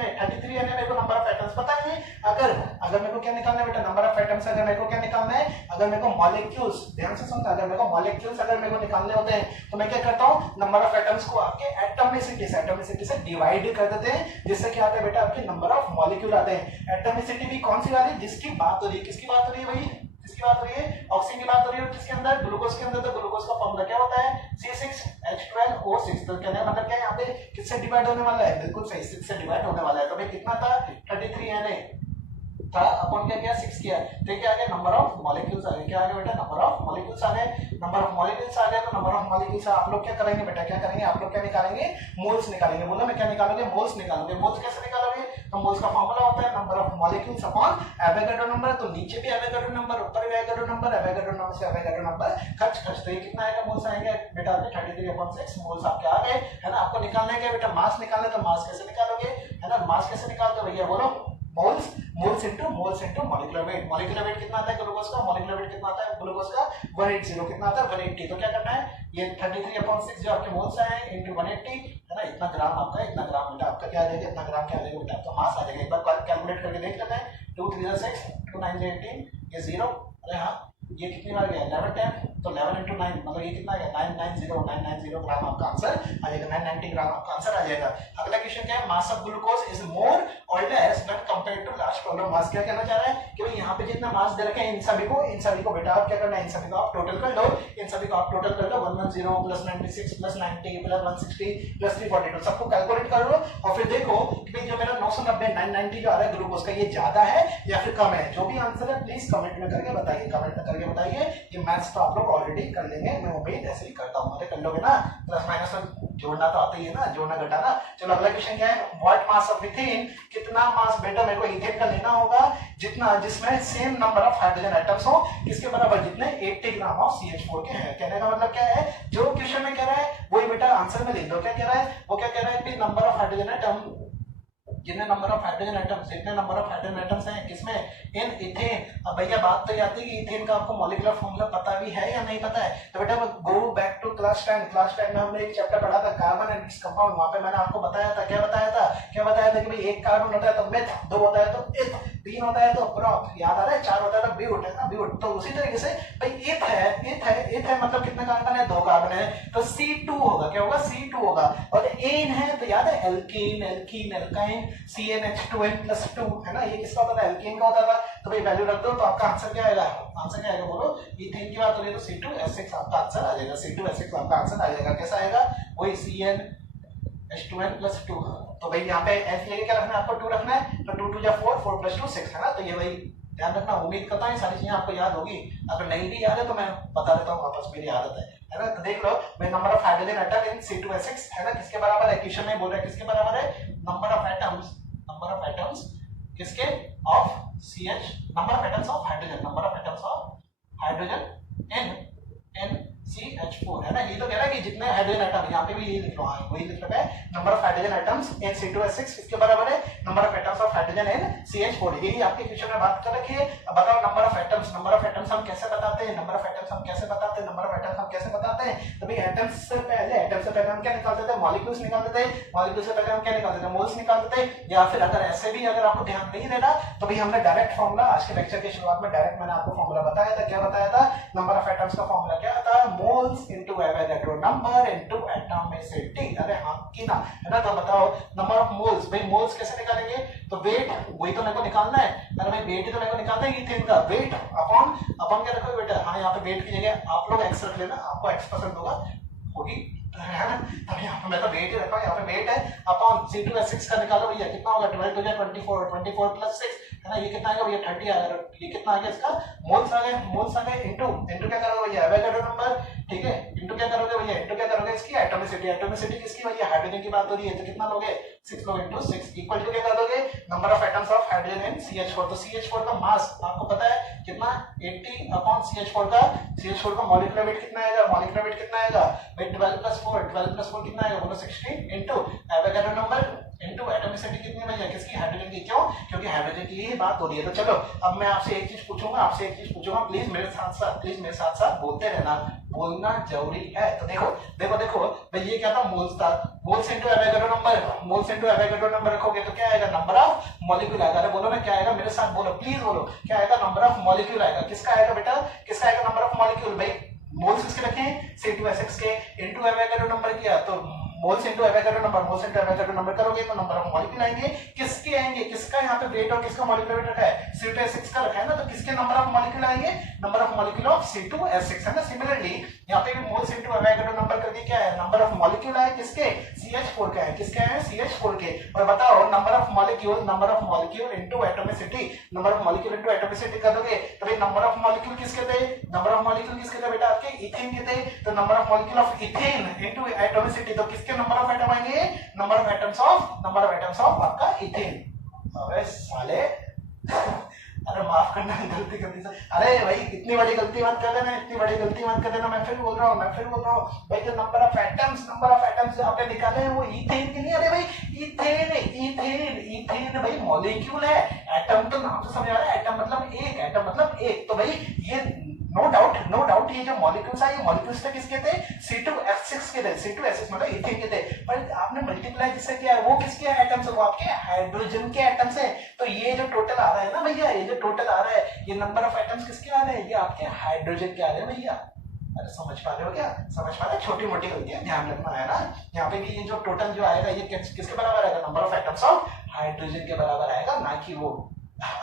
मेरे को नंबर ऑफ एटम्स पता है। अगर मेरे को क्या निकालना है बेटा, नंबर ऑफ एटम्स, अगर मेरे को क्या निकालना है, अगर मेरे को मॉलिक्यूल्स, ध्यान से सुनना, अगर मेरे को मॉलिक्यूल्स अगर मेरे को निकालने होते हैं, तो मैं क्या करता हूँ, नंबर ऑफ एटम्स को आपके एटॉमिसिटी से डिवाइड कर देते हैं, जिससे क्या आता है बेटा, आपके नंबर ऑफ मॉलिक्यूल आते हैं। एटॉमिसिटी भी कौन सी वाली, जिसकी बात हो रही है, किसकी बात हो रही है भाई, किसकी बात हो रही है, ऑक्सीजन की बात हो रही है, किसके अंदर, ग्लूकोज के अंदर। तो ग्लूकोज का फॉर्मूला क्या होता है, C6H12O6। तो कहने का मतलब क्या है, यहाँ पे किससे डिवाइड होने वाला है, बिल्कुल सही 6 से डिवाइड होने वाला है। तो भाई कितना था, 33 Na था, अपन क्या किया 6 किया, तो क्या आ गया, नंबर ऑफ मॉलिक्यूल्स आ गए। क्या आ गया बेटा, नंबर ऑफ मॉलिक्यूल्स आ गए। नंबर ऑफ मॉलिक्यूल्स आ गए, तो नंबर ऑफ मॉलिक्यूल्स आप लोग क्या करेंगे बेटा, क्या करेंगे आप लोग, क्या निकालेंगे, मोल्स निकालेंगे। बोलो मैं क्या निकालोगे, मोल्स निकालोगे। मोल्स कैसे निकालोगे, तो मोल्स का फॉर्मूला होता है number of molecules upon Avogadro number. तो नीचे भी एवोगाड्रो नंबर, ऊपर भी एवोगाड्रो नंबर, एवोगाड्रो नंबर से एवोगाड्रो नंबर खच। तो ये कितना आएगा, मोल्स आएंगे बेटा आपके 33/6 मोल्स आपके आ गए, है ना। आपको निकालना है क्या बेटा, मास निकालना है, तो मास कैसे निकालोगे, है ना, मास कैसे निकालते हो भैया, बोलो moles into molecular weight. Molecular weight कितना आता है ग्लूकोज का, मॉलिक्यूलर वेट कितना आता है ग्लूकोज का, 180। कितना आता है 180। तो क्या करना है, ये 33/6 जो आपके मोल्स आए हैं इनटू 180, है ना, इतना ग्राम आपका, इतना ग्राम बेटा आपका क्या आ जाएगा, इतना ग्राम क्या आ जाएगा बेटा, तो मास आ जाएगा। एक बार कैलकुलेट करके देख लेते हैं, 2 3 6 2 9 18, ये 0, अरे हाँ ये कितनी बार गया 11 टाइम, तो 11 into 9 मतलब ये कितना है 990 ग्राम आपका आंसर आ जाएगा, 990 ग्राम आपका आंसर आ जाएगा। अगला क्वेश्चन क्या है, mass of glucose is more और less when compared to last problem. Mass क्या कहना चाह रहा है कि भाई यहाँ पे जितना मास दे रखे हैं इन सभी को बेटा आप क्या करना है, इन सभी को आप टोटल कर लो, इन सभी को आप टोटल कर लो, 110 प्लस 96 प्लस 90 प्लस 160 प्लस 342 सबको कैलकुलेट कर लो और फिर देखो कि भाई जो मेरा 990 990 जो आ रहा है ग्लूकोज का, ये ज्यादा है या फिर कम है। जो भी आंसर है प्लीज कमेंट में करके बताइए, कमेंट में करके बताइए। ये मैथ्स तो आप लोग ऑलरेडी कर लेंगे, मैं उम्मीद ऐसे ही करता हूँ, अरे कर लोगे ना, प्लस माइनस जोड़ना तो आता ही है ना, जोड़ना घटाना। चलो अगला क्वेश्चन क्या है, व्हाट मास ऑफ इथेन, कितना मास बेटा मेरे को इथेन का लेना होगा जितना जिसमें same number of hydrogen atoms हो, किसके बराबर, जितने 80 ग्राम ऑफ CH4 के हैं। कहने का मतलब क्या है, जो क्वेश्चन में कह रहा है वही बेटा आंसर में लिख दो। क्या कह रहा है, वो क्या कह रहा है कि नंबर ऑफ हाइड्रोजन एटम, जितने नंबर ऑफ हाइड्रोजन एटम्स हैं किसमें, इन इथेन। अब भैया बात तो ये आती है कि इथेन का आपको मॉलिक्यूलर फॉर्मूला पता भी है या नहीं पता है। तो बेटा गो बैक टू क्लास 10 में हमने एक चैप्टर पढ़ा था कार्बन एंड इट्स कंपाउंड, वहां पे मैंने आपको बताया था, क्या बताया था कि भाई एक कार्बन होता है तो मेथ, दो होता है तो इथ, तीन होता है तो प्रोप, याद आ रहा है, चार होता है तो ब्यूट, है ना ब्यूट। तो उसी तरीके से भाई इथ है मतलब कितने कार्बन है, 2 कार्बन है, तो C2 होगा, क्या होगा, C2 होगा। और एन है तो याद है एल्कीन एल्काइन CnH2n+2 है ना, ये किसका होता था, एल्कीन का होता था। तो भाई वैल्यू रख दो तो आपका आंसर क्या आएगा, बोलो, इथेन की बात हो रही है तो C2H6 आपका आंसर आ जाएगा, C2H6 आपका आंसर आ जाएगा। कैसा आएगा, वही CnH2n+2। तो भाई यहाँ पे F लेके क्या रखना है आपको, 2 रखना है, तो 2 2 जा 4, 4 + 2 6 है ना। तो ये भाई ध्यान रखना, उम्मीद करता हूँ ये सारी चीजें आपको याद होगी, अगर नहीं भी याद है तो मैं बता देता हूँ वापस, मेरी आदत है ना। तो देख लो भाई number of hydrogen atom in C2H6 है ना, किसके बराबर है, क्वेश्चन में बोल रहा है किसके बराबर है, नंबर ऑफ एटम्स किसके, of CH, number of atoms of hydrogen in CH4 है ना। ये तो कह रहा है कि जितने हाइड्रोजन एटम, यहाँ पे भी ये लिख लो, हाँ वही लिख रखा है, number of hydrogen atoms in C2H6 किसके बराबर है, number of atoms of hydrogen in CH4। यही आपके क्वेश्चन में बात कर रखी है। अब बताओ नंबर ऑफ एटम्स हम कैसे बताते हैं, नंबर ऑफ एटम्स हम कैसे बताते हैं। तो भाई एटम्स से पहले हम क्या निकालते थे, मॉलिक्यूल्स निकालते थे, मॉलिक्यूल से पहले हम क्या निकालते थे, मोल्स निकालते थे। या फिर अगर ऐसे भी अगर आपको ध्यान नहीं देना तो भाई हमने डायरेक्ट फॉर्मूला, आज के लेक्चर के शुरुआत में डायरेक्ट मैंने आपको फॉर्मूला बताया था। क्या बताया था, नंबर ऑफ एटम्स का फॉर्मूला क्या था, moles into Avogadro number into atomicity. अरे हाँ की ना, है ना। तो बताओ नंबर ऑफ मोल्स, भाई मोल्स कैसे निकालेंगे, तो वेट, वही तो मेरे को निकालना है, अरे भाई वेट ही तो मेरे को निकालना है, इथेन का वेट अपॉन क्या रखोगे बेटा, हाँ यहाँ पे वेट की जगह आप लोग एक्स रख लेना, आपको एक्स पसंद होगी है ना। तो यहाँ पे मैं तो वेट ही रखा हूँ, यहाँ पे वेट है अपॉन C2H6 का निकालो भैया, कितना होगा, 12 2 24 प्लस 6 है ना, ये कितना आएगा भैया 30 आएगा। ये कितना आ गया इसका, मोल्स आ गए इनटू क्या करोगे भैया, एवोगाड्रो नंबर, ठीक है, इनटू क्या करोगे इसकी एटॉमिसिटी किसकी भैया, हाइड्रोजन की बात हो रही है, तो कितना लोगे 6 लोगे इनटू 6 इक्वल टू क्या कर दोगे, number of atoms of hydrogen in CH4। तो CH4 का मास आपको पता है कितना, 80 अपॉन CH4 का मॉलिक्यूलर वेट कितना आएगा, भाई 12 + 4 कितना आएगा, बोलो 16 into Avogadro number into atomicity कितनी भैया, किसकी, हाइड्रोजन की। क्यों, क्योंकि हाइड्रोजन की ही बात हो रही है। तो चलो अब मैं आपसे एक चीज पूछूंगा, प्लीज मेरे साथ बोलते रहना, बोलना जरूरी है। तो देखो भाई ये क्या था, मोल्स था, मोल्स इनटू एवोगाड्रो नंबर रखोगे तो क्या आएगा, नंबर ऑफ मॉलिक्यूल आएगा। अरे बोलो ना क्या आएगा, मेरे साथ बोलो, प्लीज बोलो, क्या आएगा, नंबर ऑफ मॉलिक्यूल आएगा। किसका आएगा बेटा, नंबर ऑफ मॉलिक्यूल, भाई मोल्स किसके रखे हैं, C2H6 के, इनटू एवोगाड्रो नंबर किया तो मोल्स इनटू एवोगाड्रो नंबर करोगे तो नंबर ऑफ मॉलिक्यूल आएंगे। किसके आएंगे, किसका यहाँ पे वेट और किसका मॉलिक्यूलर वेट रखा है, C2H6 का रखा है ना, तो किसके नंबर ऑफ मॉलिक्यूल आएंगे, number of molecule of C2H6 है ना। सिमिलरली यहाँ पे भी मोल्स इनटू एवोगाड्रो नंबर करके क्या है, नंबर ऑफ मॉलिक्यूल आए किसके, CH4 का है, किसके हैं, CH4 के। और बताओ number of molecule into atomicity कर दोगे तो भाई नंबर ऑफ मॉलिक्यूल किसके थे बेटा, आपके इथेन के थे। तो number of molecule of ethane into atomicity, तो किसके नंबर ऑफ एटम आएंगे, नंबर ऑफ एटम्स ऑफ आपका इथेन। अबे साले अरे माफ करना गलती से, अरे भाई इतनी बड़ी गलती मत कर देना, मैं फिर बोल रहा हूँ भाई जो नंबर ऑफ एटम्स जो आपने निकाले हैं वो इथेन के नहीं। अरे भाई इथेन भाई मॉलिक्यूल है, एटम तो नाम से समझ आ रहा है, एटम मतलब एक। तो भाई ये नो डाउट ये जो मॉलिक्यूल्स है, ये मॉलिक्यूल्स थे किसके थे, C2H6 के थे, C2H6 मतलब इथेन के थे। पर आपने मल्टीप्लाई जिससे किया है वो किसके एटम्स है, वो आपके हाइड्रोजन के एटम्स है। तो ये जो टोटल आ रहा है ना भैया, ये नंबर ऑफ एटम्स किसके आ रहे हैं, ये आपके हाइड्रोजन के आ रहे हैं भैया। अरे समझ पा रहे हो क्या? समझ पा रहे हो? छोटी मोटी होती है, ध्यान रखना है ना। यहाँ पे भी ये जो टोटल जो आएगा ये किसके बराबर आएगा? Number of atoms of hydrogen के बराबर आएगा, ना कि वो।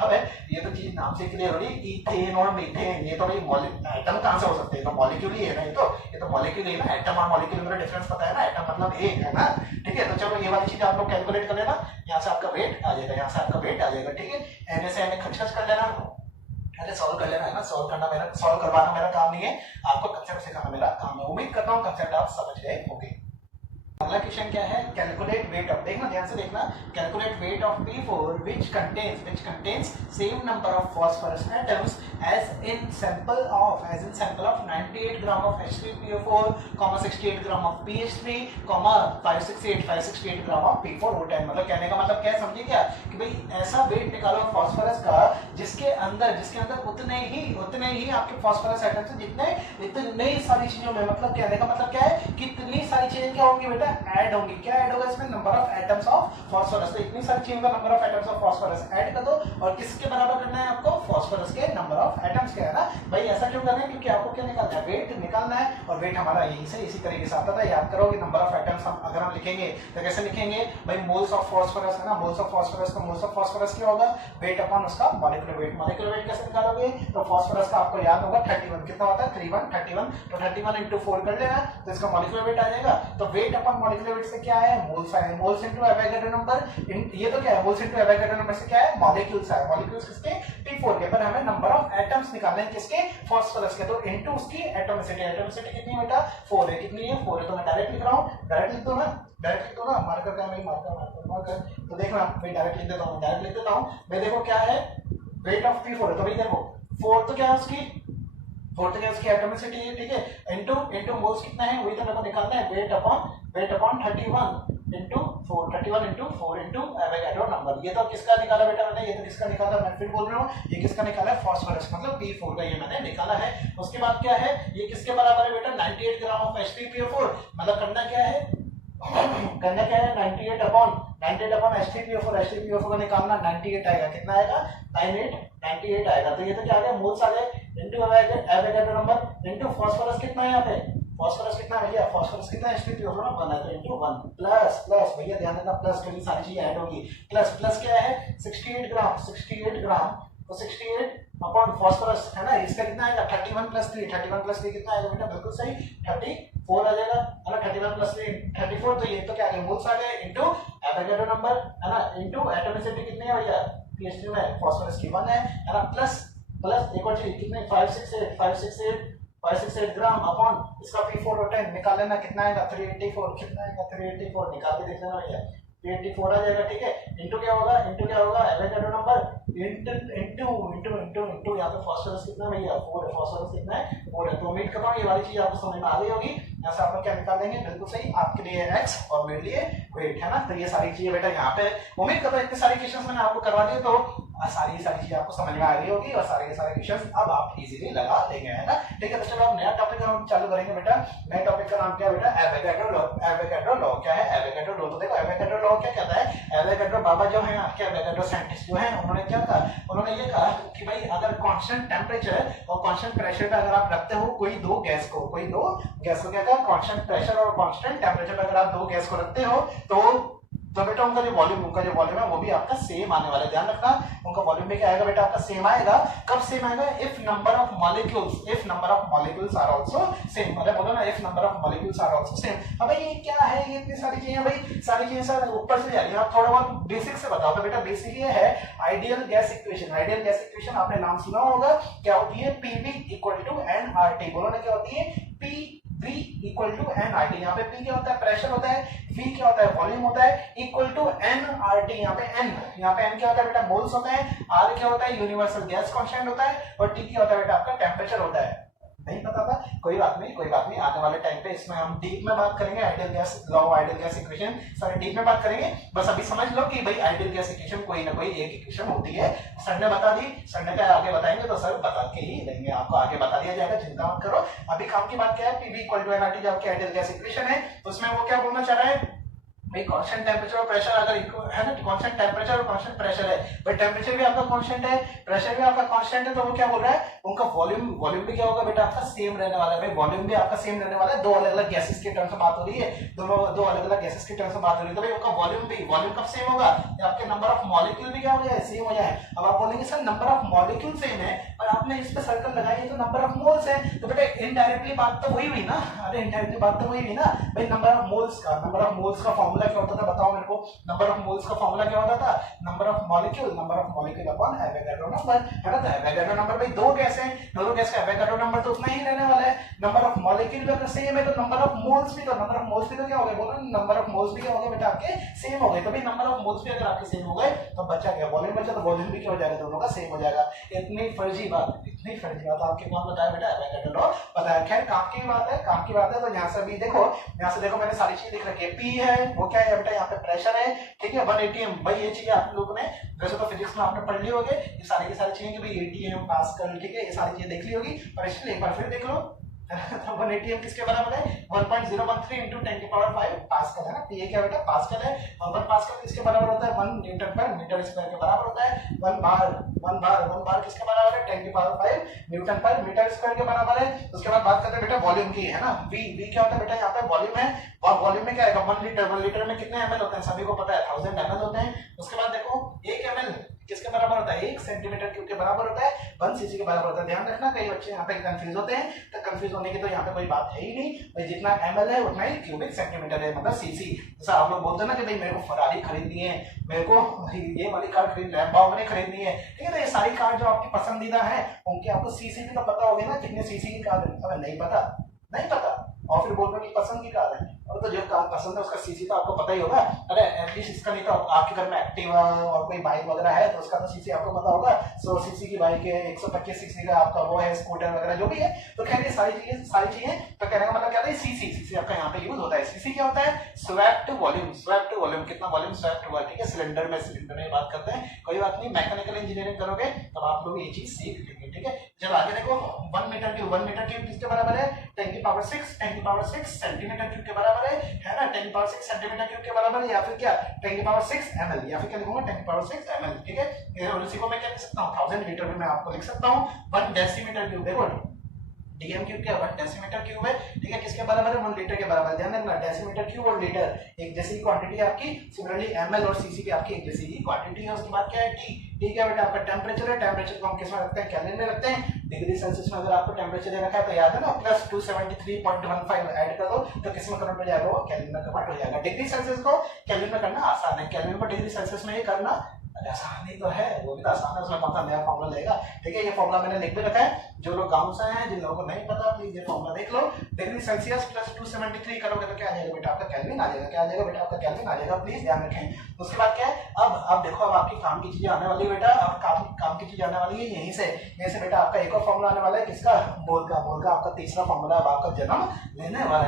अब ये तो चीज नाम से क्लियर हो रही है, इथेन और मीथेन, ये तो भाई एटम कहां से हो सकते हैं? तो मॉलिक्यूल ही है ना, ये तो मॉलिक्यूल ही है ना। एटम और मॉलिक्यूल में डिफरेंस पता है ना, एटम मतलब एक है ना, ठीक है। तो चलो ये वाली चीज आप लोग कैलकुलेट कर लेना, यहाँ से आपका वेट आ जाएगा, यहाँ से आपका वेट आ जाएगा, ठीक है। एन से एन खच कर लेना, अरे सॉल्व कर लेना है ना, सॉल्व करवाना मेरा काम नहीं है, आपको कंसेप्ट सिखाना मेरा काम है। उम्मीद करता हूँ कंसेप्ट आप समझ गए होंगे। अगला क्वेश्चन क्या है? कैलकुलेट वेट ऑफ, देखना ध्यान से देखना, calculate weight of P4 which contains same number of phosphorus atoms as in sample of 98 gram of H3PO4, 68 gram of PH3, 568 gram of P4O10। मतलब कहने का मतलब क्या है, समझिए क्या कि भाई ऐसा वेट निकालो फॉस्फोरस का जिसके अंदर उतने ही आपके फॉस्फोरस एटम्स हैं जितने इतनी सारी चीजों में, मतलब कहने का मतलब क्या है, कितनी सारी चीजें क्या होंगी बेटा, ऐड होंगी। क्या ऐड होगा इसमें? Number of atoms of phosphorus. तो इतनी सारी चीजों का number of atoms of phosphorus add कर दो, और किसके बराबर करना है आपको? फॉस्फोरस के नंबर ऑफ एटम्स के, है ना भाई। ऐसा क्यों करना है? क्योंकि आपको क्या निकालना है? वेट निकालना है, और वेट हमारा यही से इसी तरीके से आता था, याद करोगे। नंबर ऑफ एटम्स अगर हम लिखेंगे तो कैसे लिखेंगे भाई? मोल्स ऑफ फॉस्फोरस, है ना, मोल्स ऑफ फॉस्फोरस। तो मोल्स ऑफ फॉस्फोरस क्या होगा? वेट अपॉन उसका मॉलिक्यूलर वेट। मॉलिक्यूलर वेट कैसे निकालोगे? तो फॉस्फोरस का आपको याद होगा 31, कितना होता है? 31, तो 31 into 4 कर लेना, तो इसका मॉलिक्यूलर वेट आ जाएगा। तो वेट अपॉन मॉलिक्यूलर वेट से क्या है? मोल्स आए, मोल्स इनटू एवोगाड्रो नंबर। ये तो क्या है? मोल्स इनटू एवोगाड्रो नंबर से क्या है? मॉलिक्यूल्स आए। मॉलिक्यूल्स किसके? P4 के। पर हमें नंबर ऑफ एटम्स निकालने हैं किसके? फॉस्फोरस के। तो इनटू उसकी एटॉमिसिटी, एटॉमिसिटी कितनी है बेटा? 4 है। कितनी है? 4 है। तो मैं डायरेक्ट लिख रहा हूं, डायरेक्ट लिख दो ना, डायरेक्ट लिख दो ना, मार्कर का, मैं मार्कर। तो देखना मैं डायरेक्ट लिख देता हूं, डायरेक्ट लिख देता हूं। मैं देखो क्या है, वेट ऑफ P4 है, तो भाई देखो 4 तो क्या है उसकी, 4 तो क्या उसकी एटॉमिसिटी है, ठीक है। इनटू मोल्स कितना है वही तो मेरे को निकालना है। Weight upon 31 into 4, 31 into 4 into Avogadro number. ये तो किसका निकाला बेटा मैंने? ये तो किसका निकाला? मैं फिर बोल रहा हूँ, ये किसका निकाला है? फॉस्फोरस, मतलब P4 का ये मैंने निकाला है। उसके बाद क्या है? ये किसके बराबर है बेटा? 98 ग्राम ऑफ H3PO4। मतलब करना क्या है? 98 अपॉन H3PO4 का निकालना, 98 आएगा। कितना आएगा? 98 आएगा। तो ये तो क्या आ गया? मोल्स आ गए into Avogadro number into phosphorus कितना है यहाँ पे? फॉस्फोरस कितना है भैया? फॉस्फोरस कितना है? H3PO4 1 है, तो इनटू 1 प्लस भैया ध्यान देना, प्लस क्योंकि सारी चीजें ऐड होगी। प्लस क्या है? 68 ग्राम, तो 68 अपॉन फॉस्फोरस, है ना, इसका कितना आएगा? 31 प्लस 3 कितना आएगा बेटा? बिल्कुल सही 34 आ जाएगा, है ना। 31 प्लस 3 34। तो ये तो क्या आ गया? मोल्स आ गए इनटू एवोगाड्रो नंबर, है ना, इनटू एटॉमिसिटी कितनी है भैया? PH3 में फॉस्फोरस की 1 है ना। प्लस एक और चीज कितने? 568 ग्राम अपॉन इसका P4O10 निकाल लेना, कितना आएगा? 384। कितना आएगा? 384 निकाल के देख लेना भैया, 384 आ जाएगा, ठीक है। इनटू क्या होगा? एवोगाड्रो नंबर इनटू यहाँ पे फॉस्फोरस कितना भैया? 4 है। फॉस्फोरस कितना है? 4 है। तो उम्मीद करता हूँ ये वाली चीज आपको समझ में आ गई होगी। यहाँ से आप लोग क्या निकाल देंगे? बिल्कुल सही, आपके लिए x और मेरे लिए वेट, है ना। तो ये सारी चीजें बेटा यहाँ पे उम्मीद करता हूँ इतनी सारी क्वेश्चंस मैंने आपको करवा दिए, तो सारी चीजें आपको समझ में आ गई होगी, और सारे क्वेश्चंस अब आप इजीली लगा लेंगे, है ना। ठीक है, तो चलो अब नया टॉपिक हम चालू करेंगे बेटा। नया टॉपिक का नाम क्या है बेटा? Avogadro law. एवोगाड्रो लॉ क्या है? Avogadro law. तो देखो एवोगाड्रो लॉ क्या कहता है? एवोगाड्रो बाबा जो है आपके एवोगाड्रो साइंटिस्ट जो है, उन्होंने क्या कहा? उन्होंने ये कहा कि भाई अगर कांस्टेंट टेंपरेचर और कांस्टेंट प्रेशर पे अगर आप रखते हो कोई दो गैस को क्या कहा? कांस्टेंट प्रेशर और कांस्टेंट टेंपरेचर पे अगर आप दो गैस को रखते हो तो बेटा उनका जो वॉल्यूम है वो भी आपका सेम आने वाला है। ध्यान रखना, उनका वॉल्यूम भी क्या आएगा बेटा? आपका सेम आएगा। कब सेम आएगा? If number of molecules are also same. मतलब बोलो ना, if number of molecules are also same. अब ये क्या है? ये इतनी सारी चीजें भाई, सारी चीजें सर ऊपर से जा रही है, आप थोड़ा बहुत बेसिक से बताओ। तो बेटा बेसिक ये है ideal gas equation. Ideal gas equation आपने नाम सुना होगा, क्या होती है? PV equal to nRT। बोलो ना, क्या होती है? PV equal to nRT। यहाँ पे P क्या होता है? प्रेशर होता है, V क्या होता है? वॉल्यूम होता है, इक्वल टू nRT। यहाँ पे N क्या होता है बेटा? मोल्स होता है, R क्या होता है? यूनिवर्सल गैस कांस्टेंट होता है, और T क्या होता है बेटा? आपका टेम्परेचर होता है। नहीं पता था? कोई बात नहीं, आने वाले टाइम पे इसमें हम डीप में बात करेंगे। Ideal gas law, ideal gas equation सारे डीप में बात करेंगे। बस अभी समझ लो कि भाई आइडियल गैस इक्वेशन कोई ना कोई एक इक्वेशन होती है। सर ने बता दी, सर ने क्या आगे बताएंगे तो सर बता के ही देंगे, आपको आगे बता दिया जाएगा, चिंता मत करो। अभी काम की बात क्या है? PV इक्वल टू nRT जो आपकी आइडियल गैस इक्वेशन है, उसमें वो क्या बोलना चाह रहा है? भाई कांस्टेंट टेम्परेचर और प्रेशर अगर है ना, कांस्टेंट टेम्परेचर और कांस्टेंट प्रेशर है, भाई टेम्परेचर भी आपका कांस्टेंट है, प्रेशर भी आपका कांस्टेंट है, तो वो क्या बोल रहा है, उनका वॉल्यूम भी क्या होगा बेटा आपका सेम रहने वाला है। भाई वॉल्यूम भी आपका सेम रहने वाला है, दो अलग अलग गैसेस के टर्म्स में बात हो रही है, दोनों दो अलग अलग गैसेस के टर्म्स में बात हो रही है, तो भाई उनका वॉल्यूम कब सेम होगा, आपके नंबर ऑफ मॉलिक्यूल भी क्या हो जाए, सेम हो जाए। अब आप बोलेंगे sir number of molecule same है और आपने इस पे सर्कल लगाई है तो नंबर ऑफ मोल्स है, तो बेटा इनडायरेक्टली बात तो वही हुई ना, अरे इनडायरेक्टली बात तो वही हुई ना। भाई नंबर ऑफ मोल्स का फॉर्मूला क्या होता था, बताओ मेरे को, नंबर ऑफ मोल्स का फॉर्मूला क्या होता था, number of molecule upon Avogadro number, है ना। तो एवोगाड्रो नंबर भाई दो गैस है, दोनों गैस का एवोगाड्रो नंबर तो उतना ही रहने वाला है। नंबर ऑफ मॉलिक्यूल भी अगर सेम है तो नंबर ऑफ मोल्स भी तो क्या हो गया, बोलो नंबर ऑफ मोल्स भी क्या हो गया बेटा आपके सेम हो गए। तो भाई नंबर ऑफ मोल्स भी अगर आपके सेम हो गए तो बचा क्या, वॉल्यूम बचा, तो वॉल्यूम भी क्या हो जाएगा, दोनों का सेम हो जाएगा। इतनी फर्जी बात आपके कौन बताया बेटा, एवोगाड्रो लॉ बताया। खैर काम की बात है, तो यहाँ से भी देखो मैंने सारी चीज लिख रखी है। पी है वो क्या है बेटा, यहाँ पे प्रेशर है, ठीक है, 1 atm। भाई ये चीजें आप लोगों ने वैसे तो फिजिक्स में आपने पढ़ ली होगी, ये सारी की सारी चीजें कि भाई atm पास्कल, ठीक है, ये सारी चीजें देख ली होगी, पर इसलिए एक बार फिर देख लो। तो 1 atm किसके बराबर है, 1.013 into 10 की पावर 5 पास्कल है ना। पी क्या बेटा, पास्कल है, और 1 पास्कल किसके बराबर होता है, 1 न्यूटन पर मीटर स्क्वायर के बराबर होता है। 1 बार किसके बराबर है, 10 की पावर 5 न्यूटन पर मीटर स्क्वायर के बराबर है। उसके बाद बात करते हैं बेटा वॉल्यूम की, है ना। वी क्या होता है बेटा, यहाँ पे वॉल्यूम है, और वॉल्यूम में क्या आएगा, 1 लीटर में कितने ml होते हैं, सभी को पता है 1000 ml होते हैं। उसके बाद देखो 1 ml किसके बराबर होता है, 1 सेंटीमीटर क्यूब के बराबर होता है, 1 सीसी के बराबर होता है। ध्यान रखना, कई बच्चे यहाँ पे कंफ्यूज होते हैं, तो कंफ्यूज होने की तो यहाँ पे कोई बात है ही नहीं। भाई जितना ml है उतना ही क्यूबिक सेंटीमीटर है, मतलब सीसी। जैसा आप लोग बोलते हैं ना कि भाई मेरे को फरारी खरीदनी है, मेरे को ये वाली कार खरीदनी है, लैम्बोर्गिनी खरीदनी है, ठीक है, तो ये सारी कार जो आपकी पसंदीदा है उनके आपको सीसी भी तो पता होगी ना, कितने सीसी की कार है। हमें नहीं पता और फिर बोल रहे कि पसंद की कार है, और तो जो कार पसंद है उसका सीसी तो आपको पता ही होगा। अरे एटलीस्ट इसका नहीं तो आपके घर में एक्टिवा और कोई बाइक वगैरह है तो उसका तो सीसी आपको पता होगा, 100 सीसी की बाइक है, 125 सीसी का आपका वो है स्कूटर वगैरह जो भी है। तो खैर ये सारी चीजें तो कहने का मतलब क्या है, सीसी आपका यहाँ पे यूज होता है। सीसी क्या होता है, स्वेप्ट वॉल्यूम, कितना वॉल्यूम स्वेप्ट हुआ, ठीक है, सिलेंडर में बात करते हैं, कोई बात नहीं, मैकेनिकल इंजीनियरिंग करोगे तब आप लोग ये चीज सीख लेंगे, ठीक है। जब आगे देखो 1 मीटर क्यूब किसके बराबर है, 10 की पावर 6 सेंटीमीटर क्यूब के बराबर है ना, 10 की पावर 6 सेंटीमीटर क्यूब के बराबर है, या फिर क्या 10 की पावर 6 ml, या फिर क्या लिखूंगा 10 की पावर 6 ml, ठीक है। और इसी को मैं क्या लिख सकता हूँ, 1000 लीटर में मैं आपको लिख सकता हूँ 1 डेसीमीटर क्यूब। देखो डीएम क्यूब क्या 1 डेसीमीटर क्यूब है, ठीक है, किसके बराबर है, 1 लीटर के बराबर। ध्यान रखना, डेसीमीटर क्यूब और लीटर एक जैसी क्वांटिटी है आपकी, सिमिलरली एमएल और सीसी की आपकी एक जैसी ही क्वांटिटी है। उसके बाद क्या है, टी, ठीक है बेटा आपका टेम्परेचर है, टेम्परेचर को हम किस में रखते हैं, केल्विन में रखते हैं। डिग्री सेल्सियस में अगर आपको टेम्परेचर दे रखा है तो याद है ना, प्लस 273.15 ऐड कर दो तो किस में कन्वर्ट हो जाएगा, वो केल्विन में कन्वर्ट हो जाएगा। डिग्री सेल्सियस को केल्विन में करना आसान है, केल्विन को डिग्री सेल्सियस में ही करना आसान ही तो है, वो भी तो आसान है, उसमें कौन सा नया फॉर्मूला लेगा, ठीक है। ये फॉर्मूला मैंने लिख भी रखा है, जो लोग गांव से हैं, जिन लोगों को नहीं पता प्लीज ये फॉर्मूला देख लो। डिग्री सेल्सियस प्लस 273 करोगे तो क्या आ जाएगा बेटा, आपका केल्विन आ जाएगा। क्या आ जाएगा बेटा, आपका केल्विन आ जाएगा, प्लीज ध्यान रखें। उसके बाद क्या है, अब देखो अब आपकी काम की चीजें आने वाली है बेटा, अब काम की चीज आने वाली है यहीं से बेटा आपका एक और फॉर्मूला आने वाला है, किसका, मोल का आपका तीसरा फॉर्मूला अब आपका जन्म लेने वाला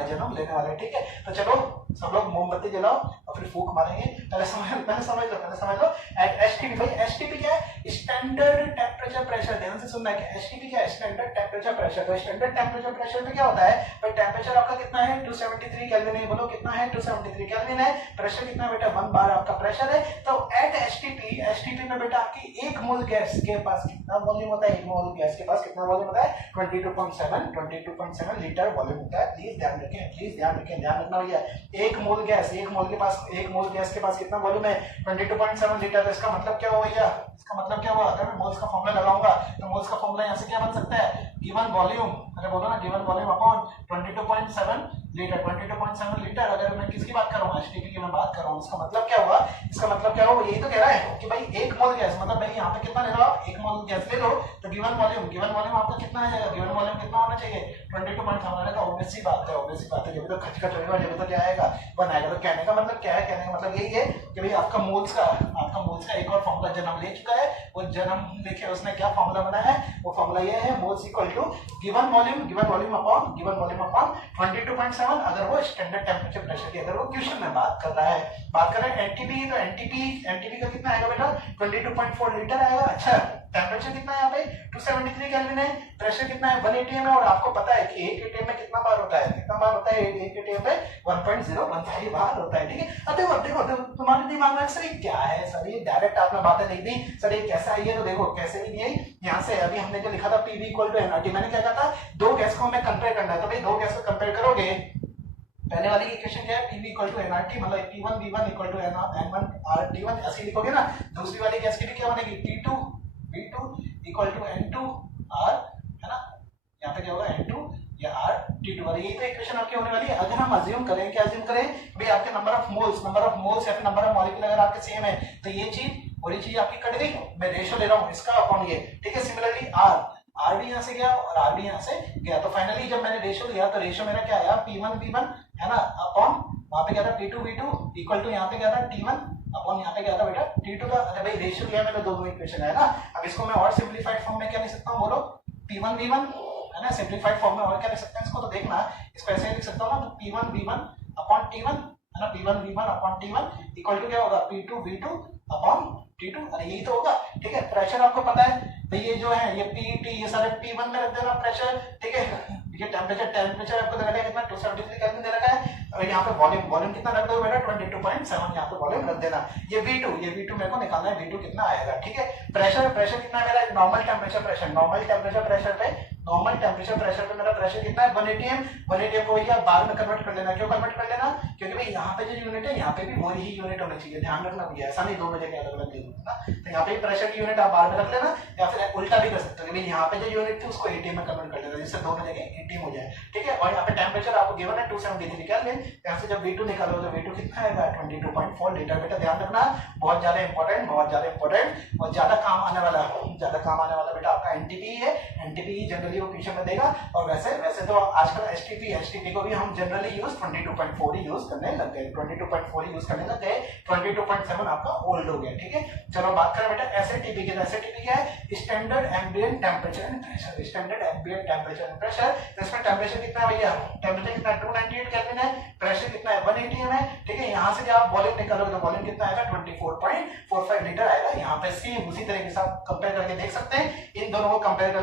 है, ठीक है। तो चलो सब लोग मोमबत्ती जलाओ और फिर फूंक मारेंगे। पहले समझ लो एसटीपी। भाई एसटीपी क्या है, स्टैंडर्ड टेम्परेचर प्रेशर। ध्यान से सुनना है, एसटीपी क्या है, स्टैंडर्ड टेम्परेचर प्रेशर। तो स्टैंडर्ड टेम्परेचर प्रेशर में क्या होता है, भाई टेम्परेचर आपका कितना है 273 केल्विन है, बोलो कितना है 273 केल्विन है। प्रेशर कितना है बेटा, 1 बार आपका प्रेशर है। तो एट एसटीपी में बेटा आपकी 1 मोल गैस के पास कितना वॉल्यूम होता है, 1 मोल गैस के पास कितना वॉल्यूम होता है, 22.7 लीटर वॉल्यूम होता है। प्लीज ध्यान रखें, ध्यान रखना भैया। 1 मोल गैस के पास कितना वॉल्यूम है, 22.7 लीटर। इसका मतलब क्या हुआ भैया, इसका मतलब क्या हुआ, अगर मैं मोल्स का फॉर्मूला लगाऊंगा तो मोल्स का फॉर्मूला यहाँ से क्या बन सकता है, गिवन वॉल्यूम, अरे बोलो ना given volume upon 22.7 litre. 22.7 litre अगर मैं किसकी बात कर रहा हूँ, एसटीपी की मैं बात कर रहा हूँ। इसका मतलब क्या हुआ, यही तो कह रहा है कि भाई 1 मोल गैस, मतलब भाई यहाँ पे कितना ले लो आप, 1 मोल गैस ले लो तो गिवन वॉल्यूम आपका कितना आ जाएगा, गिवन वॉल्यूम कितना होना चाहिए 22.7। तो ऑब्वियस सी बात है, जब तो खचखच होगा, जब तो क्या आएगा 1 आएगा। तो कहने का मतलब क्या है, कहने का मतलब यही है कि भाई आपका मोल्स का एक और फॉर्मूला जन्म ले चुका है। वो जन्म लेके उसने क्या फॉर्मूला बनाया है, वो फॉर्मूला ये है, moles equal to given volume upon 22.7। अगर वो स्टैंडर्ड टेम्परेचर प्रेशर की अगर वो क्वेश्चन में बात कर रहा है एनटीपी, तो एनटीपी का कितना आएगा बेटा 22.4 लीटर आएगा। अच्छा टेम्परेचर कितना है यहाँ पे 273 केल्विन है, प्रेशर कितना है 1 atm है, और आपको पता है कि 1 atm में कितना बार होता है, कितना बार होता है 1 atm पे 1.015 बार होता है, ठीक है। अब देखो तुम्हारे दिमाग में सर ये क्या है, सर ये डायरेक्ट आपने बातें लिख दी, सर ये कैसा है, तो देखो कैसे लिखी है यहाँ से। अभी हमने जो लिखा था PV इक्वल टू nRT, मैंने क्या कहा था, दो गैस को हमें कंपेयर करना है, तो भाई दो गैस को कंपेयर करोगे, पहले वाली इक्वेशन क्या है, PV इक्वल टू nRT, मतलब P1V1 इक्वल टू N1RT1 ऐसे लिखोगे ना। दूसरी वाली गैस की भी क्या बनेगी, P2V2 इक्वल टू N2R, है ना, यहाँ पे क्या होगा N2 या R T2, यही तो इक्वेशन आपकी होने वाली है। अगर हम अज्यूम करें, क्या अज्यूम करें भाई, आपके नंबर ऑफ मोल्स या फिर नंबर ऑफ मॉलिक्यूल अगर आपके सेम है, तो ये चीज और ये चीज आपकी कट गई, मैं रेशियो ले रहा हूँ इसका अपॉन ये, ठीक है। सिमिलरली R भी यहाँ से गया और R भी यहाँ से गया, तो फाइनली जब मैंने रेशियो लिया तो रेशियो मेरा क्या आया, P1V1 है ना अपॉन वहां पे क्या था P2V2 इक्वल टू यहाँ पे क्या था T1 अपॉन यहाँ पे क्या था बेटा T2 था। अरे भाई रेशियो लिया मैंने, दोनों इक्वेशन है ना। अब इसको मैं और सिंपलीफाइड फॉर्म में क्या लिख सकता हूँ, बोलो, P1V1 है ना, सिंपलीफाइड फॉर्म में और क्या लिख सकते हैं इसको, तो देखना इसको ऐसे लिख सकता हूँ ना, तो P1V1 अपॉन T1 है ना, P1V1 upon T1 equal to क्या होगा, P2V2 अपॉन T2, अरे यही तो होगा, ठीक है। प्रेशर आपको पता है तो ये जो है ये P ये सारे P1 में रख देना प्रेशर, ठीक है। ये टेम्परेचर आपको दे रखा है कितना, 273 केल्विन दे रखा है, और यहाँ पे वॉल्यूम कितना रख दो बेटा, 22.7 यहाँ पे वॉल्यूम रख देना। ये V2 मेरे को निकालना है, V2 कितना आएगा, ठीक है। प्रेशर कितना है मेरा, नॉर्मल टेम्परेचर प्रेशर पे मेरा प्रेशर कितना है 1 atm को भैया बार में कन्वर्ट कर लेना। क्यों कन्वर्ट कर लेना, क्योंकि भाई यहाँ पे जो यूनिट है यहाँ पे भी वही ही यूनिट होनी चाहिए, ध्यान रखना भैया, ऐसा नहीं दोनों जगह अलग अलग लिखना ना। तो यहाँ पे प्रेशर की यूनिट आप बार में रख लेना, या फिर उल्टा भी कर सकते हो, यहाँ पे जो यूनिट थी उसको atm में कन्वर्ट कर लेना, जिससे दोनों जगह atm हो जाए, ठीक है। और यहाँ पे टेम्परेचर आपको गिवन है 273 केल्विन, यहाँ से जब V2 निकालो तो V2 कितना आएगा 22.4 लीटर। बेटा ध्यान रखना, बहुत ज्यादा इंपॉर्टेंट और ज्यादा काम आने वाला बेटा आपका NTP है। NTP जनरली वो क्वेश्चन में देगा, और वैसे तो आजकल STP को भी हम जनरली यूज 22.4 ही यूज करने लग गए, 22.4 यूज करने लग गए, 22.7 आपका ओल्ड हो गया, ठीक है। चलो बात करें बेटा SATP की। SATP क्या है, standard ambient temperature and pressure, standard ambient temperature and pressure. इसमें टेम्परेचर कितना है भैया, टेम्परेचर कितना है 298 केल्विन है, प्रेशर कितना है 1 atm है, ठीक है। यहाँ से जब आप वॉल्यूम निकालोगे तो वॉल्यूम कितना आएगा 24.45 लीटर आएगा। यहाँ पे सेम उसी तरीके से आप कंपेयर करके देख सकते हैं, इन दोनों को कंपेयर कर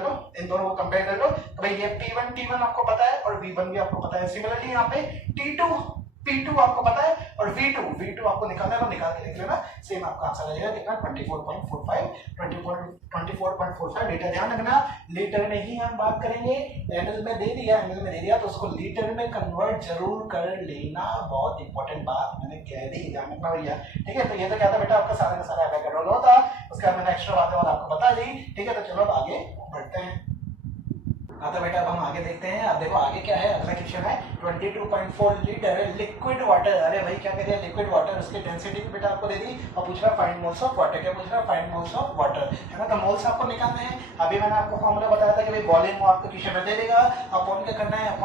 लो, तो भाई ये P1 आपको पता है और V1 भी आपको पता है। सिमिलरली यहाँ पे P2 आपको पता है और V2 आपको निकालना है तो निकाल के लिख लेना, सेम आपका आंसर आ जाएगा कितना 24.45 लीटर। ध्यान रखना लीटर में ही हम बात करेंगे, एमएल में दे दिया तो उसको लीटर में कन्वर्ट जरूर कर लेना, बहुत इंपॉर्टेंट बात मैंने कह दी, ध्यान रखना भैया, ठीक है। तो ये तो क्या था बेटा आपका सारा का सारा एवोगाड्रो लॉ था, उसके बाद मैंने एक्स्ट्रा बातें वाला आपको बता दी, ठीक है। तो चलो अब आगे बढ़ते हैं। तो बेटा अब हम आगे देखते हैं। अब देखो आगे क्या है, अगला क्वेश्चन है 22.4 लीटर लिक्विड वाटर। अरे भाई क्या कह रहे हैं, लिक्विड वाटर, उसकी डेंसिटी भी बेटा आपको दे दी और पूछ रहा है फाइंड मोल्स ऑफ वाटर। क्या पूछ रहा है, फाइंड मोल्स ऑफ वाटर, है ना। तो मोल्स आपको निकालने हैं। अभी मैंने आपको फॉर्मूला बताया था कि भाई वॉल्यूम को आपको क्वेश्चन में दे देगा, अपॉन क्या करना है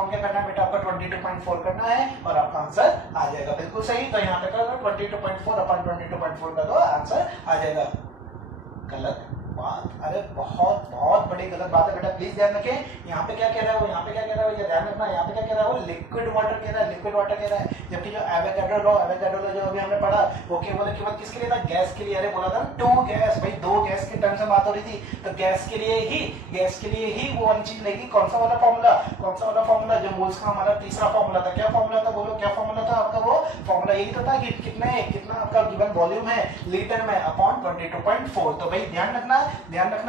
बेटा आपका 22.4 करना है और आपका आंसर आ जाएगा बिल्कुल सही। तो यहाँ पे कर दो 22.4 अपॉन 22.4 कर दो, आंसर आ जाएगा। गलत बात, अरे बहुत बड़ी गलत बात है बेटा, प्लीज ध्यान रखें। यहाँ पे क्या कह रहा है वो, यहाँ पे क्या कह रहा है ध्यान रखना, यहाँ पे क्या कह रहा है वो लिक्विड वाटर कह रहा है, जबकि जो एवोगाड्रो लॉ जो अभी हमने पढ़ा वो केवल किसके लिए था, गैस के लिए। अरे बोला था टू गैस, भाई दो गैस के टर्म से बात हो रही थी, तो गैस के लिए ही वो वाली चीज लेगी। कौन सा वाला फॉर्मूला जो मोल्स का हमारा तीसरा फॉर्मूला था, क्या फॉर्मूला था बोलो, क्या फॉर्मूला था आपका, वो फॉर्मूला यही तो था कि कितना आपका गिवन वॉल्यूम है लीटर में अपॉन 22.4। तो भाई ध्यान रखना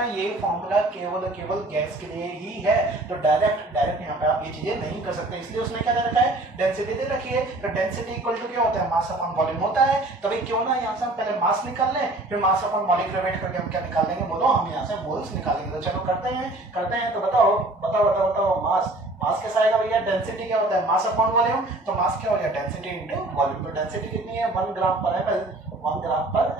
ये फॉर्मूला केवल गैस के लिए ही है, तो डायरेक्ट यहाँ पे आप ये चीजें नहीं कर सकते, इसलिए उसने क्या दे रखा है, डेंसिटी दे रखी है। तो डेंसिटी इक्वल टू क्या होता है, मास अपॉन वॉल्यूम होता है। तो भाई क्यों ना यहाँ से हम पहले मास निकाल लें, फिर मास अपॉन मॉलिक्यूलर वेट करके हम क्या निकाल लेंगे, बोलो हम यहाँ से मोल्स निकालेंगे। तो चलो करते हैं। तो बताओ मास कैसा आएगा भैया, डेंसिटी क्या होता है, मास अपॉन वॉल्यूम, तो मास क्या हो गया डेंसिटी इनटू वॉल्यूम। तो डेंसिटी कितनी है 1 ग्राम पर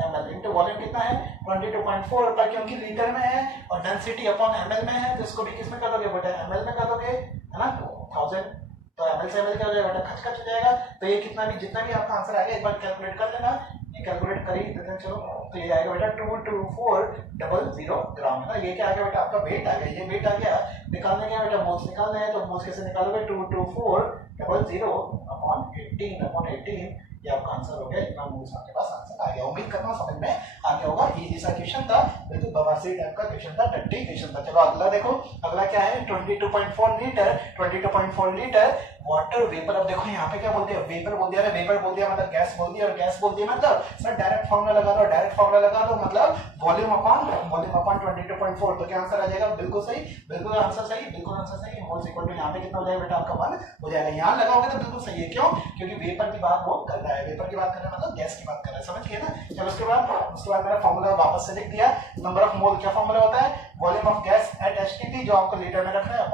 ml इनटू वॉल्यूम कितना है 22.4 पर, क्योंकि लीटर में है और डेंसिटी अपॉन ml में है, तो इसको भी किसमें कर दोगे बेटा, ml में कर दोगे, है ना 1000, तो ml से ml क्या हो जाएगा बेटा, खच हो जाएगा। तो ये जितना भी आपका आंसर आएगा एक बार कैलकुलेट कर लेना, ये कैलकुलेट कर ही देते हैं। चलो तो ये आएगा बेटा 22400 ग्राम, है ना। ये क्या आ गया बेटा आपका वेट आ गया, ये वेट आ गया। निकालने क्या बेटा, मोल्स निकालने हैं, तो मोल्स कैसे निकालोगे 22400 अपॉन 18 ये आपका आंसर हो गया, इतना मोल्स आपके पास आंसर आ गया। उम्मीद करता हूं समझ में आ गया होगा। सा क्वेश्चन था, बिल्कुल बवासीर टाइप का क्वेश्चन था, टट्टी क्वेश्चन था। चलो अगला देखो, अगला क्या है 22.4 लीटर, 22.4 लीटर वाटर वेपर। अब देखो यहाँ पे क्या बोल दिया, वेपर बोल दिया, वेपर बोल दिया मतलब गैस बोल दिया, और गैस बोल दिया मतलब सर डायरेक्ट फॉर्मूला लगा दो, डायरेक्ट फॉर्मूला लगा दो मतलब वॉल्यूम अपॉन 22.4। तो क्या आंसर आ जाएगा, बिल्कुल सही, बिल्कुल आंसर सही, बिल्कुल आंसर सही। मोल्स इक्वल टू यहाँ पे कितना हो जाएगा बेटा आपका 1 हो जाएगा। यहाँ लगाओगे तो बिल्कुल सही है, क्यों, क्योंकि वेपर की बात वो कर रहा है, वेपर की बात कर रहा है मतलब गैस की बात कर रहा है, समझ गए ना। चलो उसके बाद मेरा फॉर्मूला वापस से लिख दिया। नंबर ऑफ मोल क्या फॉर्मूला होता है, volume of gas at HTP, जो आपको लीटर में रखना है,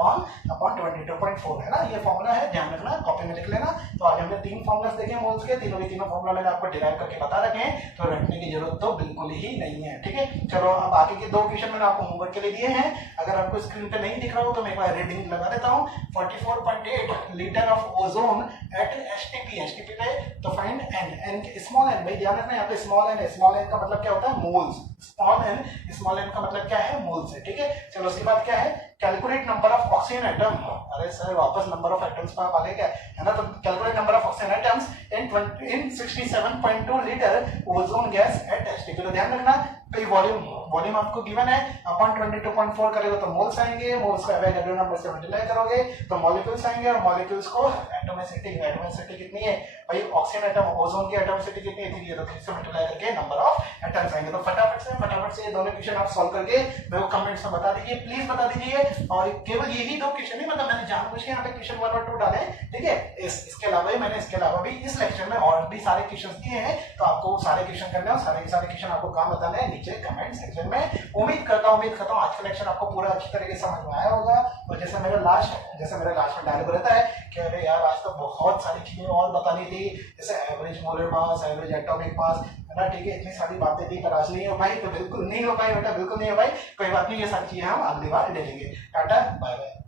अपॉन 22.4 है ना, ये फॉर्मूला है, ध्यान रखना, कॉपी में लिख लेना। तो आज हमने 3 फॉर्मूलास देखे मोल्स के, तीनों के तीनों फॉर्मूला मैंने आपको डिराइव करके बता रखे हैं, तो रखने की जरूरत तो बिल्कुल ही नहीं है, ठीक है। चलो अब आगे के 2 क्वेश्चन मैंने आपको होमवर्क के लिए दिए हैं, अगर आपको स्क्रीन पे नहीं दिख रहा हो तो मैं एक बार रीडिंग लगा देता हूँ। 44.8 litre of ozone at HTP, HTP पे तो फाइंड एन स्मॉल एन, भाई ध्यान रखना यहाँ पे स्मॉल एन है, स्मॉल एन का मतलब क्या होता है, मोल्स, स्मॉल एन का मतलब क्या है, मोल्स है, ठीक है। चलो उसके बाद क्या है, calculate number of oxygen atom. अरे सर वापस नंबर ऑफ एटम्स पर आप आ गए क्या, है ना। तो calculate number of oxygen atoms in 67.2 litre ozone gas at HTP. तो ध्यान रखना भाई वॉल्यूम आपको गिवन है, अपॉन 22.4 करेगा तो मोल्स आएंगे, मोल्स को एवोगाड्रो नंबर से मल्टीप्लाई करोगे तो मॉलिक्यूल्स आएंगे, और मॉलिक्यूल्स को एटोमिसिटी कितनी है भाई, ऑक्सीजन एटम ओजोन की एटोमिसिटी कितनी है 3 है, तो 3 से मल्टीप्लाई करके नंबर ऑफ एटम्स आएंगे। तो फटाफट से ये दोनों क्वेश्चन आप सॉल्व करके मेरे को कमेंट्स में बता दीजिए, प्लीज बता दीजिए। और केवल यही 2 क्वेश्चन नहीं, मतलब मैंने जानबूझ के यहाँ पे क्वेश्चन 1 और 2 डाले, ठीक है। इसके अलावा भी इस लेक्चर में और भी सारे क्वेश्चन दिए हैं, तो आपको सारे क्वेश्चन करने और सारे के सारे क्वेश्चन आपको कहाँ बताना है, नीचे कमेंट सेक्शन में। उम्मीद करता हूँ आज का लेक्चर आपको पूरा अच्छी तरीके से समझ में आया होगा। और जैसे मेरे लास्ट में डायलॉग रहता है कि अरे यार आज तो बहुत सारी चीजें और बतानी थी, जैसे average molar mass, average atomic mass, है ना, ठीक है, इतनी सारी बातें थी पर आज नहीं हो पाई, तो बिल्कुल नहीं हो पाई बेटा, बिल्कुल नहीं हो पाई, कोई बात नहीं, ये सारी चीजें हम अगली बार ले लेंगे। Tata bye bye.